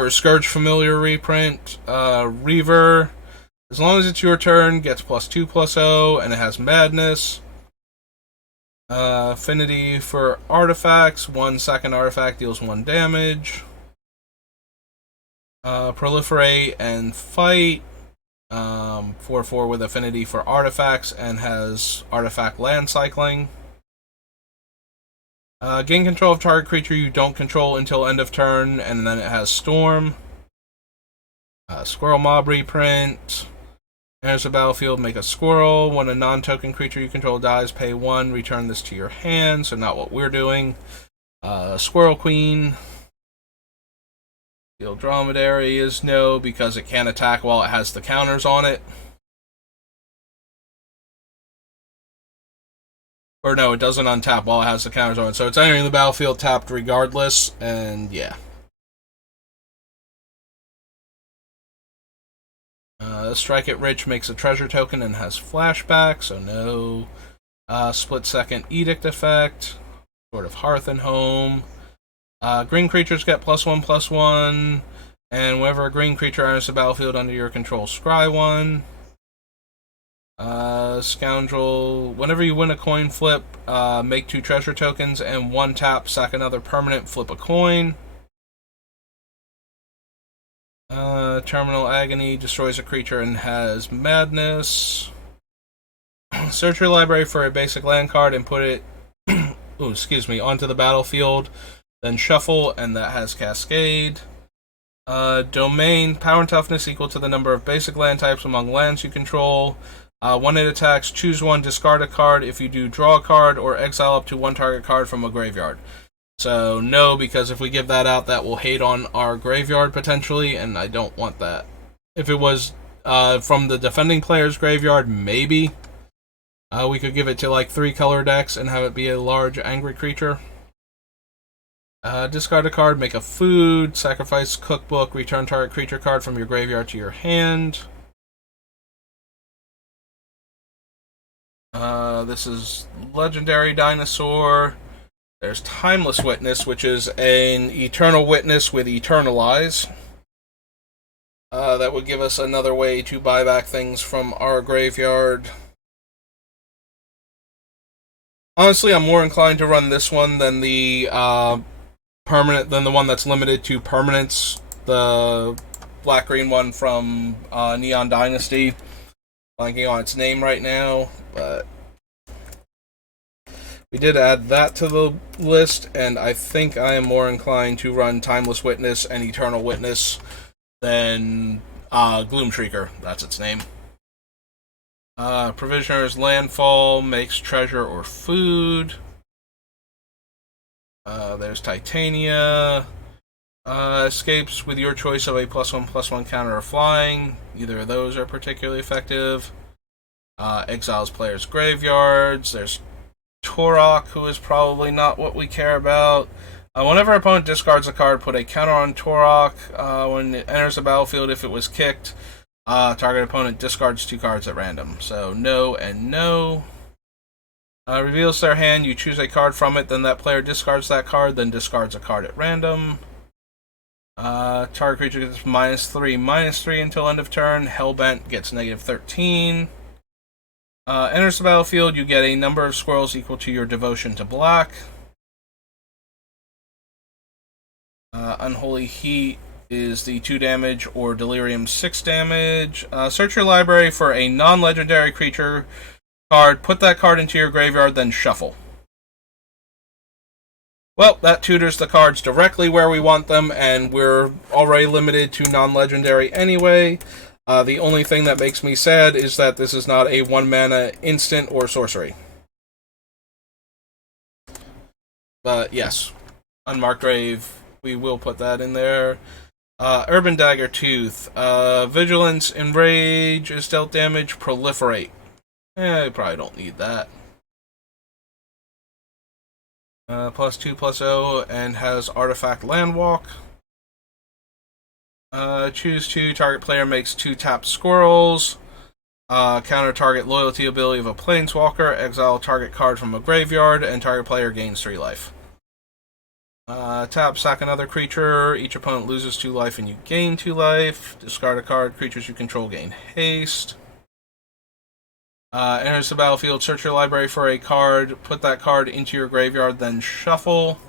Scourge Familiar reprint, Reaver. As long as it's your turn, gets +2/+0, and it has Madness. Affinity for artifacts. 1 second artifact deals 1 damage. Proliferate and Fight. 4/4 with affinity for artifacts and has artifact land cycling. Gain control of target creature you don't control until end of turn, and then it has Storm. Squirrel Mob reprint. Enters the battlefield, make a squirrel. When a non-token creature you control dies, pay 1, return this to your hand, so not what we're doing. Squirrel Queen. Steel Dromedary is no, because it can't attack while it has the counters on it. Or no, it doesn't untap while it has the counters on it. So it's entering the battlefield tapped regardless, and yeah. Strike it Rich makes a treasure token and has flashback, so no. Split second Edict effect. Sort of Hearth and Home. Green creatures get +1/+1, and whenever a green creature enters the battlefield under your control, scry 1. Scoundrel, whenever you win a coin flip, make 2 treasure tokens and 1 tap, sack another permanent, flip a coin. Terminal Agony destroys a creature and has Madness. Search your library for a basic land card and put it onto the battlefield. Then shuffle, and that has Cascade. Domain, power and toughness equal to the number of basic land types among lands you control. When it attacks, choose one, discard a card. If you do, draw a card or exile up to one target card from a graveyard. So no, because if we give that out, that will hate on our graveyard potentially, and I don't want that. If it was from the defending player's graveyard, maybe we could give it to like 3 color decks and have it be a large angry creature. Discard a card, make a food, sacrifice cookbook, return target creature card from your graveyard to your hand. This is Legendary Dinosaur. There's Timeless Witness, which is an Eternal Witness with Eternalize. That would give us another way to buy back things from our graveyard. Honestly, I'm more inclined to run this one than the permanent, than the one that's limited to permanents. The black-green one from Neon Dynasty. Blanking on its name right now, but we did add that to the list, and I think I am more inclined to run Timeless Witness and Eternal Witness than Gloom Shrieker. That's its name. Provisioner's Landfall makes treasure or food. There's Titania. Escapes with your choice of a +1/+1 counter or flying. Either of those are particularly effective. Exiles players' graveyards. There's Torok, who is probably not what we care about. Whenever opponent discards a card, put a counter on Torok. When it enters the battlefield, if it was kicked, target opponent discards 2 cards at random. So no and no. Reveals their hand, you choose a card from it, then that player discards that card, then discards a card at random. Target creature gets -3/-3 until end of turn. Hellbent gets -13. Enters the battlefield, you get a number of squirrels equal to your devotion to black. Unholy Heat is the 2 damage, or Delirium 6 damage. Search your library for a non-legendary creature card, put that card into your graveyard, then shuffle. Well, that tutors the cards directly where we want them, and we're already limited to non-legendary anyway. The only thing that makes me sad is that this is not a 1-mana instant or sorcery. But yes, Unmarked Grave, we will put that in there. Urban Daggertooth. Vigilance, Enrage is dealt damage, Proliferate. I probably don't need that. +2/+0 and has Artifact Landwalk. Choose 2. Target player makes 2 tapped squirrels. Counter target loyalty ability of a planeswalker. Exile target card from a graveyard, and target player gains 3 life. Tap, sack another creature. Each opponent loses 2 life and you gain 2 life. Discard a card. Creatures you control gain haste. Enters the battlefield, search your library for a card, put that card into your graveyard, then shuffle.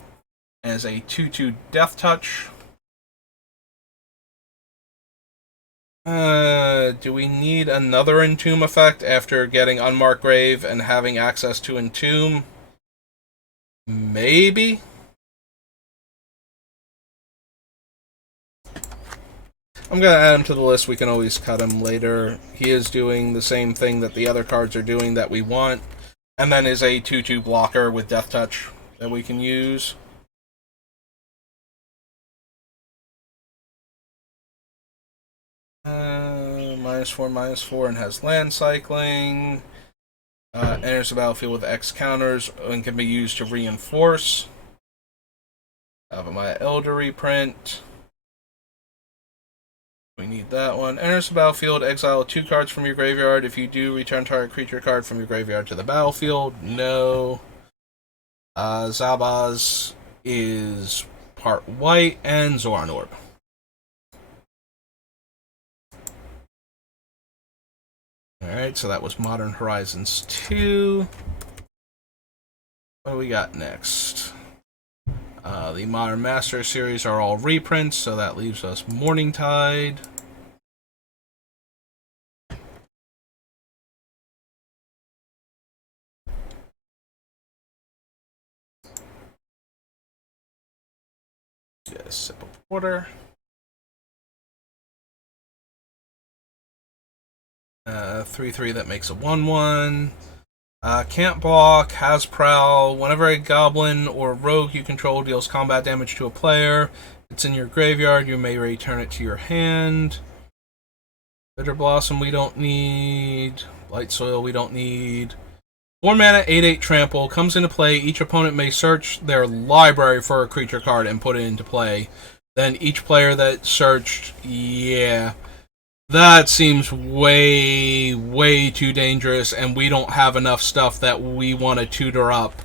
As a 2/2 Death Touch. Do we need another Entomb effect after getting Unmarked Grave and having access to Entomb? Maybe? I'm going to add him to the list. We can always cut him later. He is doing the same thing that the other cards are doing that we want. And then is a 2/2 blocker with Death Touch that we can use. -4/-4 and has land cycling. Enters the battlefield with X counters and can be used to reinforce. My Elder reprint. We need that one. Enters the battlefield, exile 2 cards from your graveyard. If you do, return target creature card from your graveyard to the battlefield. No. Zabaz is part white, and Zoran Orb. Alright, so that was Modern Horizons 2. What do we got next? The Modern Master series are all reprints, so that leaves us Morningtide. Get a sip of water. 3/3 that makes a 1/1. Can't block, has prowl. Whenever a goblin or rogue you control deals combat damage to a player, it's in your graveyard, you may return it to your hand. Bitter Blossom we don't need. Blight Soil we don't need. 4 mana, 8/8 trample. Comes into play. Each opponent may search their library for a creature card and put it into play. Then each player that searched, yeah. That seems way, way too dangerous, and we don't have enough stuff that we want to tutor up.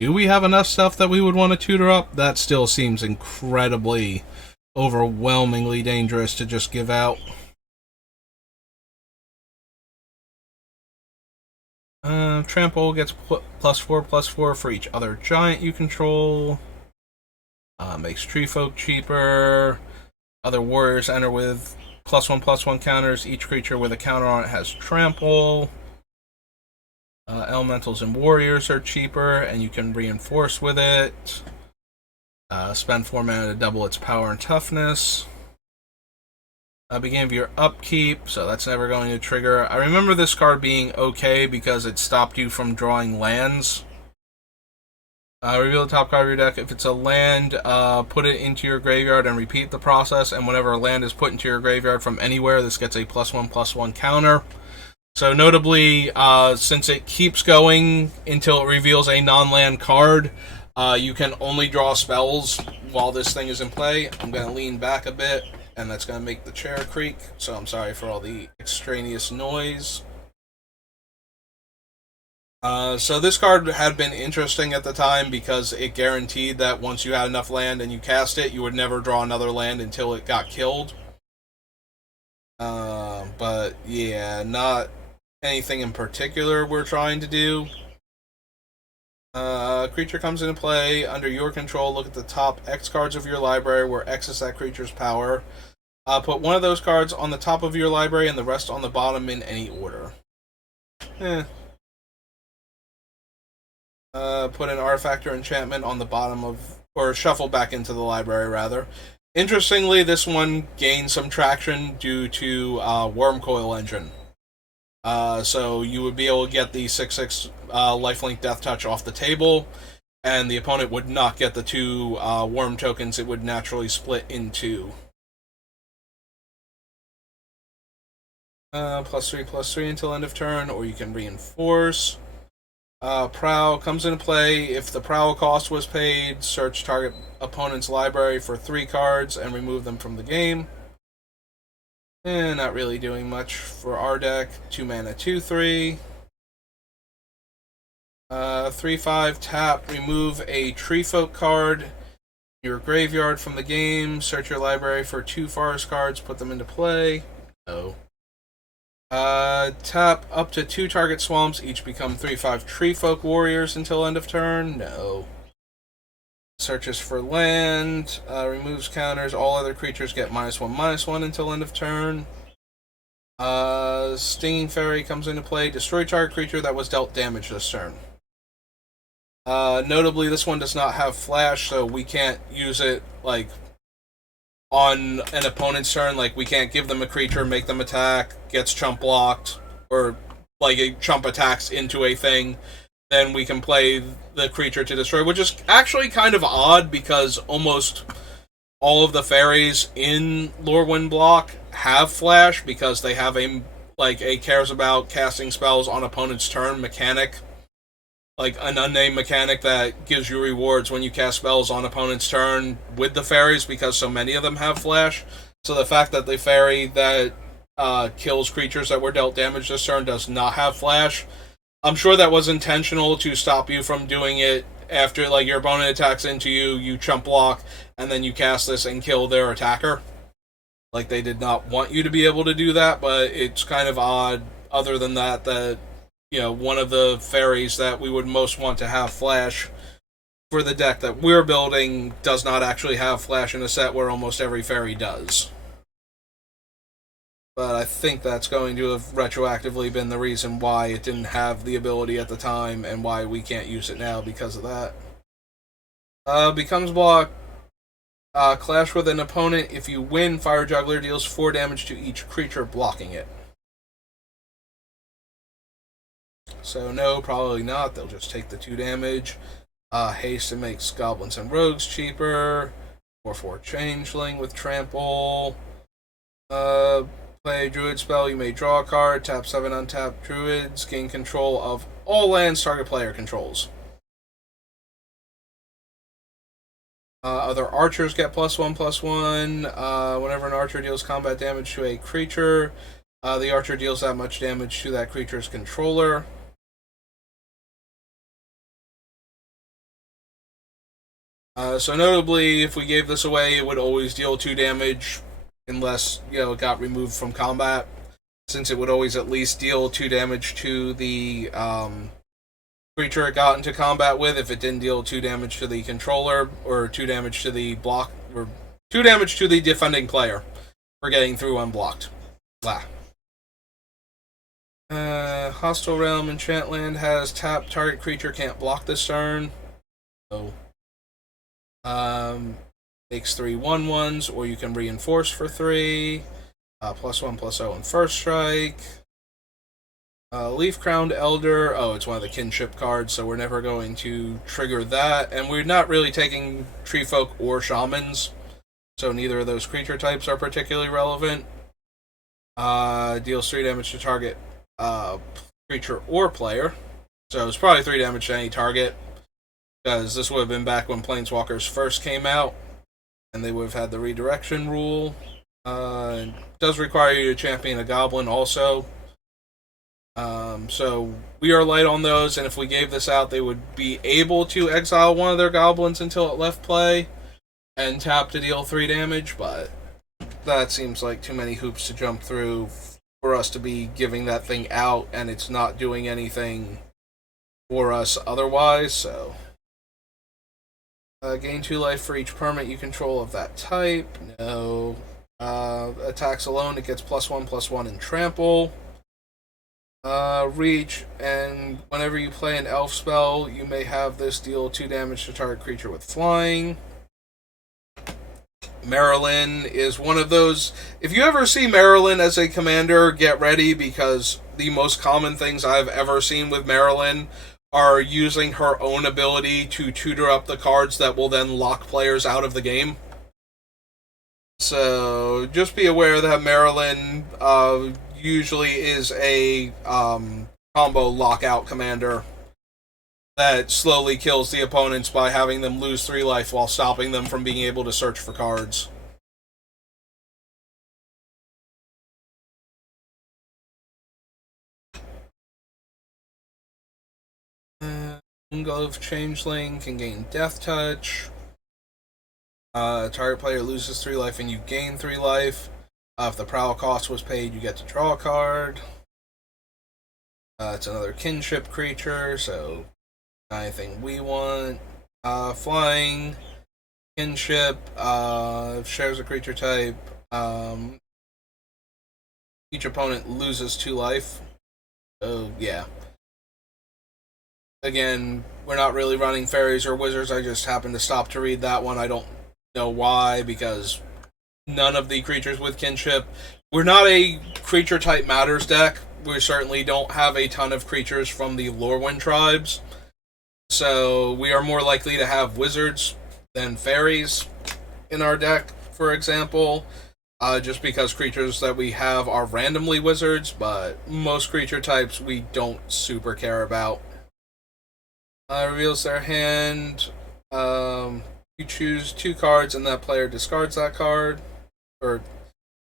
Do we have enough stuff that we would want to tutor up? That still seems incredibly, overwhelmingly dangerous to just give out. Trample gets +4/+4 for each other giant you control. Makes Tree Folk cheaper. Other warriors enter with +1/+1 counters. Each creature with a counter on it has trample. Elementals and warriors are cheaper, and you can reinforce with it. Spend 4 mana to double its power and toughness. Beginning of your upkeep, so that's never going to trigger. I remember this card being okay because it stopped you from drawing lands. Reveal the top card of your deck. If it's a land, put it into your graveyard and repeat the process. And whenever a land is put into your graveyard from anywhere, this gets a +1/+1 counter. So notably, since it keeps going until it reveals a non-land card, you can only draw spells while this thing is in play. I'm going to lean back a bit, and that's going to make the chair creak. So I'm sorry for all the extraneous noise. So this card had been interesting at the time because it guaranteed that once you had enough land and you cast it, you would never draw another land until it got killed. But yeah, not anything in particular we're trying to do. Creature comes into play under your control. Look at the top X cards of your library, where X is that creature's power. Put one of those cards on the top of your library and the rest on the bottom in any order. Put an artifact or enchantment on the bottom of, or shuffle back into the library, rather. Interestingly, this one gained some traction due to Wormcoil Engine. So you would be able to get the 6/6 lifelink Death Touch off the table, and the opponent would not get the 2 worm tokens it would naturally split into. +3/+3 until end of turn, or you can reinforce. Prowl comes into play. If the prowl cost was paid, search target opponent's library for 3 cards and remove them from the game. Not really doing much for our deck. 2 mana, 2/3. 3/5 tap. Remove a Tree Folk card, your graveyard from the game. Search your library for 2 forest cards. Put them into play. No. Tap up to 2 target swamps. Each become 3/5 Tree Folk warriors until end of turn. No. Searches for land. Removes counters. All other creatures get -1/-1 until end of turn. Stinging Fairy comes into play. Destroy target creature that was dealt damage this turn. Notably, this one does not have flash, so we can't use it like on an opponent's turn. Like, we can't give them a creature, make them attack, gets chump blocked, or like a chump attacks into a thing. Then we can play the creature to destroy, which is actually kind of odd because almost all of the fairies in Lorwyn block have flash because they have a cares about casting spells on opponent's turn mechanic. Like an unnamed mechanic that gives you rewards when you cast spells on opponent's turn with the fairies because so many of them have flash. So the fact that the fairy that kills creatures that were dealt damage this turn does not have flash, I'm sure that was intentional to stop you from doing it after like your opponent attacks into you, you chump block, and then you cast this and kill their attacker. Like, they did not want you to be able to do that, but it's kind of odd, other than that, you know, one of the fairies that we would most want to have flash for the deck that we're building does not actually have flash in a set where almost every fairy does. But I think that's going to have retroactively been the reason why it didn't have the ability at the time and why we can't use it now because of that. Becomes block. Clash with an opponent. If you win, Fire Juggler deals 4 damage to each creature blocking it. So no, probably not. They'll just take the 2 damage. Haste makes Goblins and Rogues cheaper. 4/4 Changeling with Trample. Play a Druid spell. You may draw a card. Tap 7 untapped Druids. Gain control of all lands target player controls. Other archers get +1/+1. Whenever an archer deals combat damage to a creature, the archer deals that much damage to that creature's controller. So notably, if we gave this away, it would always deal 2 damage unless, it got removed from combat, since it would always at least deal 2 damage to the creature it got into combat with if it didn't deal 2 damage to the controller, or 2 damage to the block, or 2 damage to the defending player for getting through unblocked. Blah. Hostile Realm Enchantland has tap target creature can't block this turn. So makes 3 1/1s, or you can reinforce for 3. +1/+0 in first strike. Leaf Crowned Elder. Oh, it's one of the kinship cards, so we're never going to trigger that. And we're not really taking Tree Folk or Shamans, so neither of those creature types are particularly relevant. Deals 3 damage to target creature or player. So it's probably 3 damage to any target, because this would have been back when Planeswalkers first came out, and they would have had the redirection rule. It does require you to champion a goblin also. So we are light on those, and if we gave this out, they would be able to exile one of their goblins until it left play and tap to deal 3 damage, but that seems like too many hoops to jump through for us to be giving that thing out, and it's not doing anything for us otherwise, so. Gain 2 life for each permanent you control of that type. No. Attacks alone, it gets +1/+1 in trample. Reach, and whenever you play an elf spell, you may have this deal 2 damage to target creature with flying. Marilyn is one of those. If you ever see Marilyn as a commander, get ready, because the most common things I've ever seen with Marilyn are using her own ability to tutor up the cards that will then lock players out of the game. So just be aware that Marilyn usually is a combo lockout commander that slowly kills the opponents by having them lose 3 life while stopping them from being able to search for cards. Glove Changeling can gain Death Touch. Target player loses 3 life and you gain 3 life. If the prowl cost was paid, you get to draw a card. It's another kinship creature, so not anything we want. Flying, kinship, shares a creature type. Each opponent loses 2 life. So, yeah. Again, we're not really running fairies or wizards. I just happened to stop to read that one. I don't know why, because none of the creatures with kinship. We're not a creature type matters deck. We certainly don't have a ton of creatures from the Lorwyn tribes. So we are more likely to have wizards than fairies in our deck, for example. Just because creatures that we have are randomly wizards, but most creature types we don't super care about. Reveals their hand. You choose 2 cards and that player discards that card. Or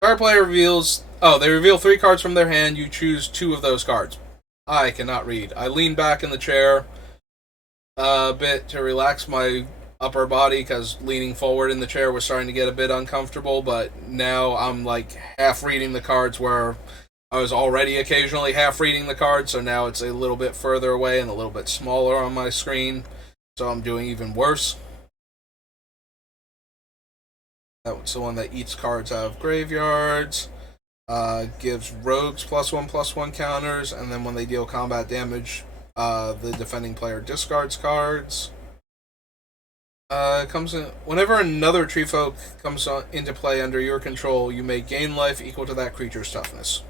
card player reveals. Oh, they reveal 3 cards from their hand. You choose 2 of those cards. I cannot read. I lean back in the chair a bit to relax my upper body, because leaning forward in the chair was starting to get a bit uncomfortable, but now I'm like half reading the cards where I was already occasionally half reading the cards, so now it's a little bit further away and a little bit smaller on my screen, so I'm doing even worse. That's the one that eats cards out of graveyards. Gives rogues +1/+1 counters, and then when they deal combat damage, the defending player discards cards. Comes in whenever another tree folk comes into play under your control, you may gain life equal to that creature's toughness.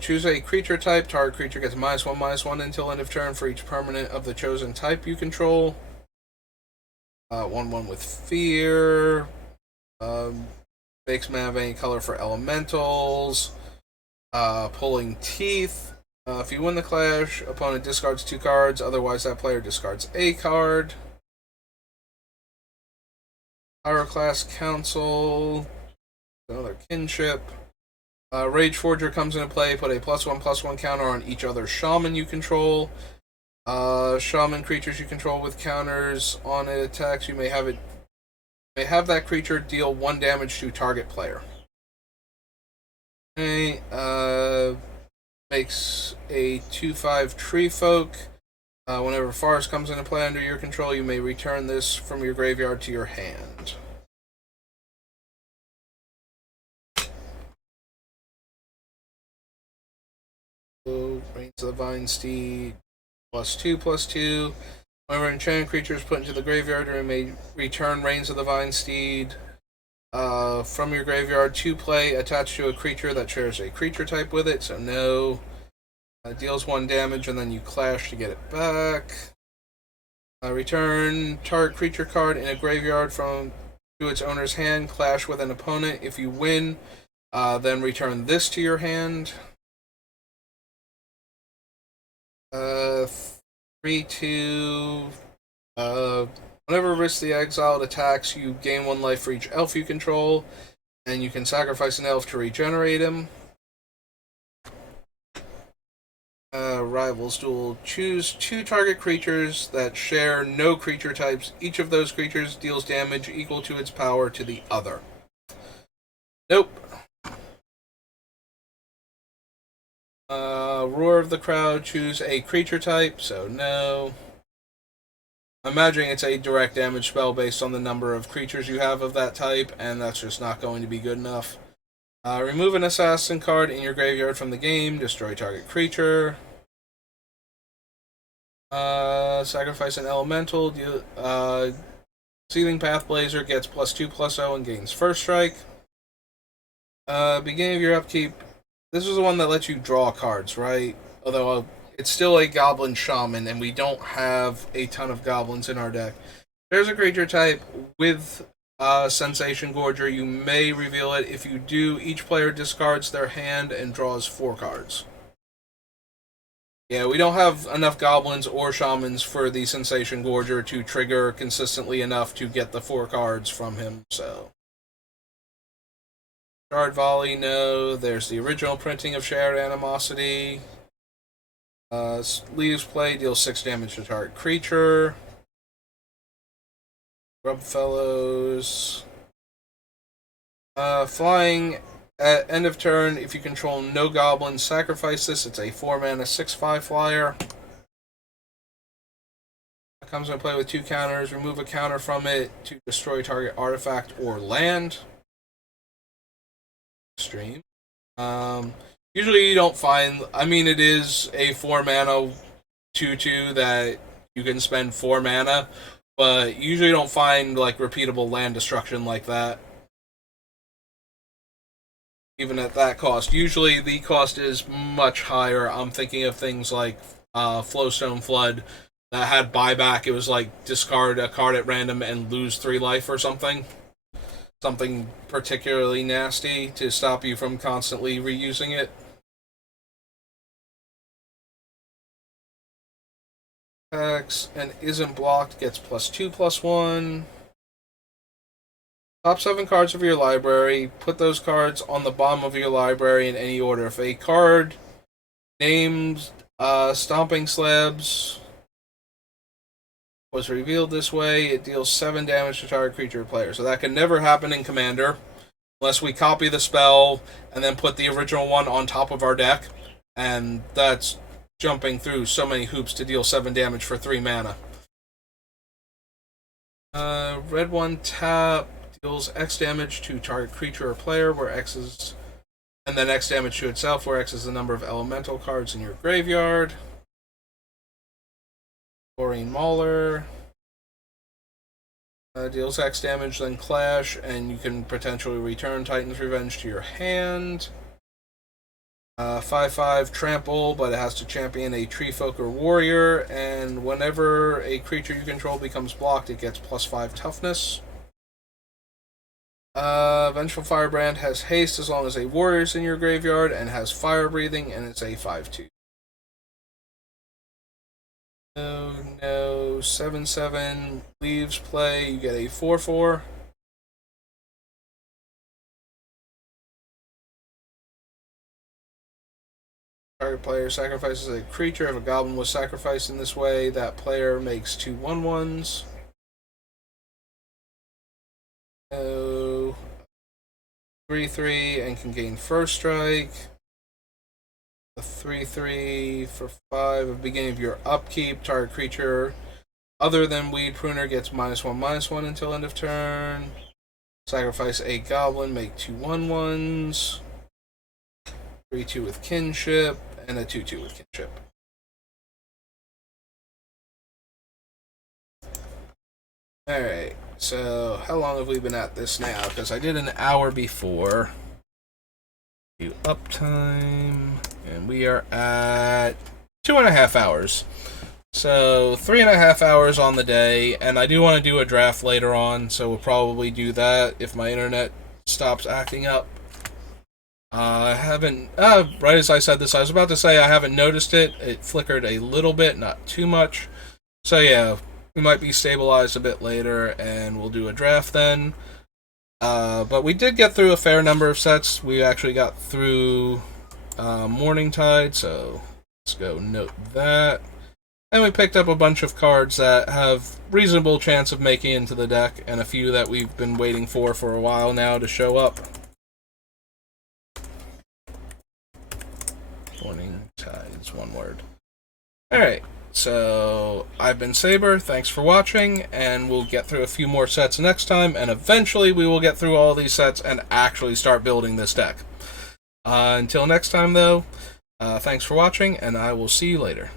Choose a creature type. Target creature gets -1/-1 until end of turn for each permanent of the chosen type you control. 1/1 with fear. Makes mana of any color for elementals. Pulling teeth. If you win the clash, opponent discards 2 cards. Otherwise, that player discards a card. Pyroclast Council. Another kinship. Rage Forger comes into play. Put a +1/+1 counter on each other shaman you control. Shaman creatures you control with counters on it attacks. You may have that creature deal 1 damage to target player. Okay. Makes a 2/5 tree folk. Whenever forest comes into play under your control, you may return this from your graveyard to your hand. Reigns of the Vine Steed, +2/+2. Whenever enchanted creature is put into the graveyard, you may return Reigns of the Vine Steed from your graveyard to play, attached to a creature that shares a creature type with it, so no. Deals 1 damage, and then you clash to get it back. Return target creature card in a graveyard to its owner's hand. Clash with an opponent. If you win, then return this to your hand. 3/2. Whenever Risk the Exiled attacks, you gain 1 life for each elf you control, and you can sacrifice an elf to regenerate him. Rivals Duel. Choose 2 target creatures that share no creature types. Each of those creatures deals damage equal to its power to the other. Nope. Roar of the Crowd. Choose a creature type, so no. I'm imagining it's a direct damage spell based on the number of creatures you have of that type, and that's just not going to be good enough. Remove an assassin card in your graveyard from the game. Destroy target creature. Sacrifice an elemental. Seething Path Blazer gets +2/+0 and gains first strike. Beginning of your upkeep. This is the one that lets you draw cards, right? Although it's still a Goblin Shaman, and we don't have a ton of goblins in our deck. There's a creature type with Sensation Gorger. You may reveal it. If you do, each player discards their hand and draws 4 cards. Yeah, we don't have enough goblins or shamans for the Sensation Gorger to trigger consistently enough to get the 4 cards from him, so. Shard Volley, no. There's the original printing of Shared Animosity. Leaves play, deals 6 damage to target creature. Grubfellows. Flying at end of turn, if you control no goblins, sacrifice this. It's a 4-mana 6/5 flyer. It comes into play with 2 counters. Remove a counter from it to destroy target artifact or land. Stream. Usually you don't find. I mean, it is a 4-mana 2/2 that you can spend 4 mana, but usually you don't find like repeatable land destruction like that. Even at that cost. Usually the cost is much higher. I'm thinking of things like Flowstone Flood that had buyback. It was like discard a card at random and lose 3 life or something. Something particularly nasty to stop you from constantly reusing it. Attacks and isn't blocked gets +2/+1. Top 7 cards of your library. Put those cards on the bottom of your library in any order. If a card named Stomping Slabs was revealed this way, it deals 7 damage to target creature or player. So that can never happen in Commander unless we copy the spell and then put the original one on top of our deck. And that's jumping through so many hoops to deal 7 damage for 3 mana. Red 1 tap. Deals X damage to target creature or player, where X is, and then X damage to itself, where X is the number of elemental cards in your graveyard. Chlorine Mauler. Deals X damage, then Clash, and you can potentially return Titan's Revenge to your hand. 5/5 Trample, but it has to champion a Tree Folk or Warrior, and whenever a creature you control becomes blocked, it gets +5 Toughness. Vengeful Firebrand has haste as long as a warrior is in your graveyard, and has fire breathing, and it's a 5/2. No. 7/7 leaves play. You get a 4/4. Target player sacrifices a creature. If a goblin was sacrificed in this way, that player makes 2 1/1s. No. 3/3 and can gain first strike. A 3/3 for 5 at the beginning of your upkeep. Target creature other than Weed Pruner gets -1/-1 until end of turn. Sacrifice a goblin, make 2 1/1s. 3/2 with kinship, and a 2/2 with kinship. Alright, so how long have we been at this now? Because I did an hour before. Do uptime, and we are at 2.5 hours. So 3.5 hours on the day, and I do want to do a draft later on, so we'll probably do that if my internet stops acting up. I haven't, right as I said this, I was about to say I haven't noticed it. It flickered a little bit, not too much. So yeah, we might be stabilized a bit later, and we'll do a draft then. But we did get through a fair number of sets. We actually got through Morningtide, so let's go note that. And we picked up a bunch of cards that have reasonable chance of making it into the deck, and a few that we've been waiting for a while now to show up. Morningtide is one word. Alright, so I've been Saber, thanks for watching, and we'll get through a few more sets next time, and eventually we will get through all these sets and actually start building this deck. Until next time though, thanks for watching, and I will see you later.